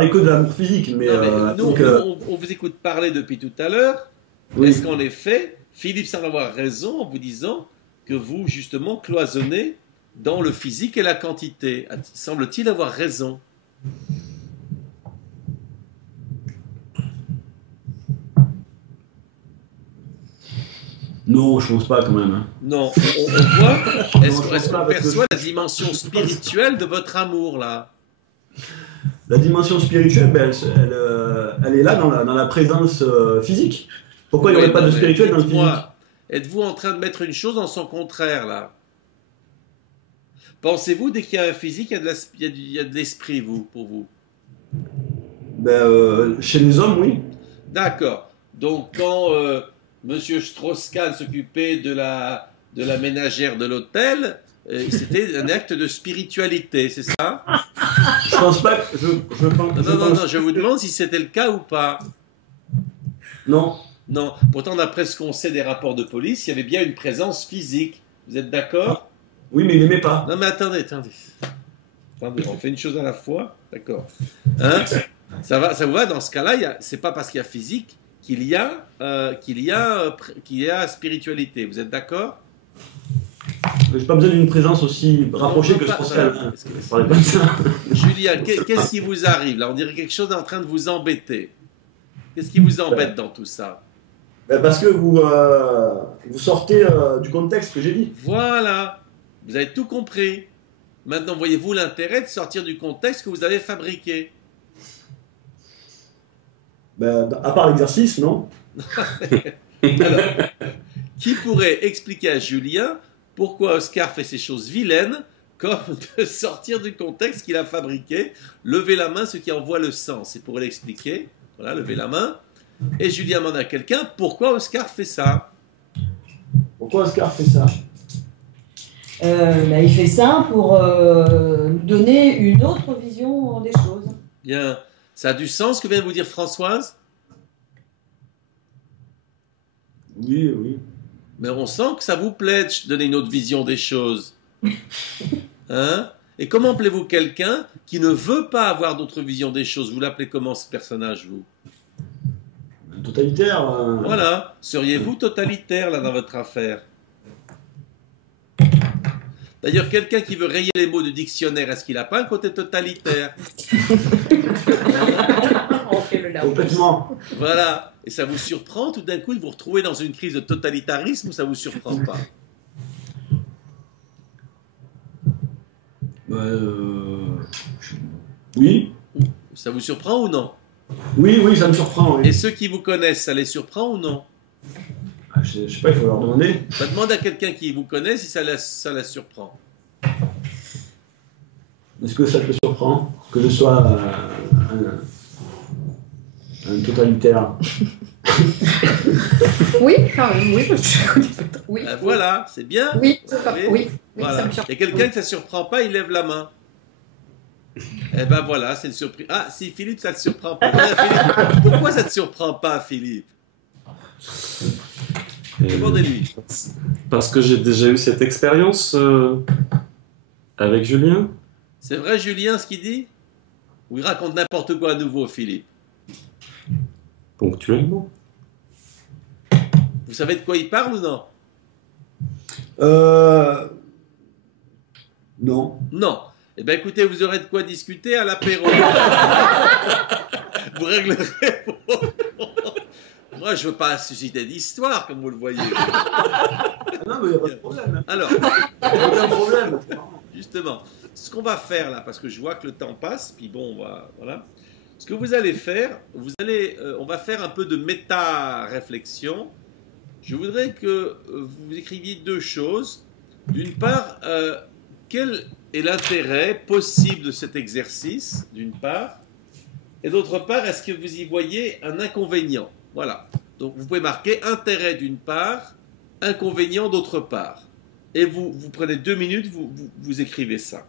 que de l'amour physique. Mais, Non, mais nous, donc, on vous écoute parler depuis tout à l'heure. Oui. Est-ce qu'en effet, Philippe semble avoir raison en vous disant que vous, justement, cloisonnez dans le physique et la quantité. Semble-t-il avoir raison. Non, je pense pas quand même. Hein. Non, on voit. Est-ce Non, je pense qu'on pas, parce que- perçoit la dimension spirituelle de votre amour, là? La dimension spirituelle, ben, elle est là dans la présence physique. Pourquoi il n'y aurait Oui, pas non, de mais spirituel dans le physique? dites-moi, êtes-vous en train de mettre une chose en son contraire, là? Pensez-vous, dès qu'il y a un physique, il y a de l'esprit, pour vous? Ben, chez les hommes, oui. D'accord. Donc, quand Monsieur Strauss-Kahn s'occupait de la ménagère de l'hôtel, c'était un acte de spiritualité, c'est ça? Je pense pas que. Je pense, Non, je vous demande si c'était le cas ou pas. Non. Non. Pourtant, d'après ce qu'on sait des rapports de police, il y avait bien une présence physique. Vous êtes d'accord? Oui, mais il n'aimait pas. Non, mais attendez. Attendez, on fait une chose à la fois. D'accord. Hein? Ça vous va, dans ce cas-là, c'est pas parce qu'il y a physique qu'il y a spiritualité. Vous êtes d'accord? J'ai pas besoin d'une présence aussi rapprochée Non, que pas- Strauss-Kahn. voilà. Je parlais pas de ça. Julien, qu'est-ce qui vous arrive là? On dirait quelque chose est en train de vous embêter. Qu'est-ce qui vous embête dans tout ça? Ben, parce que vous sortez du contexte que j'ai dit. Voilà, vous avez tout compris. Maintenant, voyez-vous l'intérêt de sortir du contexte que vous avez fabriqué? Ben, à part l'exercice, non. Alors, qui pourrait expliquer à Julien pourquoi Oscar fait ces choses vilaines, comme de sortir du contexte qu'il a fabriqué? Levez la main, ceux qui envoient le sens, c'est pour l'expliquer. Voilà, levez la main. Et Julien demande à quelqu'un pourquoi Oscar fait ça. Pourquoi Oscar fait ça? Il fait ça pour nous donner une autre vision des choses. Bien, ça a du sens ce que vient de vous dire Françoise? Oui, oui. Mais on sent que ça vous plaît de donner une autre vision des choses. Hein? Et comment appelez-vous quelqu'un qui ne veut pas avoir d'autre vision des choses? Vous l'appelez comment ce personnage, vous? Un totalitaire. Voilà. Seriez-vous totalitaire, là, dans votre affaire? D'ailleurs, quelqu'un qui veut rayer les mots du dictionnaire, est-ce qu'il n'a pas un côté totalitaire? On fait le Complètement. Voilà. Et ça vous surprend tout d'un coup de vous retrouver dans une crise de totalitarisme ou ça vous surprend pas? Oui. Ça vous surprend ou non? Oui, oui, ça me surprend. Oui. Et ceux qui vous connaissent, ça les surprend ou non? Ah, je sais pas, il faut leur demander. Ça demande à quelqu'un qui vous connaît si ça la surprend. Est-ce que ça te surprend que je sois un totalitaire? Oui, quand même, oui. Oui, Voilà, c'est bien. oui, Vous savez? oui, Voilà. ça me surprend. Et quelqu'un que ça ne surprend pas, il lève la main. Eh ben voilà, c'est une surprise. Ah, si Philippe, ça ne te surprend pas. Philippe, pourquoi ça ne te surprend pas, Philippe? Demandez-lui. Parce que j'ai déjà eu cette expérience avec Julien. C'est vrai, Julien, ce qu'il dit? Ou il raconte n'importe quoi à nouveau, Philippe? Ponctuellement. Vous savez de quoi il parle ou non? Non. Non. Eh bien, écoutez, vous aurez de quoi discuter à l'apéro. Vous réglerez. Moi, je ne veux pas susciter d'histoire, comme vous le voyez. Non, mais il n'y a pas de problème. Alors, Aucun problème. justement, ce qu'on va faire là, parce que je vois que le temps passe, puis bon, voilà. Ce que vous allez faire, on va faire un peu de méta-réflexion. Je voudrais que vous écriviez deux choses. D'une part, quel est l'intérêt possible de cet exercice, d'une part, et d'autre part, est-ce que vous y voyez un inconvénient? Voilà. Donc, vous pouvez marquer intérêt d'une part, inconvénient d'autre part. Et vous prenez 2 minutes, vous écrivez ça.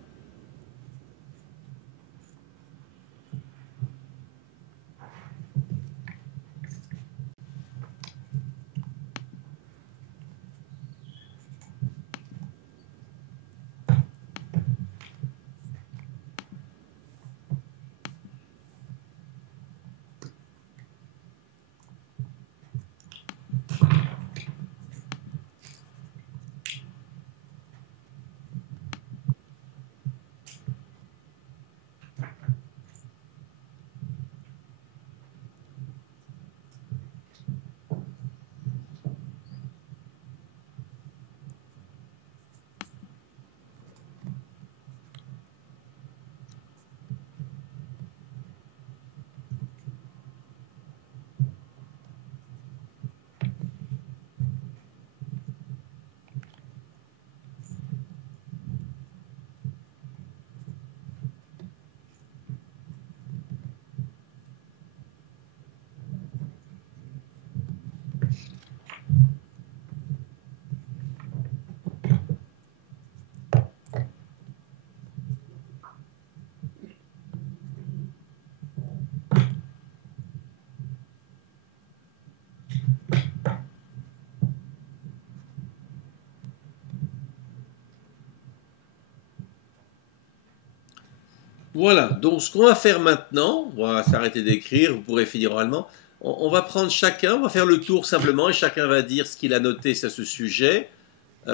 Voilà, donc ce qu'on va faire maintenant, on va s'arrêter d'écrire, vous pourrez finir oralement. On va prendre chacun, on va faire le tour simplement et chacun va dire ce qu'il a noté sur ce sujet.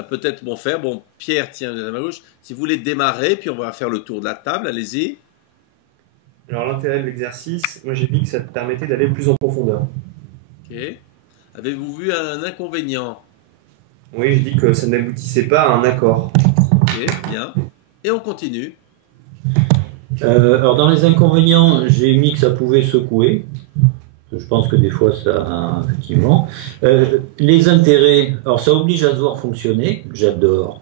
Peut-être faire. Bon, Pierre, tiens, à ma gauche. Si vous voulez démarrer, puis on va faire le tour de la table, allez-y. Alors l'intérêt de l'exercice, moi j'ai dit que ça te permettait d'aller plus en profondeur. Ok. Avez-vous vu un inconvénient? Oui, j'ai dit que ça n'aboutissait pas à un accord. Ok, bien. Et on continue. Alors dans les inconvénients, j'ai mis que ça pouvait secouer. Je pense que des fois, ça, effectivement. Les intérêts, alors ça oblige à se voir fonctionner, j'adore.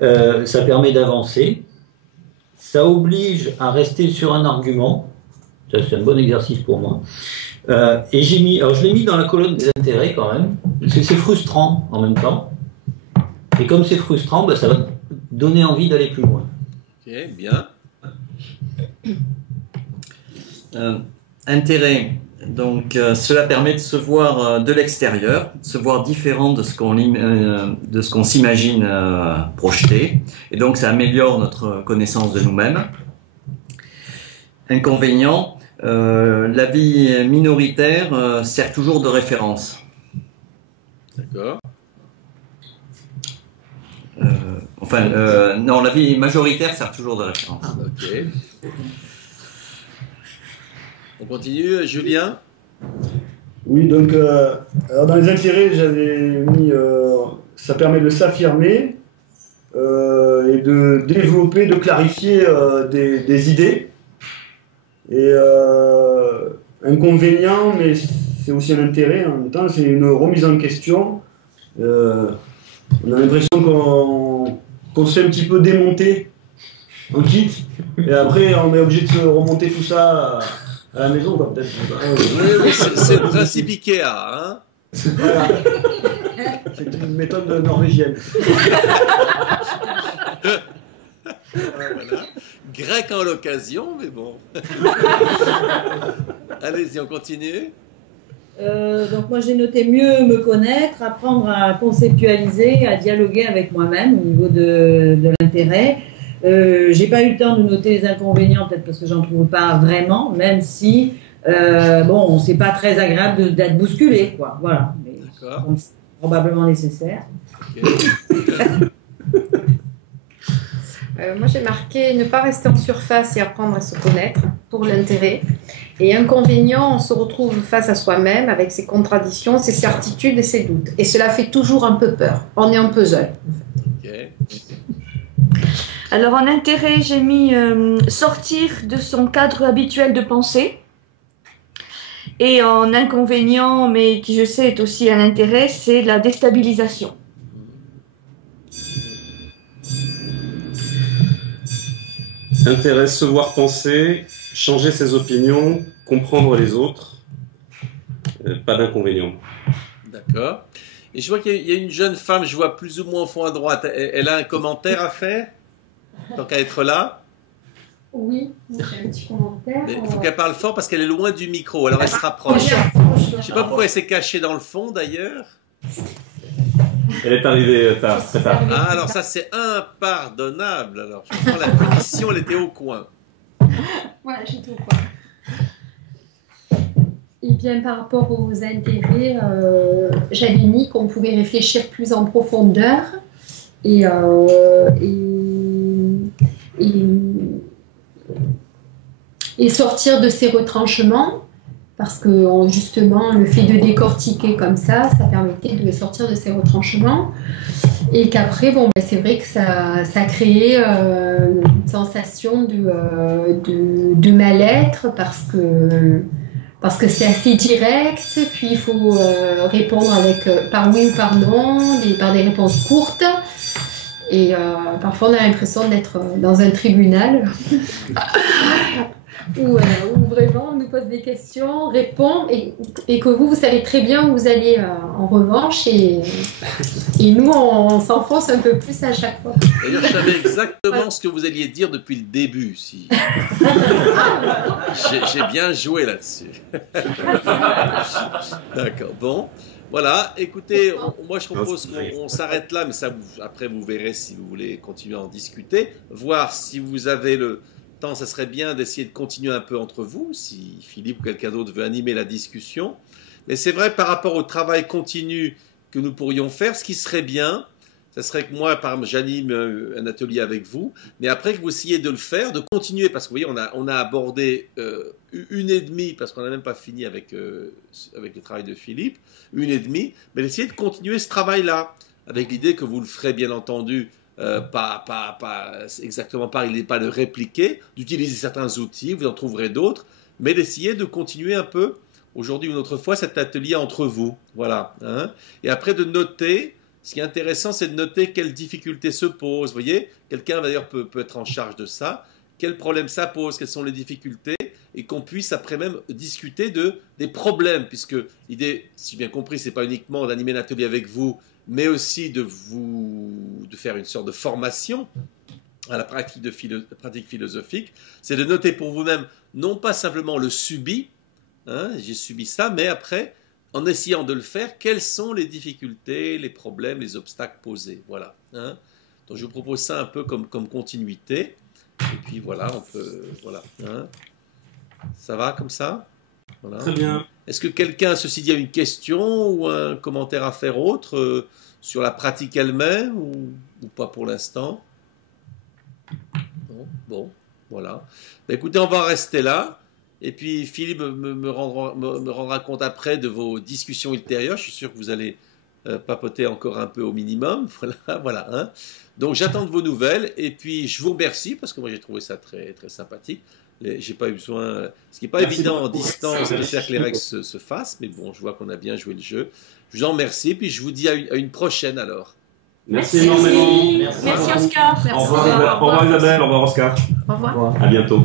Ça permet d'avancer. Ça oblige à rester sur un argument. Ça, c'est un bon exercice pour moi. Et j'ai mis, alors je l'ai mis dans la colonne des intérêts quand même, parce que c'est frustrant en même temps. Et comme c'est frustrant, ça va donner envie d'aller plus loin. Ok, bien. Intérêt. Donc, cela permet de se voir de l'extérieur, de se voir différent de ce qu'on s'imagine projeter. Et donc, ça améliore notre connaissance de nous-mêmes. Inconvénient, l'avis minoritaire sert toujours de référence. D'accord. Non, l'avis majoritaire sert toujours de référence. Ok. On continue, Julien? Oui, donc alors dans les intérêts, j'avais mis ça permet de s'affirmer et de développer, de clarifier des idées. Et inconvénient, mais c'est aussi un intérêt en même temps, c'est une remise en question. On a l'impression qu'on se fait un petit peu démonter en kit, et après on est obligé de se remonter tout ça à la maison, quoi, peut-être. Oui, c'est le principe Ikea, hein. Voilà. C'est une méthode norvégienne. Voilà. Grec en l'occasion, mais bon. Allez-y, on continue. Donc moi j'ai noté mieux me connaître, apprendre à conceptualiser, à dialoguer avec moi-même au niveau de l'intérêt. J'ai pas eu le temps de noter les inconvénients, peut-être parce que j'en trouve pas vraiment, même si c'est pas très agréable d'être bousculé, quoi. Voilà. Mais c'est probablement nécessaire. Okay. Moi j'ai marqué ne pas rester en surface et apprendre à se connaître pour l'intérêt. Et inconvénient, on se retrouve face à soi-même avec ses contradictions, ses certitudes et ses doutes. Et cela fait toujours un peu peur. On est un puzzle. Okay. Alors en intérêt, j'ai mis sortir de son cadre habituel de pensée. Et en inconvénient, mais qui je sais est aussi un intérêt, c'est la déstabilisation. Intérêt, se voir penser, changer ses opinions, comprendre les autres. Pas d'inconvénient. D'accord. Et je vois qu'il y a une jeune femme, je vois plus ou moins au fond à droite. Elle a un commentaire à faire, tant qu'à être là. Oui, j'ai un petit commentaire. Il faut qu'elle parle fort parce qu'elle est loin du micro, alors elle se rapproche. Je ne sais pas pourquoi elle s'est cachée dans le fond d'ailleurs. Elle est arrivée tard, très tard. Ah, alors ça c'est impardonnable. Alors je prends la punition, elle était au coin. Voilà, j'étais au coin. Et bien, par rapport aux intérêts, j'avais mis qu'on pouvait réfléchir plus en profondeur et sortir de ces retranchements, parce que justement, le fait de décortiquer comme ça permettait de sortir de ces retranchements. Et qu'après, c'est vrai que ça créait une sensation de mal-être parce que c'est assez direct, puis il faut répondre par oui ou par non, par des réponses courtes. Et parfois, on a l'impression d'être dans un tribunal où vraiment on nous pose des questions, répond, et que vous savez très bien où vous allez en revanche. Et nous, on s'enfonce un peu plus à chaque fois. D'ailleurs, je savais exactement ce que vous alliez dire depuis le début. Si. J'ai bien joué là-dessus. D'accord, bon. Voilà, écoutez, moi je propose qu'on s'arrête là, mais ça, après vous verrez si vous voulez continuer à en discuter, voir si vous avez temps, ça serait bien d'essayer de continuer un peu entre vous, si Philippe ou quelqu'un d'autre veut animer la discussion. Mais c'est vrai, par rapport au travail continu que nous pourrions faire, ce qui serait bien, ça serait que moi, par exemple, j'anime un atelier avec vous, mais après que vous essayiez de le faire, de continuer, parce que vous voyez, on a abordé 1h30, parce qu'on n'a même pas fini avec le travail de Philippe, 1h30, mais d'essayer de continuer ce travail-là, avec l'idée que vous le ferez bien entendu, pas exactement pareil, il n'est pas de répliquer, d'utiliser certains outils, vous en trouverez d'autres, mais d'essayer de continuer un peu, aujourd'hui ou une autre fois, cet atelier entre vous. Voilà. Hein. Et après de noter, ce qui est intéressant, c'est de noter quelles difficultés se posent. Vous voyez, quelqu'un d'ailleurs peut être en charge de ça, quels problèmes ça pose, quelles sont les difficultés, et qu'on puisse après même discuter des problèmes, puisque l'idée, si j'ai bien compris, c'est pas uniquement d'animer un atelier avec vous, mais aussi de faire une sorte de formation à la pratique philosophique, c'est de noter pour vous-même, non pas simplement le subi, hein, j'ai subi ça, mais après, en essayant de le faire, quelles sont les difficultés, les problèmes, les obstacles posés. Voilà. Hein. Donc je vous propose ça un peu comme continuité, et puis voilà, on peut... Voilà. Hein. Ça va comme ça? Voilà. Très bien. Est-ce que quelqu'un, ceci dit, a une question ou un commentaire à faire autre sur la pratique elle-même ou pas pour l'instant? Bon, voilà. Ben, écoutez, on va rester là. Et puis Philippe me rendra compte après de vos discussions ultérieures. Je suis sûr que vous allez papoter encore un peu au minimum. Voilà, voilà. Hein. Donc j'attends de vos nouvelles. Et puis je vous remercie parce que moi j'ai trouvé ça très, très sympathique. J'ai pas eu besoin, ce qui n'est pas évident en distance de faire que les règles se fassent, mais bon, je vois qu'on a bien joué le jeu. Je vous en remercie, puis je vous dis à une prochaine alors. Merci énormément. Merci Oscar. Au revoir Isabelle, au revoir Oscar. Au revoir. À bientôt.